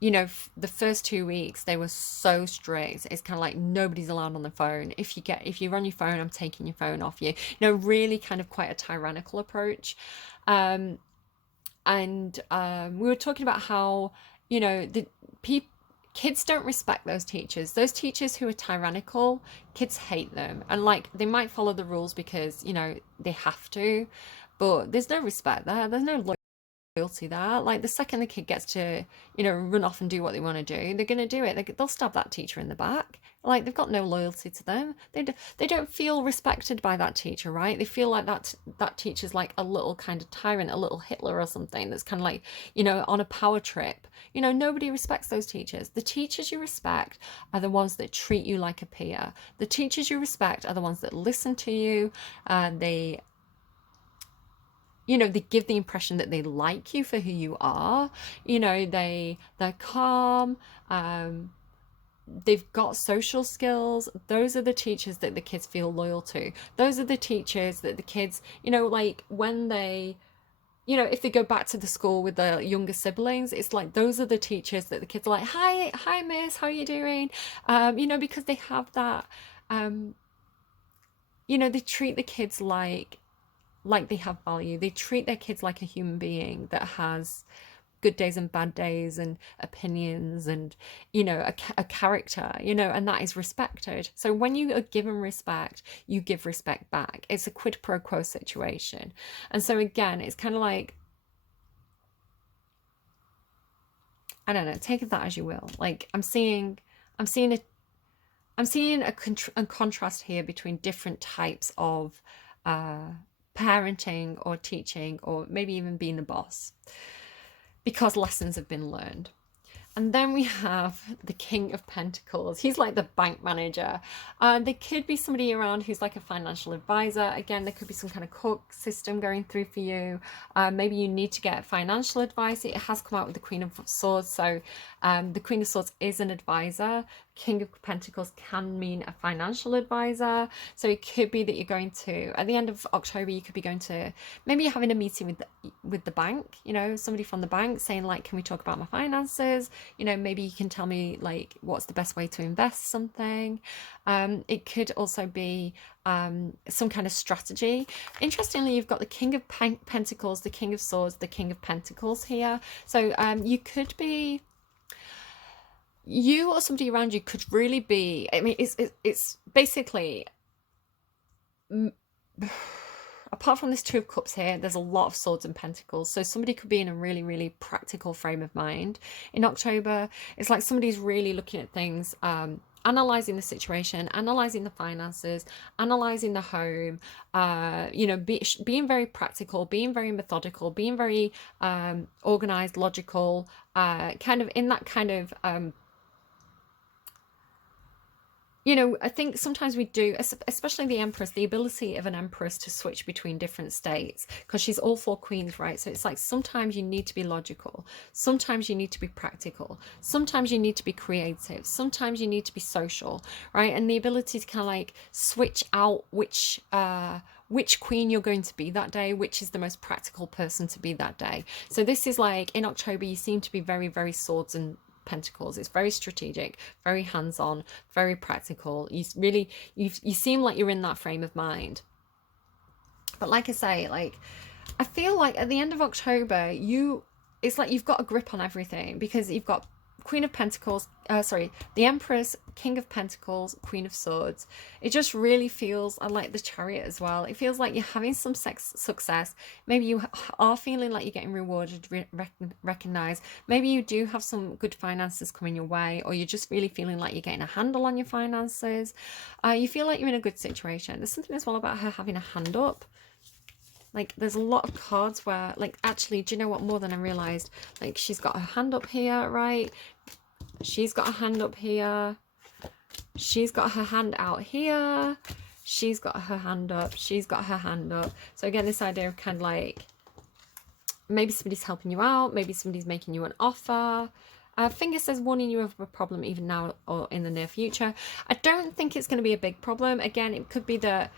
you know, the first 2 weeks they were so strict. It's kind of like nobody's allowed on the phone. If you're on your phone, I'm taking your phone off you. You know, really kind of quite a tyrannical approach. And we were talking about how, you know, kids don't respect those teachers who are tyrannical. Kids hate them, and like, they might follow the rules because, you know, they have to, but there's no respect there. There's no loyalty there. Like, the second the kid gets to, you know, run off and do what they want to do, they're going to do it. They'll stab that teacher in the back. Like, they've got no loyalty to them. They don't feel respected by that teacher, right? They feel like that teacher's like a little kind of tyrant, a little Hitler or something, that's kind of like, you know, on a power trip. You know, nobody respects those teachers. The teachers you respect are the ones that treat you like a peer. The teachers you respect are the ones that listen to you. They, you know, they give the impression that they like you for who you are. You know, they're calm. They've got social skills. Those are the teachers that the kids feel loyal to. Those are the teachers that the kids, you know, like, when they, you know, if they go back to the school with the younger siblings, it's like, those are the teachers that the kids are like, hi miss, how are you doing? You know, because they have that, you know, they treat the kids like they have value. They treat their kids like a human being that has good days and bad days, and opinions, and, you know, a character, you know, and that is respected. So when you are given respect, you give respect back. It's a quid pro quo situation. And so again, it's kind of like, I don't know, take that as you will. Like, I'm seeing a contrast here between different types of parenting or teaching, or maybe even being the boss, because lessons have been learned. And then we have the King of Pentacles. He's like the bank manager. There could be somebody around who's like a financial advisor. Again, there could be some kind of court system going through for you. Maybe you need to get financial advice. It has come out with the Queen of Swords. So the Queen of Swords is an advisor. King of Pentacles can mean a financial advisor. So it could be that you're going to, at the end of October, you could be going to, maybe you're having a meeting with the bank, you know, somebody from the bank saying like, can we talk about my finances? You know, maybe you can tell me like, what's the best way to invest something. It could also be some kind of strategy. Interestingly, you've got the King of Pentacles, the King of Swords, the King of Pentacles here. So you could be, you or somebody around you could really be, I mean, it's basically, apart from this Two of Cups here, there's a lot of Swords and Pentacles. So somebody could be in a really, really practical frame of mind in October. It's like somebody's really looking at things, analyzing the situation, analyzing the finances, analyzing the home, you know, being very practical, being very methodical, being very organized, logical, kind of in that kind of you know, I think sometimes we do, especially the Empress, the ability of an Empress to switch between different states, because she's all four queens, right? So it's like sometimes you need to be logical, sometimes you need to be practical, sometimes you need to be creative, sometimes you need to be social, right? And the ability to kind of like switch out which queen you're going to be that day, which is the most practical person to be that day. So this is like in October, you seem to be very, very Swords and Pentacles. It's very strategic, very hands-on, very practical. You really, you seem like you're in that frame of mind. But like I say, like I feel like at the end of October, it's like you've got a grip on everything, because you've got Queen of Pentacles, the Empress, King of Pentacles, Queen of Swords. It just really feels, I like the Chariot as well. It feels like you're having some success. Maybe you are feeling like you're getting rewarded, recognized. Maybe you do have some good finances coming your way, or you're just really feeling like you're getting a handle on your finances. You feel like you're in a good situation. There's something as well about her having a hand up. Like there's a lot of cards where, like, actually, do you know what, more than I realized, like she's got her hand up here, right? She's got a hand up here. She's got her hand out here. She's got her hand up. She's got her hand up. So again, this idea of kind of like, maybe somebody's helping you out. Maybe somebody's making you an offer. Finger says warning you of a problem even now or in the near future. I don't think it's going to be a big problem. Again, it could be that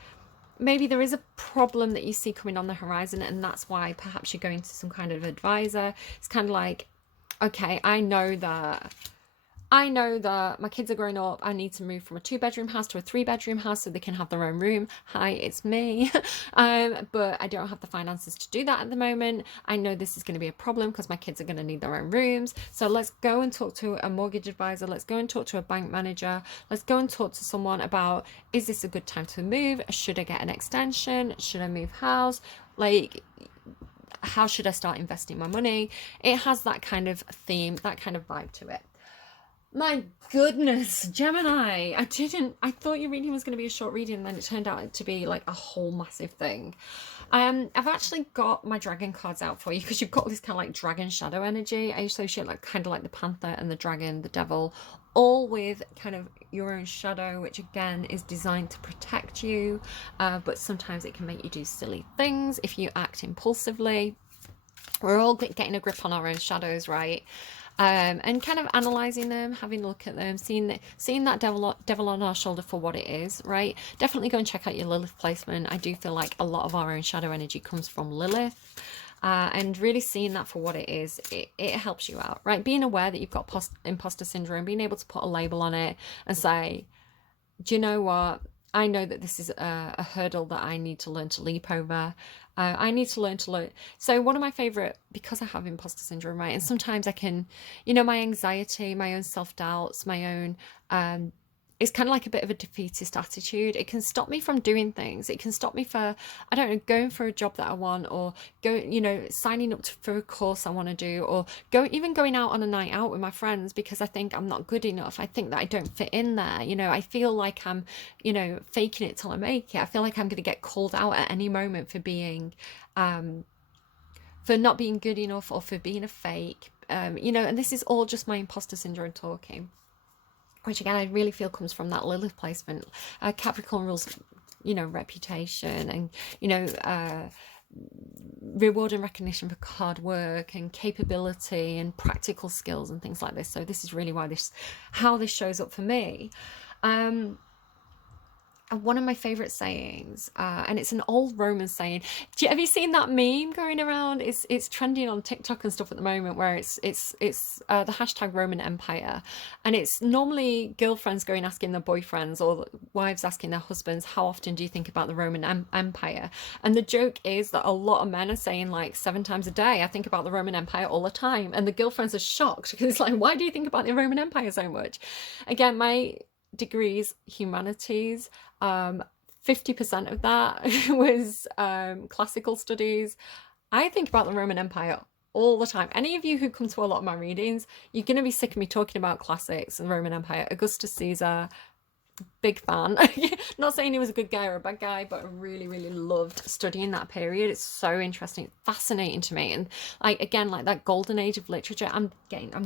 maybe there is a problem that you see coming on the horizon, and that's why perhaps you're going to some kind of advisor. It's kind of like, okay, I know that my kids are growing up. I need to move from a 2-bedroom house to a 3-bedroom house so they can have their own room. Hi, it's me. But I don't have the finances to do that at the moment. I know this is going to be a problem because my kids are going to need their own rooms. So let's go and talk to a mortgage advisor. Let's go and talk to a bank manager. Let's go and talk to someone about, is this a good time to move? Should I get an extension? Should I move house? Like, how should I start investing my money? It has that kind of theme, that kind of vibe to it. My goodness, Gemini, I thought your reading was going to be a short reading, and then it turned out to be like a whole massive thing. I've actually got my dragon cards out for you, because you've got this kind of like dragon shadow energy. I associate like kind of like the panther and the dragon, the devil, all with kind of your own shadow, which again is designed to protect you, but sometimes it can make you do silly things if you act impulsively. We're all getting a grip on our own shadows, right? And kind of analysing them, having a look at them, seeing that devil on our shoulder for what it is, right? Definitely go and check out your Lilith placement. I do feel like a lot of our own shadow energy comes from Lilith. And really seeing that for what it is, it helps you out, right? Being aware that you've got imposter syndrome, being able to put a label on it and say, do you know what? I know that this is a hurdle that I need to learn to leap over. I need to learn. So one of my favorite, because I have imposter syndrome, right? And sometimes I can, you know, my anxiety, my own self-doubts, my own, it's kind of like a bit of a defeatist attitude. It can stop me from doing things. It can stop me for, I don't know, going for a job that I want, or signing up for a course I want to do, or even going out on a night out with my friends because I think I'm not good enough. I think that I don't fit in there. You know, I feel like I'm, faking it till I make it. I feel like I'm going to get called out at any moment for being, for not being good enough, or for being a fake. And this is all just my imposter syndrome talking, which again I really feel comes from that Lilith placement. Capricorn rules, reputation, and reward and recognition for hard work and capability and practical skills and things like this. So this is really why how this shows up for me. And one of my favorite sayings, and it's an old Roman saying. Have you seen that meme going around? It's trending on TikTok and stuff at the moment, where it's the hashtag Roman Empire, and it's normally girlfriends going asking their boyfriends, or wives asking their husbands, how often do you think about the Roman Empire? And the joke is that a lot of men are saying like 7 times a day, I think about the Roman Empire all the time, and the girlfriends are shocked because it's like, why do you think about the Roman Empire so much? Again, my degrees humanities, 50% of that was classical studies. I think about the Roman Empire all the time. Any of you who come to a lot of my readings, you're going to be sick of me talking about classics and the Roman Empire. Augustus Caesar, big fan. Not saying he was a good guy or a bad guy, but I really, really loved studying that period. It's so interesting, fascinating to me. And like, again, like that golden age of literature, I'm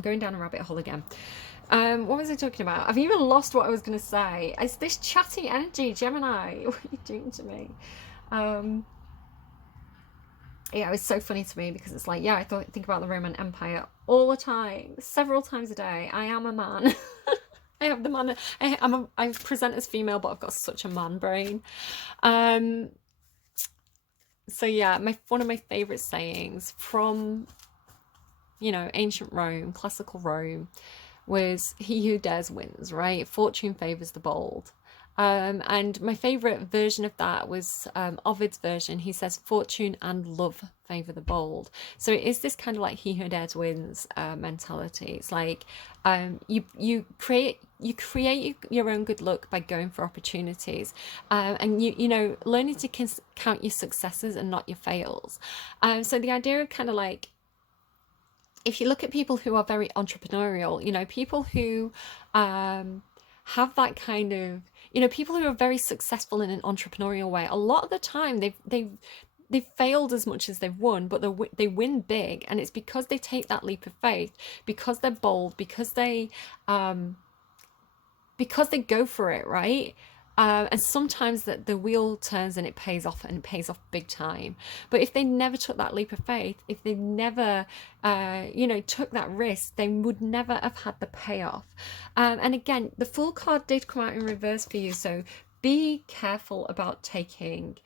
going down a rabbit hole again. What was I talking about? I've even lost what I was going to say. It's this chatty energy, Gemini. What are you doing to me? Yeah, it was so funny to me because it's like, yeah, think about the Roman Empire all the time, several times a day. I am a man. I have the man. I present as female, but I've got such a man brain. So yeah, one of my favorite sayings from, ancient Rome, classical Rome, was he who dares wins, right? Fortune favors the bold. And my favorite version of that was Ovid's version. He says fortune and love favor the bold. So it is this kind of like he who dares wins mentality. It's like you create your own good luck by going for opportunities, and you learning to count your successes and not your fails. So the idea of kind of like, if you look at people who are very entrepreneurial, people who have that kind of, people who are very successful in an entrepreneurial way, a lot of the time they've failed as much as they've won, but they win big, and it's because they take that leap of faith, because they're bold, because they go for it, right? And sometimes the wheel turns and it pays off, and it pays off big time. But if they never took that leap of faith, if they never, took that risk, they would never have had the payoff. And again, the Fool card did come out in reverse for you. So be careful about taking,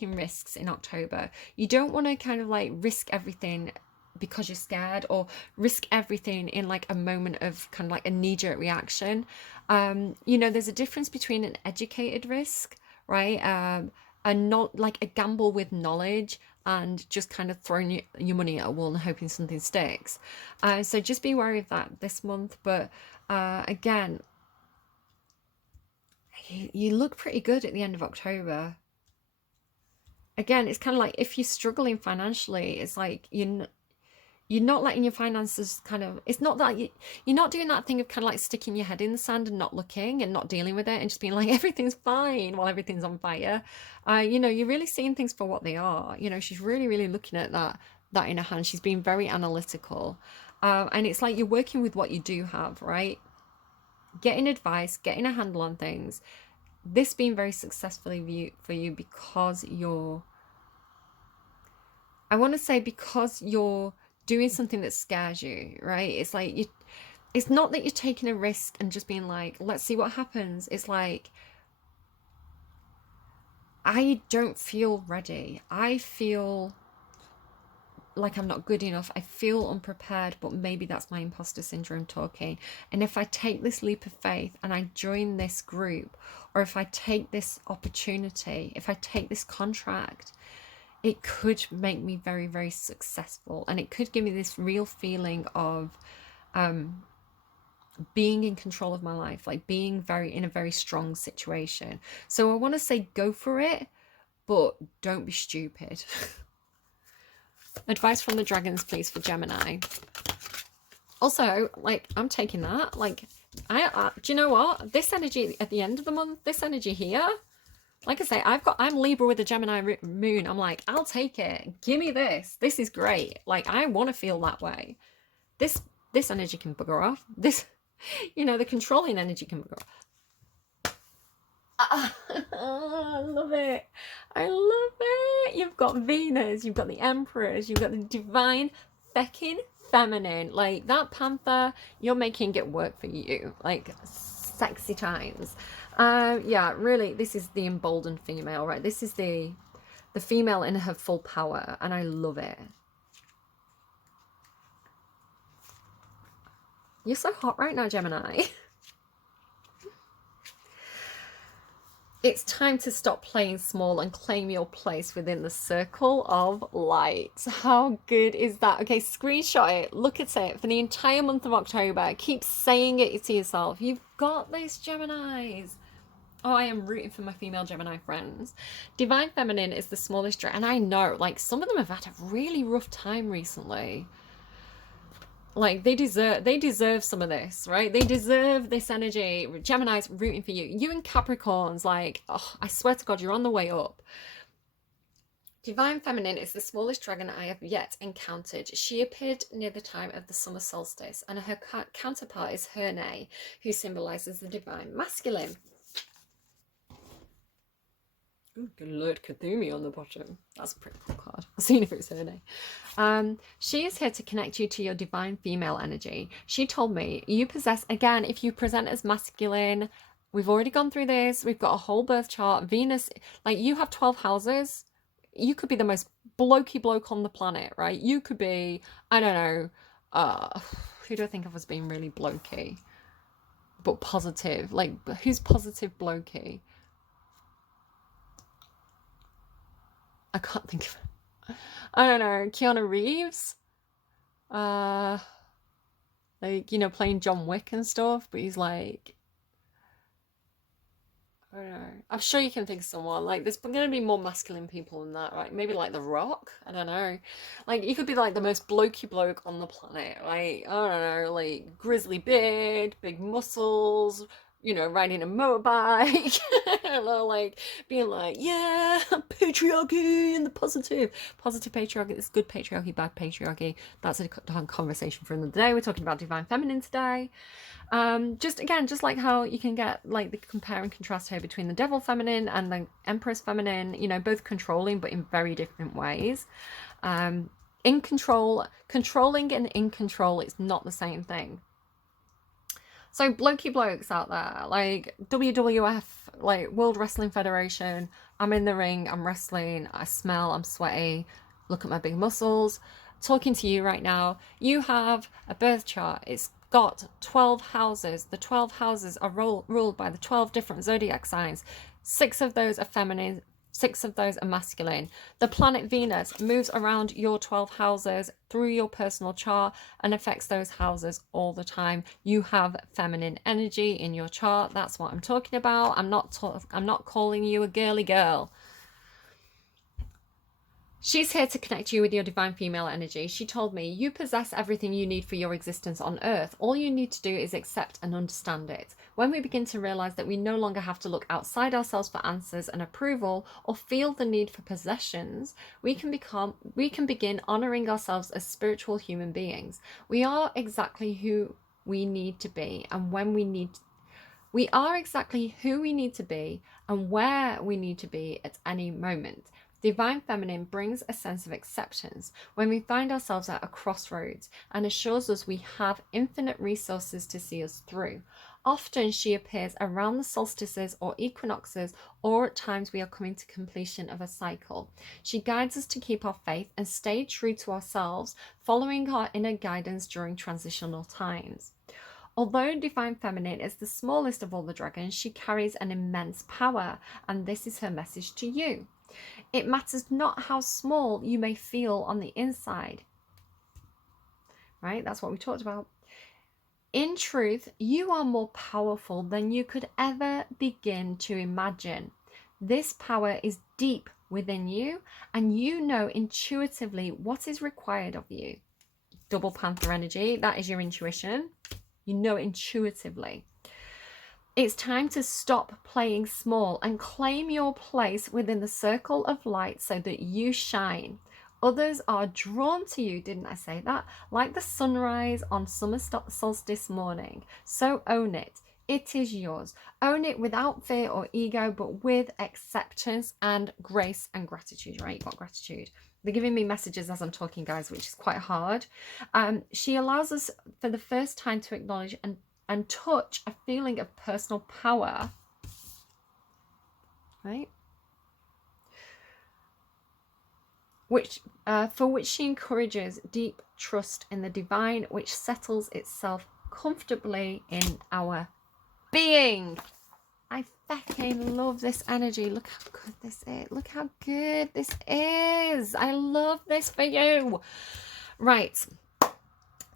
risks in October. You don't want to kind of like risk everything because you're scared, or risk everything in like a moment of kind of like a knee-jerk reaction. There's a difference between an educated risk, right, and not like a gamble with knowledge, and just kind of throwing your money at a wall and hoping something sticks. So just be wary of that this month. But again, you look pretty good at the end of October. Again, it's kind of like if you're struggling financially, it's like you're not letting your finances kind of, it's not that you're not doing that thing of kind of like sticking your head in the sand and not looking and not dealing with it and just being like, everything's fine while everything's on fire. You're really seeing things for what they are. She's really, really looking at that in her hand. She's being very analytical. And it's like you're working with what you do have, right? Getting advice, getting a handle on things. This being very successful for you because you're doing something that scares you, right? It's like it's not that you're taking a risk and just being like, let's see what happens. It's like, I don't feel ready. I feel like I'm not good enough. I feel unprepared, but maybe that's my imposter syndrome talking. And if I take this leap of faith and I join this group, or if I take this opportunity, if I take this contract, it could make me very, very successful, and it could give me this real feeling of being in control of my life, like being in a very strong situation. So I want to say go for it, but don't be stupid. Advice from the dragons, please, for Gemini. Also, like, I'm taking that. Like, do you know what? This energy at the end of the month, this energy here, like I say, I'm Libra with a Gemini moon. I'm like, I'll take it. Give me this. This is great. Like, I want to feel that way. This energy can bugger off. This, the controlling energy can bugger off. I love it. I love it. You've got Venus, you've got the Empress, you've got the divine feckin' feminine. Like that panther, you're making it work for you. Like sexy times. Yeah, really, this is the emboldened female, right? This is the female in her full power, and I love it. You're so hot right now, Gemini. It's time to stop playing small and claim your place within the circle of light. How good is that? Okay, screenshot it. Look at it for the entire month of October. Keep saying it to yourself. You've got this, Geminis. Oh, I am rooting for my female Gemini friends. Divine Feminine is the smallest, and I know, like, some of them have had a really rough time recently. Like, they deserve some of this, right? They deserve this energy. Gemini's rooting for you. You and Capricorns, like, oh, I swear to God, you're on the way up. Divine Feminine is the smallest dragon I have yet encountered. She appeared near the time of the summer solstice, and her counterpart is Herne, who symbolizes the divine masculine. Ooh, good Lord Cthulhu on the bottom. That's a pretty cool card. I've seen if it was Herne. She is here to connect you to your divine female energy. She told me you possess, again, if you present as masculine, we've already gone through this. We've got a whole birth chart. Venus, like you have 12 houses. You could be the most blokey bloke on the planet, right? You could be, I don't know, who do I think of as being really blokey? But positive. Like, who's positive blokey? I can't think of it. I don't know. Keanu Reeves? Like, you know, playing John Wick and stuff, but he's like, I don't know. I'm sure you can think of someone. Like, there's going to be more masculine people than that, right? Maybe like The Rock? I don't know. Like, you could be like the most blokey bloke on the planet. Like, I don't know, like grizzly beard, big muscles, you know, riding a motorbike, like being like, yeah, patriarchy and the positive patriarchy. It's good patriarchy, bad patriarchy. That's a conversation for another day. We're talking about divine feminine today. Just like how you can get like the compare and contrast here between the devil feminine and the empress feminine, you know, both controlling but in very different ways. In control, controlling and in control, it's not the same thing. So blokey blokes out there, like WWF, like World Wrestling Federation, I'm in the ring, I'm wrestling, I smell, I'm sweaty, look at my big muscles. Talking to you right now, you have a birth chart. It's got 12 houses. The 12 houses are ruled by the 12 different zodiac signs. 6 of those are feminine, 6 of those are masculine. The planet Venus moves around your 12 houses through your personal chart and affects those houses all the time. You have feminine energy in your chart. That's what I'm talking about. I'm not calling you a girly girl. She's here to connect you with your divine female energy. She told me, you possess everything you need for your existence on Earth. All you need to do is accept and understand it. When we begin to realize that we no longer have to look outside ourselves for answers and approval or feel the need for possessions, we can begin honoring ourselves as spiritual human beings. We are exactly who we need to be and when we are exactly who we need to be and where we need to be at any moment. Divine Feminine brings a sense of acceptance when we find ourselves at a crossroads and assures us we have infinite resources to see us through. Often she appears around the solstices or equinoxes, or at times we are coming to completion of a cycle. She guides us to keep our faith and stay true to ourselves, following our inner guidance during transitional times. Although Divine Feminine is the smallest of all the dragons, she carries an immense power, and this is her message to you. It matters not how small you may feel on the inside. Right? That's what we talked about. In truth, you are more powerful than you could ever begin to imagine. This power is deep within you, and you know intuitively what is required of you. Double Panther energy, that is your intuition. You know intuitively. It's time to stop playing small and claim your place within the circle of light so that you shine. Others are drawn to you, didn't I say that? Like the sunrise on summer solstice morning. So own it. It is yours. Own it without fear or ego, but with acceptance and grace and gratitude, right? You've got gratitude. They're giving me messages as I'm talking, guys, which is quite hard. She allows us for the first time to acknowledge and touch a feeling of personal power, right? For which she encourages deep trust in the divine, which settles itself comfortably in our being. I fucking love this energy. Look how good this is. Look how good this is. I love this for you. Right.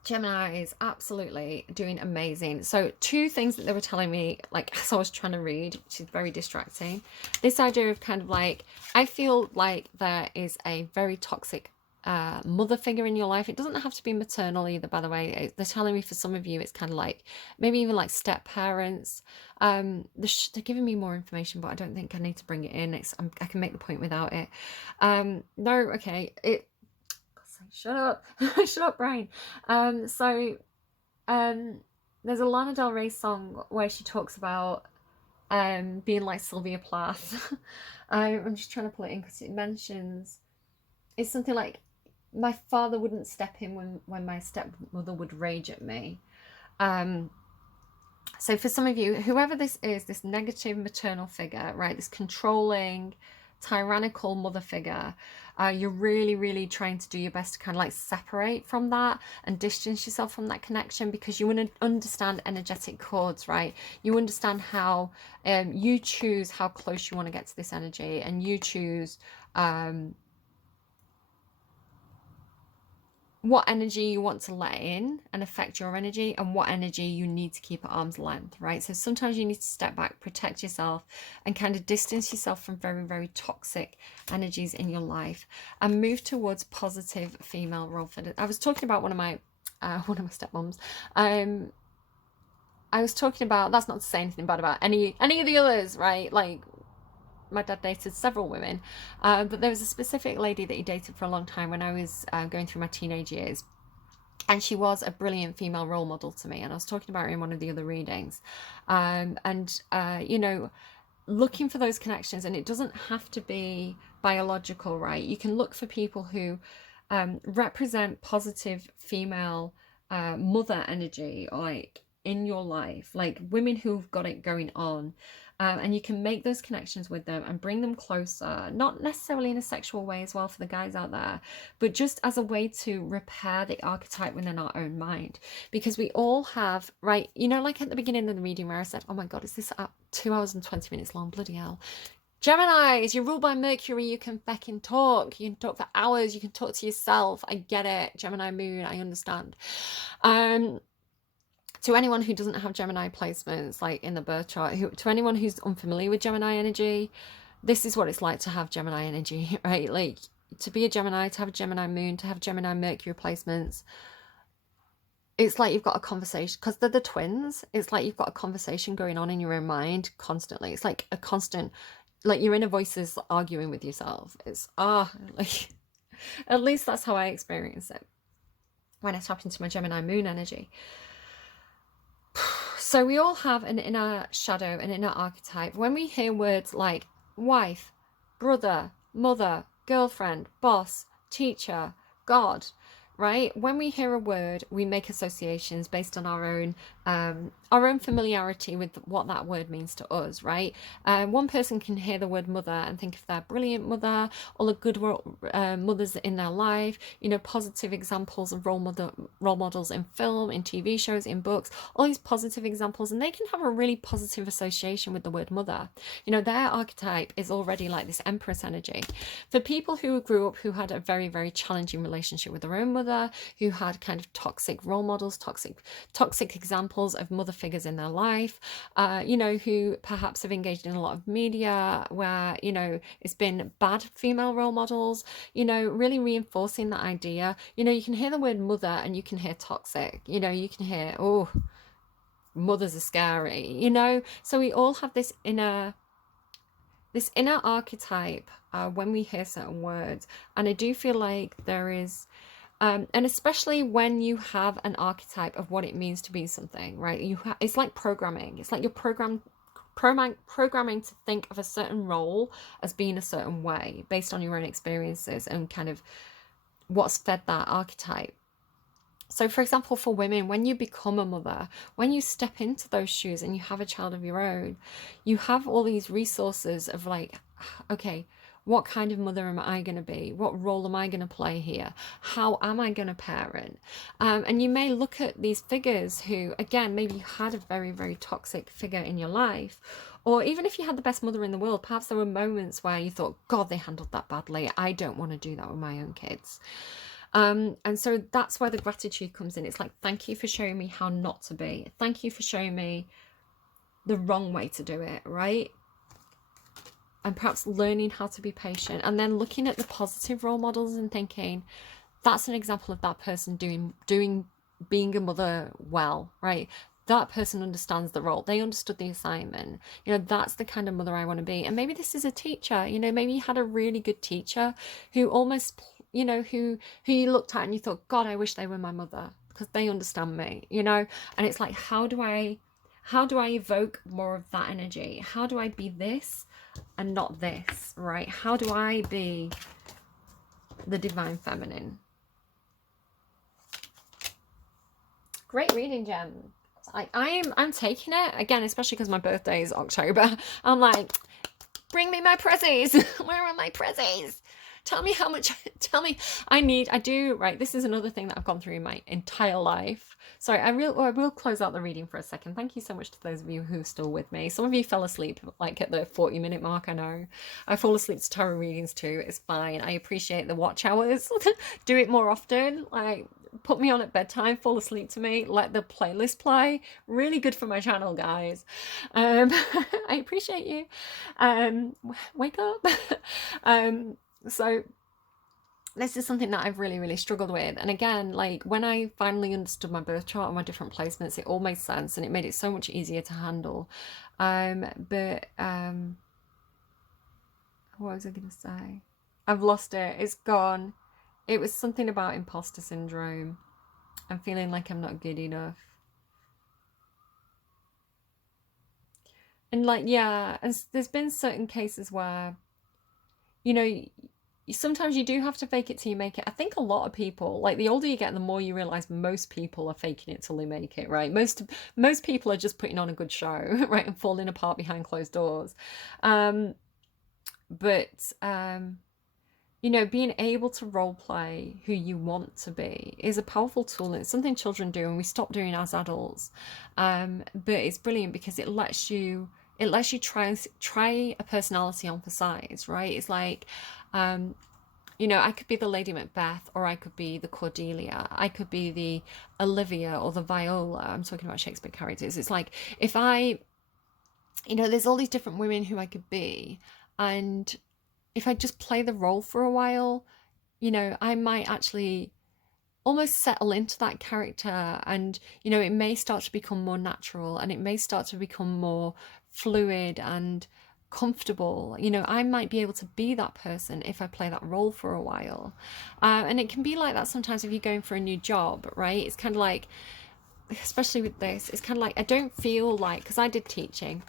Gemini is absolutely doing amazing. So 2 things that they were telling me, like as I was trying to read, which is very distracting. This idea of kind of like, I feel like there is a very toxic mother figure in your life. It doesn't have to be maternal either, by the way. They're telling me for some of you it's kind of like maybe even like step parents. They're giving me more information, but I don't think I need to bring it in. I can make the point without it. No, okay, shut up. Shut up, brain. There's a Lana Del Rey song where she talks about being like Sylvia Plath. I'm just trying to pull it in because it mentions, it's something like, my father wouldn't step in when my stepmother would rage at me. So for some of you, whoever this is, this negative maternal figure, right, this controlling, tyrannical mother figure, you're really, really trying to do your best to kind of like separate from that and distance yourself from that connection, because you want to understand energetic cords, right? You understand how you choose how close you want to get to this energy, and you choose what energy you want to let in and affect your energy, and what energy you need to keep at arm's length, right? So sometimes you need to step back, protect yourself, and kind of distance yourself from very, very toxic energies in your life, and move towards positive female role models. I was talking about one of my stepmoms. I was talking about, that's not to say anything bad about any of the others, right? Like, my dad dated several women, but there was a specific lady that he dated for a long time when I was going through my teenage years, and she was a brilliant female role model to me, and I was talking about her in one of the other readings. You know, looking for those connections, and it doesn't have to be biological, right? You can look for people who represent positive female mother energy, like in your life, like women who've got it going on. And you can make those connections with them and bring them closer, not necessarily in a sexual way as well for the guys out there, but just as a way to repair the archetype within our own mind. Because we all have, right, you know, like at the beginning of the reading where I said, oh my God, is this 2 hours and 20 minutes long? Bloody hell. Geminis, you're ruled by Mercury, you can fucking talk. You can talk for hours, you can talk to yourself. I get it. Gemini moon, I understand. To anyone who doesn't have Gemini placements, like in the birth chart, to anyone who's unfamiliar with Gemini energy, this is what it's like to have Gemini energy, right? Like, to be a Gemini, to have a Gemini moon, to have Gemini Mercury placements, it's like you've got a conversation, because they're the twins. It's like you've got a conversation going on in your own mind constantly. It's like a constant, like your inner voice is arguing with yourself. It's, like, at least that's how I experience it when I tap into my Gemini moon energy. So we all have an inner shadow, an inner archetype. When we hear words like wife, brother, mother, girlfriend, boss, teacher, God, right? When we hear a word, we make associations based on our own familiarity with what that word means to us, right? One person can hear the word mother and think of their brilliant mother, all the good mothers in their life, you know, positive examples of role models in film, in TV shows, in books, all these positive examples, and they can have a really positive association with the word mother. You know, their archetype is already like this Empress energy. For people who grew up who had a very, very challenging relationship with their own mother, who had kind of toxic role models, toxic examples of mother figures in their life, you know, who perhaps have engaged in a lot of media where, you know, it's been bad female role models, you know, really reinforcing that idea. You know, you can hear the word mother and you can hear toxic, you know, you can hear, oh, mothers are scary, you know. So we all have this inner archetype when we hear certain words, and I do feel like there is And especially when you have an archetype of what it means to be something, right? It's like programming. It's like you're programming to think of a certain role as being a certain way based on your own experiences and kind of what's fed that archetype. So, for example, for women, when you become a mother, when you step into those shoes and you have a child of your own, you have all these resources of like, okay, what kind of mother am I going to be? What role am I going to play here? How am I going to parent? And you may look at these figures who, again, maybe you had a very, very toxic figure in your life. Or even if you had the best mother in the world, perhaps there were moments where you thought, God, they handled that badly. I don't want to do that with my own kids. And so that's where the gratitude comes in. It's like, thank you for showing me how not to be. Thank you for showing me the wrong way to do it, right? And perhaps learning how to be patient, and then looking at the positive role models and thinking, that's an example of that person being a mother well, right? That person understands the role. They understood the assignment. You know, that's the kind of mother I want to be. And maybe this is a teacher, you know, maybe you had a really good teacher who almost, you know, who you looked at and you thought, God, I wish they were my mother because they understand me, you know? And it's like, how do I evoke more of that energy? How do I be this and not this, right? How do I be the divine feminine? Great reading, Gem. I'm taking it again, especially because my birthday is October. I'm like, bring me my prezzies. Where are my prezzies? Tell me how much. Tell me. I do. Right. This is another thing that I've gone through in my entire life. Sorry, I will close out the reading for a second. Thank you so much to those of you who are still with me. Some of you fell asleep like at the 40-minute mark. I know. I fall asleep to tarot readings too. It's fine. I appreciate the watch hours. Do it more often. Like, put me on at bedtime, fall asleep to me, let the playlist play. Really good for my channel, guys. I appreciate you. Wake up. So this is something that I've really, really struggled with. And again, like when I finally understood my birth chart and my different placements, it all made sense and it made it so much easier to handle. What was I going to say? I've lost it. It's gone. It was something about imposter syndrome. I'm feeling like I'm not good enough. And like, yeah, and there's been certain cases where, you know, sometimes you do have to fake it till you make it. I think a lot of people, like the older you get, the more you realize most people are faking it till they make it, right? Most people are just putting on a good show, right, and falling apart behind closed doors. You know, being able to role play who you want to be is a powerful tool. It's something children do and we stop doing as adults. But it's brilliant because it lets you try a personality on for size, right? It's like, you know, I could be the Lady Macbeth, or I could be the Cordelia. I could be the Olivia or the Viola. I'm talking about Shakespeare characters. It's like, if I, you know, there's all these different women who I could be. And if I just play the role for a while, you know, I might actually almost settle into that character, and you know, it may start to become more natural and it may start to become more fluid and comfortable. You know, I might be able to be that person if I play that role for a while. And it can be like that sometimes if you're going for a new job, right? It's kind of like, especially with this, it's kind of like, I don't feel like, because I did teaching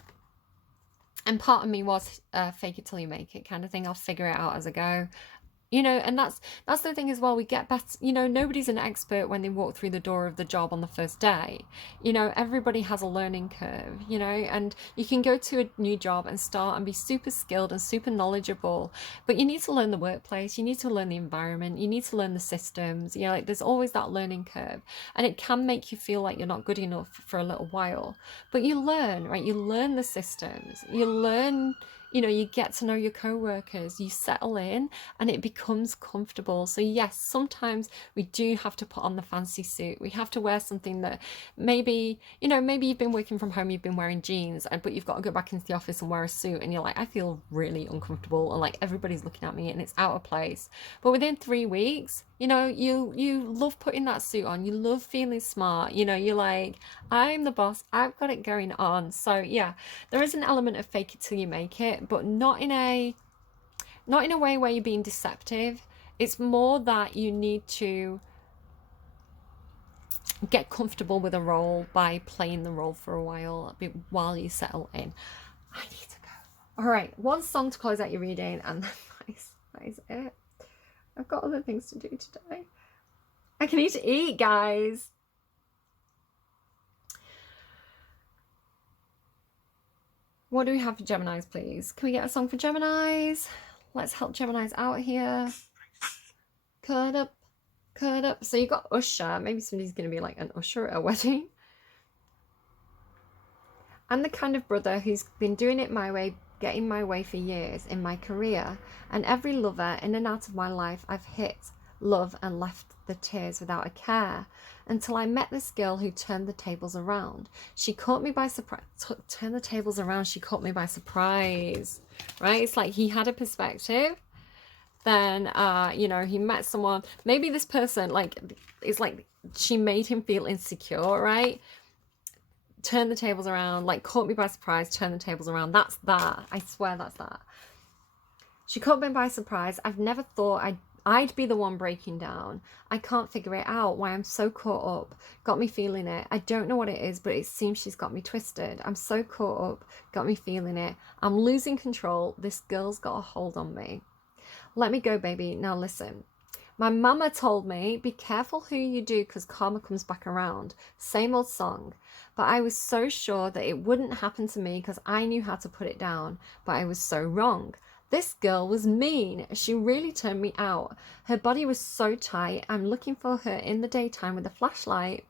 and part of me was fake it till you make it kind of thing. I'll figure it out as I go. You know, and that's the thing as well. We get better, you know, nobody's an expert when they walk through the door of the job on the first day. You know, everybody has a learning curve, you know, and you can go to a new job and start and be super skilled and super knowledgeable, but you need to learn the workplace, you need to learn the environment, you need to learn the systems, you know, like there's always that learning curve, and it can make you feel like you're not good enough for a little while, but you learn, right? You learn the systems, you learn, you know, you get to know your co-workers, you settle in and it becomes comfortable. So yes, sometimes we do have to put on the fancy suit. We have to wear something that maybe, you know, maybe you've been working from home, you've been wearing jeans, but you've got to go back into the office and wear a suit and you're like, I feel really uncomfortable and like everybody's looking at me and it's out of place. But within 3 weeks, you know, you love putting that suit on, you love feeling smart, you know, you're like, I'm the boss, I've got it going on. So yeah, there is an element of fake it till you make it, but not in a way where you're being deceptive. It's more that you need to get comfortable with a role by playing the role for a while you settle in. I need to go. All right, one song to close out your reading, and then that is it. I've got other things to do today. I need to eat, guys. What do we have for Geminis, please? Can we get a song for Geminis? Let's help Geminis out here. Cut up, cut up. So you got usher. Maybe somebody's going to be like an usher at a wedding. I'm the kind of brother who's been doing it my way, getting my way for years in my career. And every lover in and out of my life, I've hit love and left the tears without a care, until I met this girl who turned the tables around. She caught me by surprise. Turn the tables around. She caught me by surprise, right? It's like he had a perspective. Then, you know, he met someone. Maybe this person, like, it's like she made him feel insecure, right? Turn the tables around, like, caught me by surprise, turn the tables around. That's that. I swear that's that. She caught me by surprise. I've never thought I'd be the one breaking down. I can't figure it out why I'm so caught up. Got me feeling it. I don't know what it is, but it seems she's got me twisted. I'm so caught up. Got me feeling it. I'm losing control. This girl's got a hold on me. Let me go, baby. Now listen. My mama told me, be careful who you do because karma comes back around. Same old song. But I was so sure that it wouldn't happen to me because I knew how to put it down. But I was so wrong. This girl was mean. She really turned me out. Her body was so tight. I'm looking for her in the daytime with a flashlight.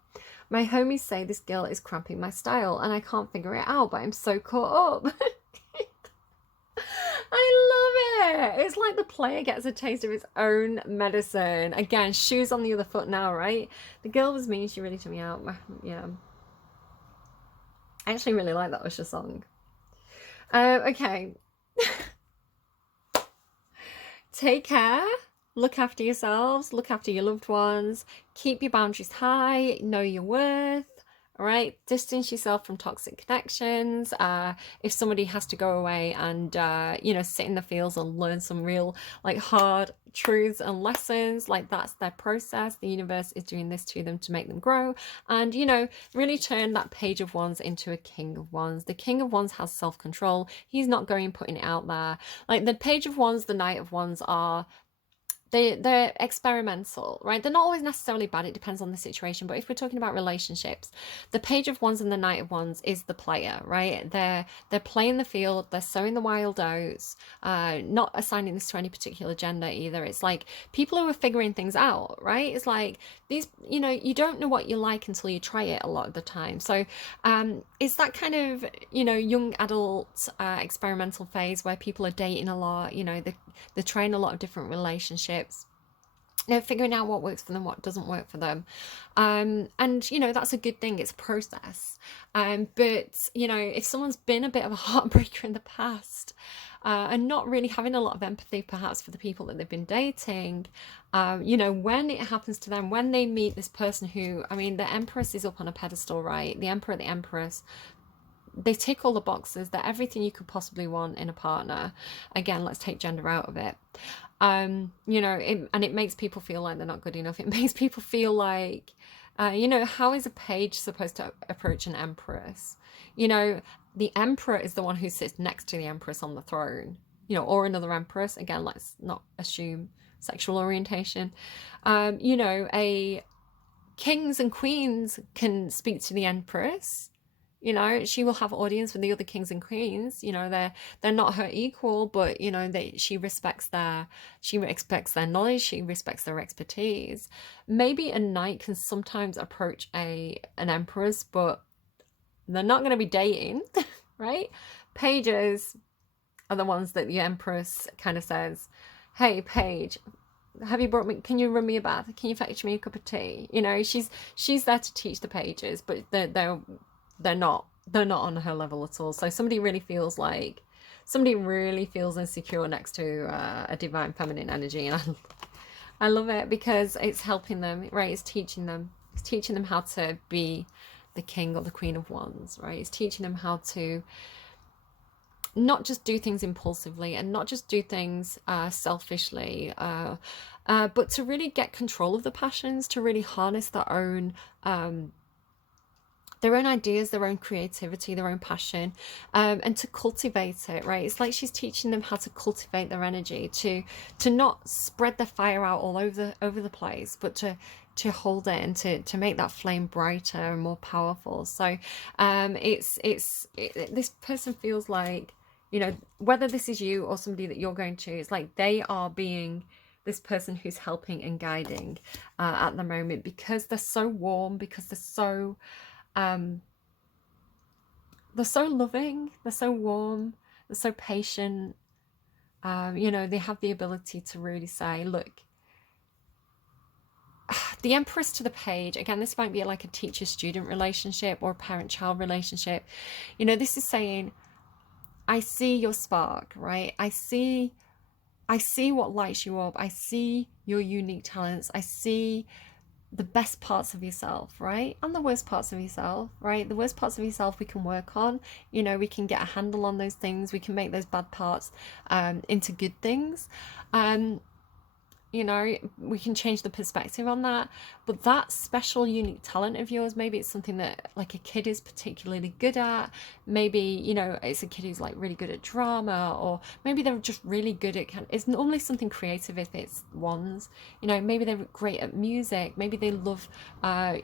My homies say this girl is cramping my style and I can't figure it out, but I'm so caught up. I love it. It's like the player gets a taste of his own medicine. Again, shoes on the other foot now, right? The girl was mean. She really took me out. Yeah. I actually really like that Usher song. Okay. Take care. Look after yourselves. Look after your loved ones. Keep your boundaries high. Know your worth. All right, distance yourself from toxic connections. If somebody has to go away and you know, sit in the fields and learn some real like hard truths and lessons, like that's their process. The universe is doing this to them to make them grow, and you know, really turn that Page of Wands into a King of Wands. The King of Wands has self-control. He's not going putting it out there. Like the Page of Wands, the Knight of Wands are they're experimental, right? They're not always necessarily bad. It depends on the situation. But if we're talking about relationships, the Page of Wands and the Knight of Wands is the player, right? They're playing the field. They're sowing the wild oats. Not assigning this to any particular gender either. It's like people who are figuring things out, right? It's like these, you know, you don't know what you like until you try it a lot of the time. So it's that kind of, you know, young adult experimental phase where people are dating a lot. You know, they're trying a lot of different relationships. They're figuring out what works for them, what doesn't work for them, and you know, that's a good thing. It's a process. But you know, if someone's been a bit of a heartbreaker in the past and not really having a lot of empathy perhaps for the people that they've been dating, you know, when it happens to them, when they meet this person who, I mean, the Empress is up on a pedestal, right? The Emperor, the Empress, they tick all the boxes. They're everything you could possibly want in a partner. Again, let's take gender out of it. You know, and it makes people feel like they're not good enough. It makes people feel like, you know, how is a page supposed to approach an empress? You know, the emperor is the one who sits next to the empress on the throne, you know, or another empress. Again, let's not assume sexual orientation. You know, kings and queens can speak to the empress. You know, she will have audience with the other kings and queens. You know, they're not her equal, but you know, she respects their knowledge, she respects their expertise. Maybe a knight can sometimes approach an empress, but they're not going to be dating, right? Pages are the ones that the empress kind of says, "Hey, page, have you brought me? Can you run me a bath? Can you fetch me a cup of tea?" You know, she's there to teach the pages, but they're not on her level at all. So somebody really feels insecure next to a divine feminine energy, and I love it because it's helping them, right? It's teaching them how to be the king or the queen of wands, right? It's teaching them how to not just do things impulsively and not just do things selfishly, but to really get control of the passions, to really harness their own ideas, their own creativity, their own passion, and to cultivate it, right? It's like she's teaching them how to cultivate their energy, to not spread the fire out all over the place, but to hold it and to make that flame brighter and more powerful. So this person feels like, you know, whether this is you or somebody that you're going to, it's like they are being this person who's helping and guiding at the moment, because they're so warm, because they're so loving, they're so warm, they're so patient. You know, they have the ability to really say, look, the Empress to the Page, again, this might be like a teacher-student relationship or a parent-child relationship. You know, this is saying, I see your spark, right? I see what lights you up. I see your unique talents. I see the best parts of yourself, right? And the worst parts of yourself, right? The worst parts of yourself we can work on. You know, we can get a handle on those things. We can make those bad parts into good things. You know, we can change the perspective on that. But that special, unique talent of yours, maybe it's something that like a kid is particularly good at. Maybe, you know, it's a kid who's like really good at drama, or maybe they're just really good at, it's normally something creative if it's ones, you know, maybe they're great at music. Maybe they love,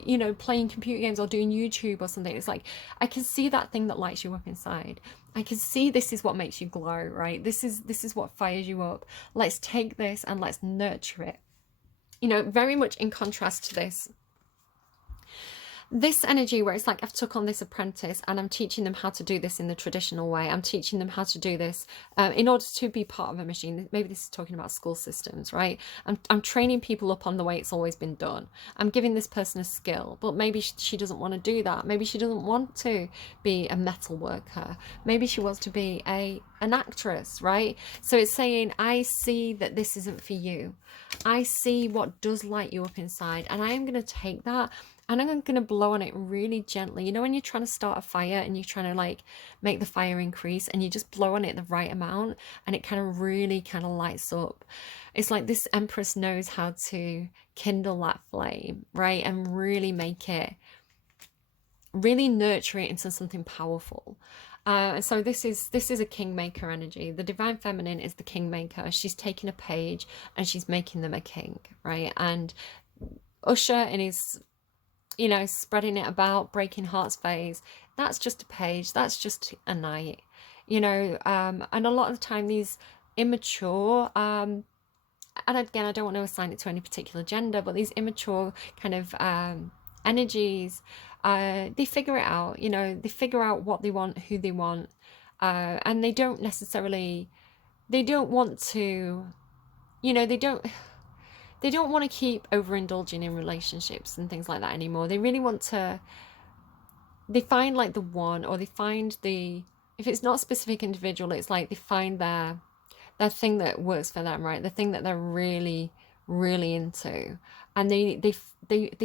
you know, playing computer games or doing YouTube or something. It's like, I can see that thing that lights you up inside. I can see this is what makes you glow, right? This is what fires you up. Let's take this and let's nurture it. You know, very much in contrast to this energy where it's like, I've took on this apprentice and I'm teaching them how to do this in the traditional way. I'm teaching them how to do this in order to be part of a machine. Maybe this is talking about school systems, right? I'm training people up on the way it's always been done. I'm giving this person a skill, but maybe she doesn't want to do that. Maybe she doesn't want to be a metal worker. Maybe she wants to be an actress, right? So it's saying, I see that this isn't for you. I see what does light you up inside, and I am going to take that and I'm going to blow on it really gently. You know, when you're trying to start a fire and you're trying to like make the fire increase, and you just blow on it the right amount and it kind of really kind of lights up. It's like this Empress knows how to kindle that flame, right? And really make it, really nurture it into something powerful. And so this is a kingmaker energy. The divine feminine is the kingmaker. She's taking a page and she's making them a king, right? And Usher in his, you know, spreading it about, breaking hearts phase, that's just a page, that's just a night, you know. And a lot of the time these immature, and again, I don't want to assign it to any particular gender, but these immature kind of energies, they figure it out, you know, they figure out what they want, who they want, and they don't want to, you know, they don't want to keep overindulging in relationships and things like that anymore. They really want to, they find like the one, or they find if it's not a specific individual, it's like they find their thing that works for them, right? The thing that they're really, really into. And they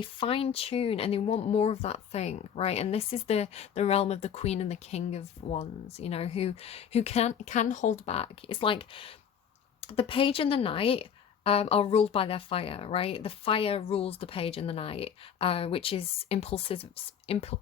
fine tune and they want more of that thing, right? And this is the realm of the Queen and the King of Wands, you know, who can hold back. It's like the page and the knight are ruled by their fire, right? The fire rules the page and the knight, which is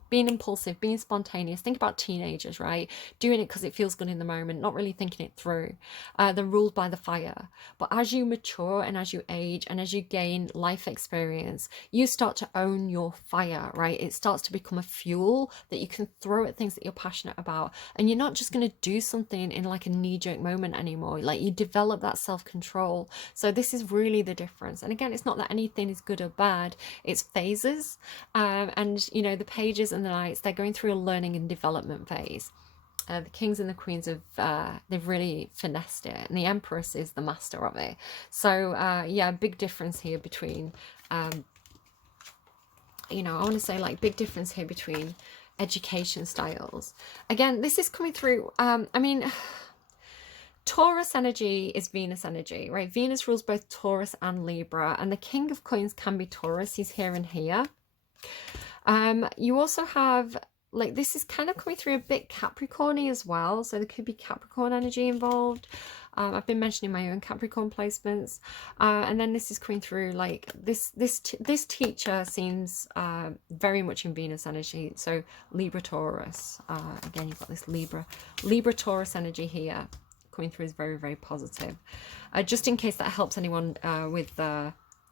being impulsive, being spontaneous. Think about teenagers, right? Doing it because it feels good in the moment, not really thinking it through. They're ruled by the fire. But as you mature and as you age and as you gain life experience, you start to own your fire, right? It starts to become a fuel that you can throw at things that you're passionate about. And you're not just going to do something in like a knee-jerk moment anymore. Like, you develop that self-control. So this is really the difference. And again, it's not that anything is good or bad, it's phases. And you know, the pages and the knights, they're going through a learning and development phase. The kings and the queens have they've really finessed it, and the empress is the master of it. So yeah, big difference here between you know, I want to say like big difference here between education styles. Again, this is coming through, I mean, Taurus energy is Venus energy, right? Venus rules both Taurus and Libra, and the King of Coins can be Taurus. He's here and here. You also have like this is kind of coming through a bit Capricorn-y as well, so there could be Capricorn energy involved. I've been mentioning my own Capricorn placements, and then this is coming through like this teacher seems very much in Venus energy, so Libra Taurus. Again, you've got this Libra Taurus energy here coming through is very, very positive. Just in case that helps anyone with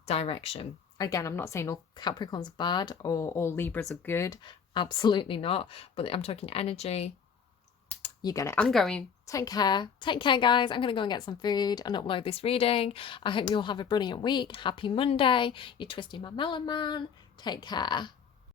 direction. Again, I'm not saying all Capricorns are bad or all Libras are good. Absolutely not. But I'm talking energy. You get it. I'm going. Take care. Take care, guys. I'm going to go and get some food and upload this reading. I hope you all have a brilliant week. Happy Monday. You're twisting my melon man. Take care.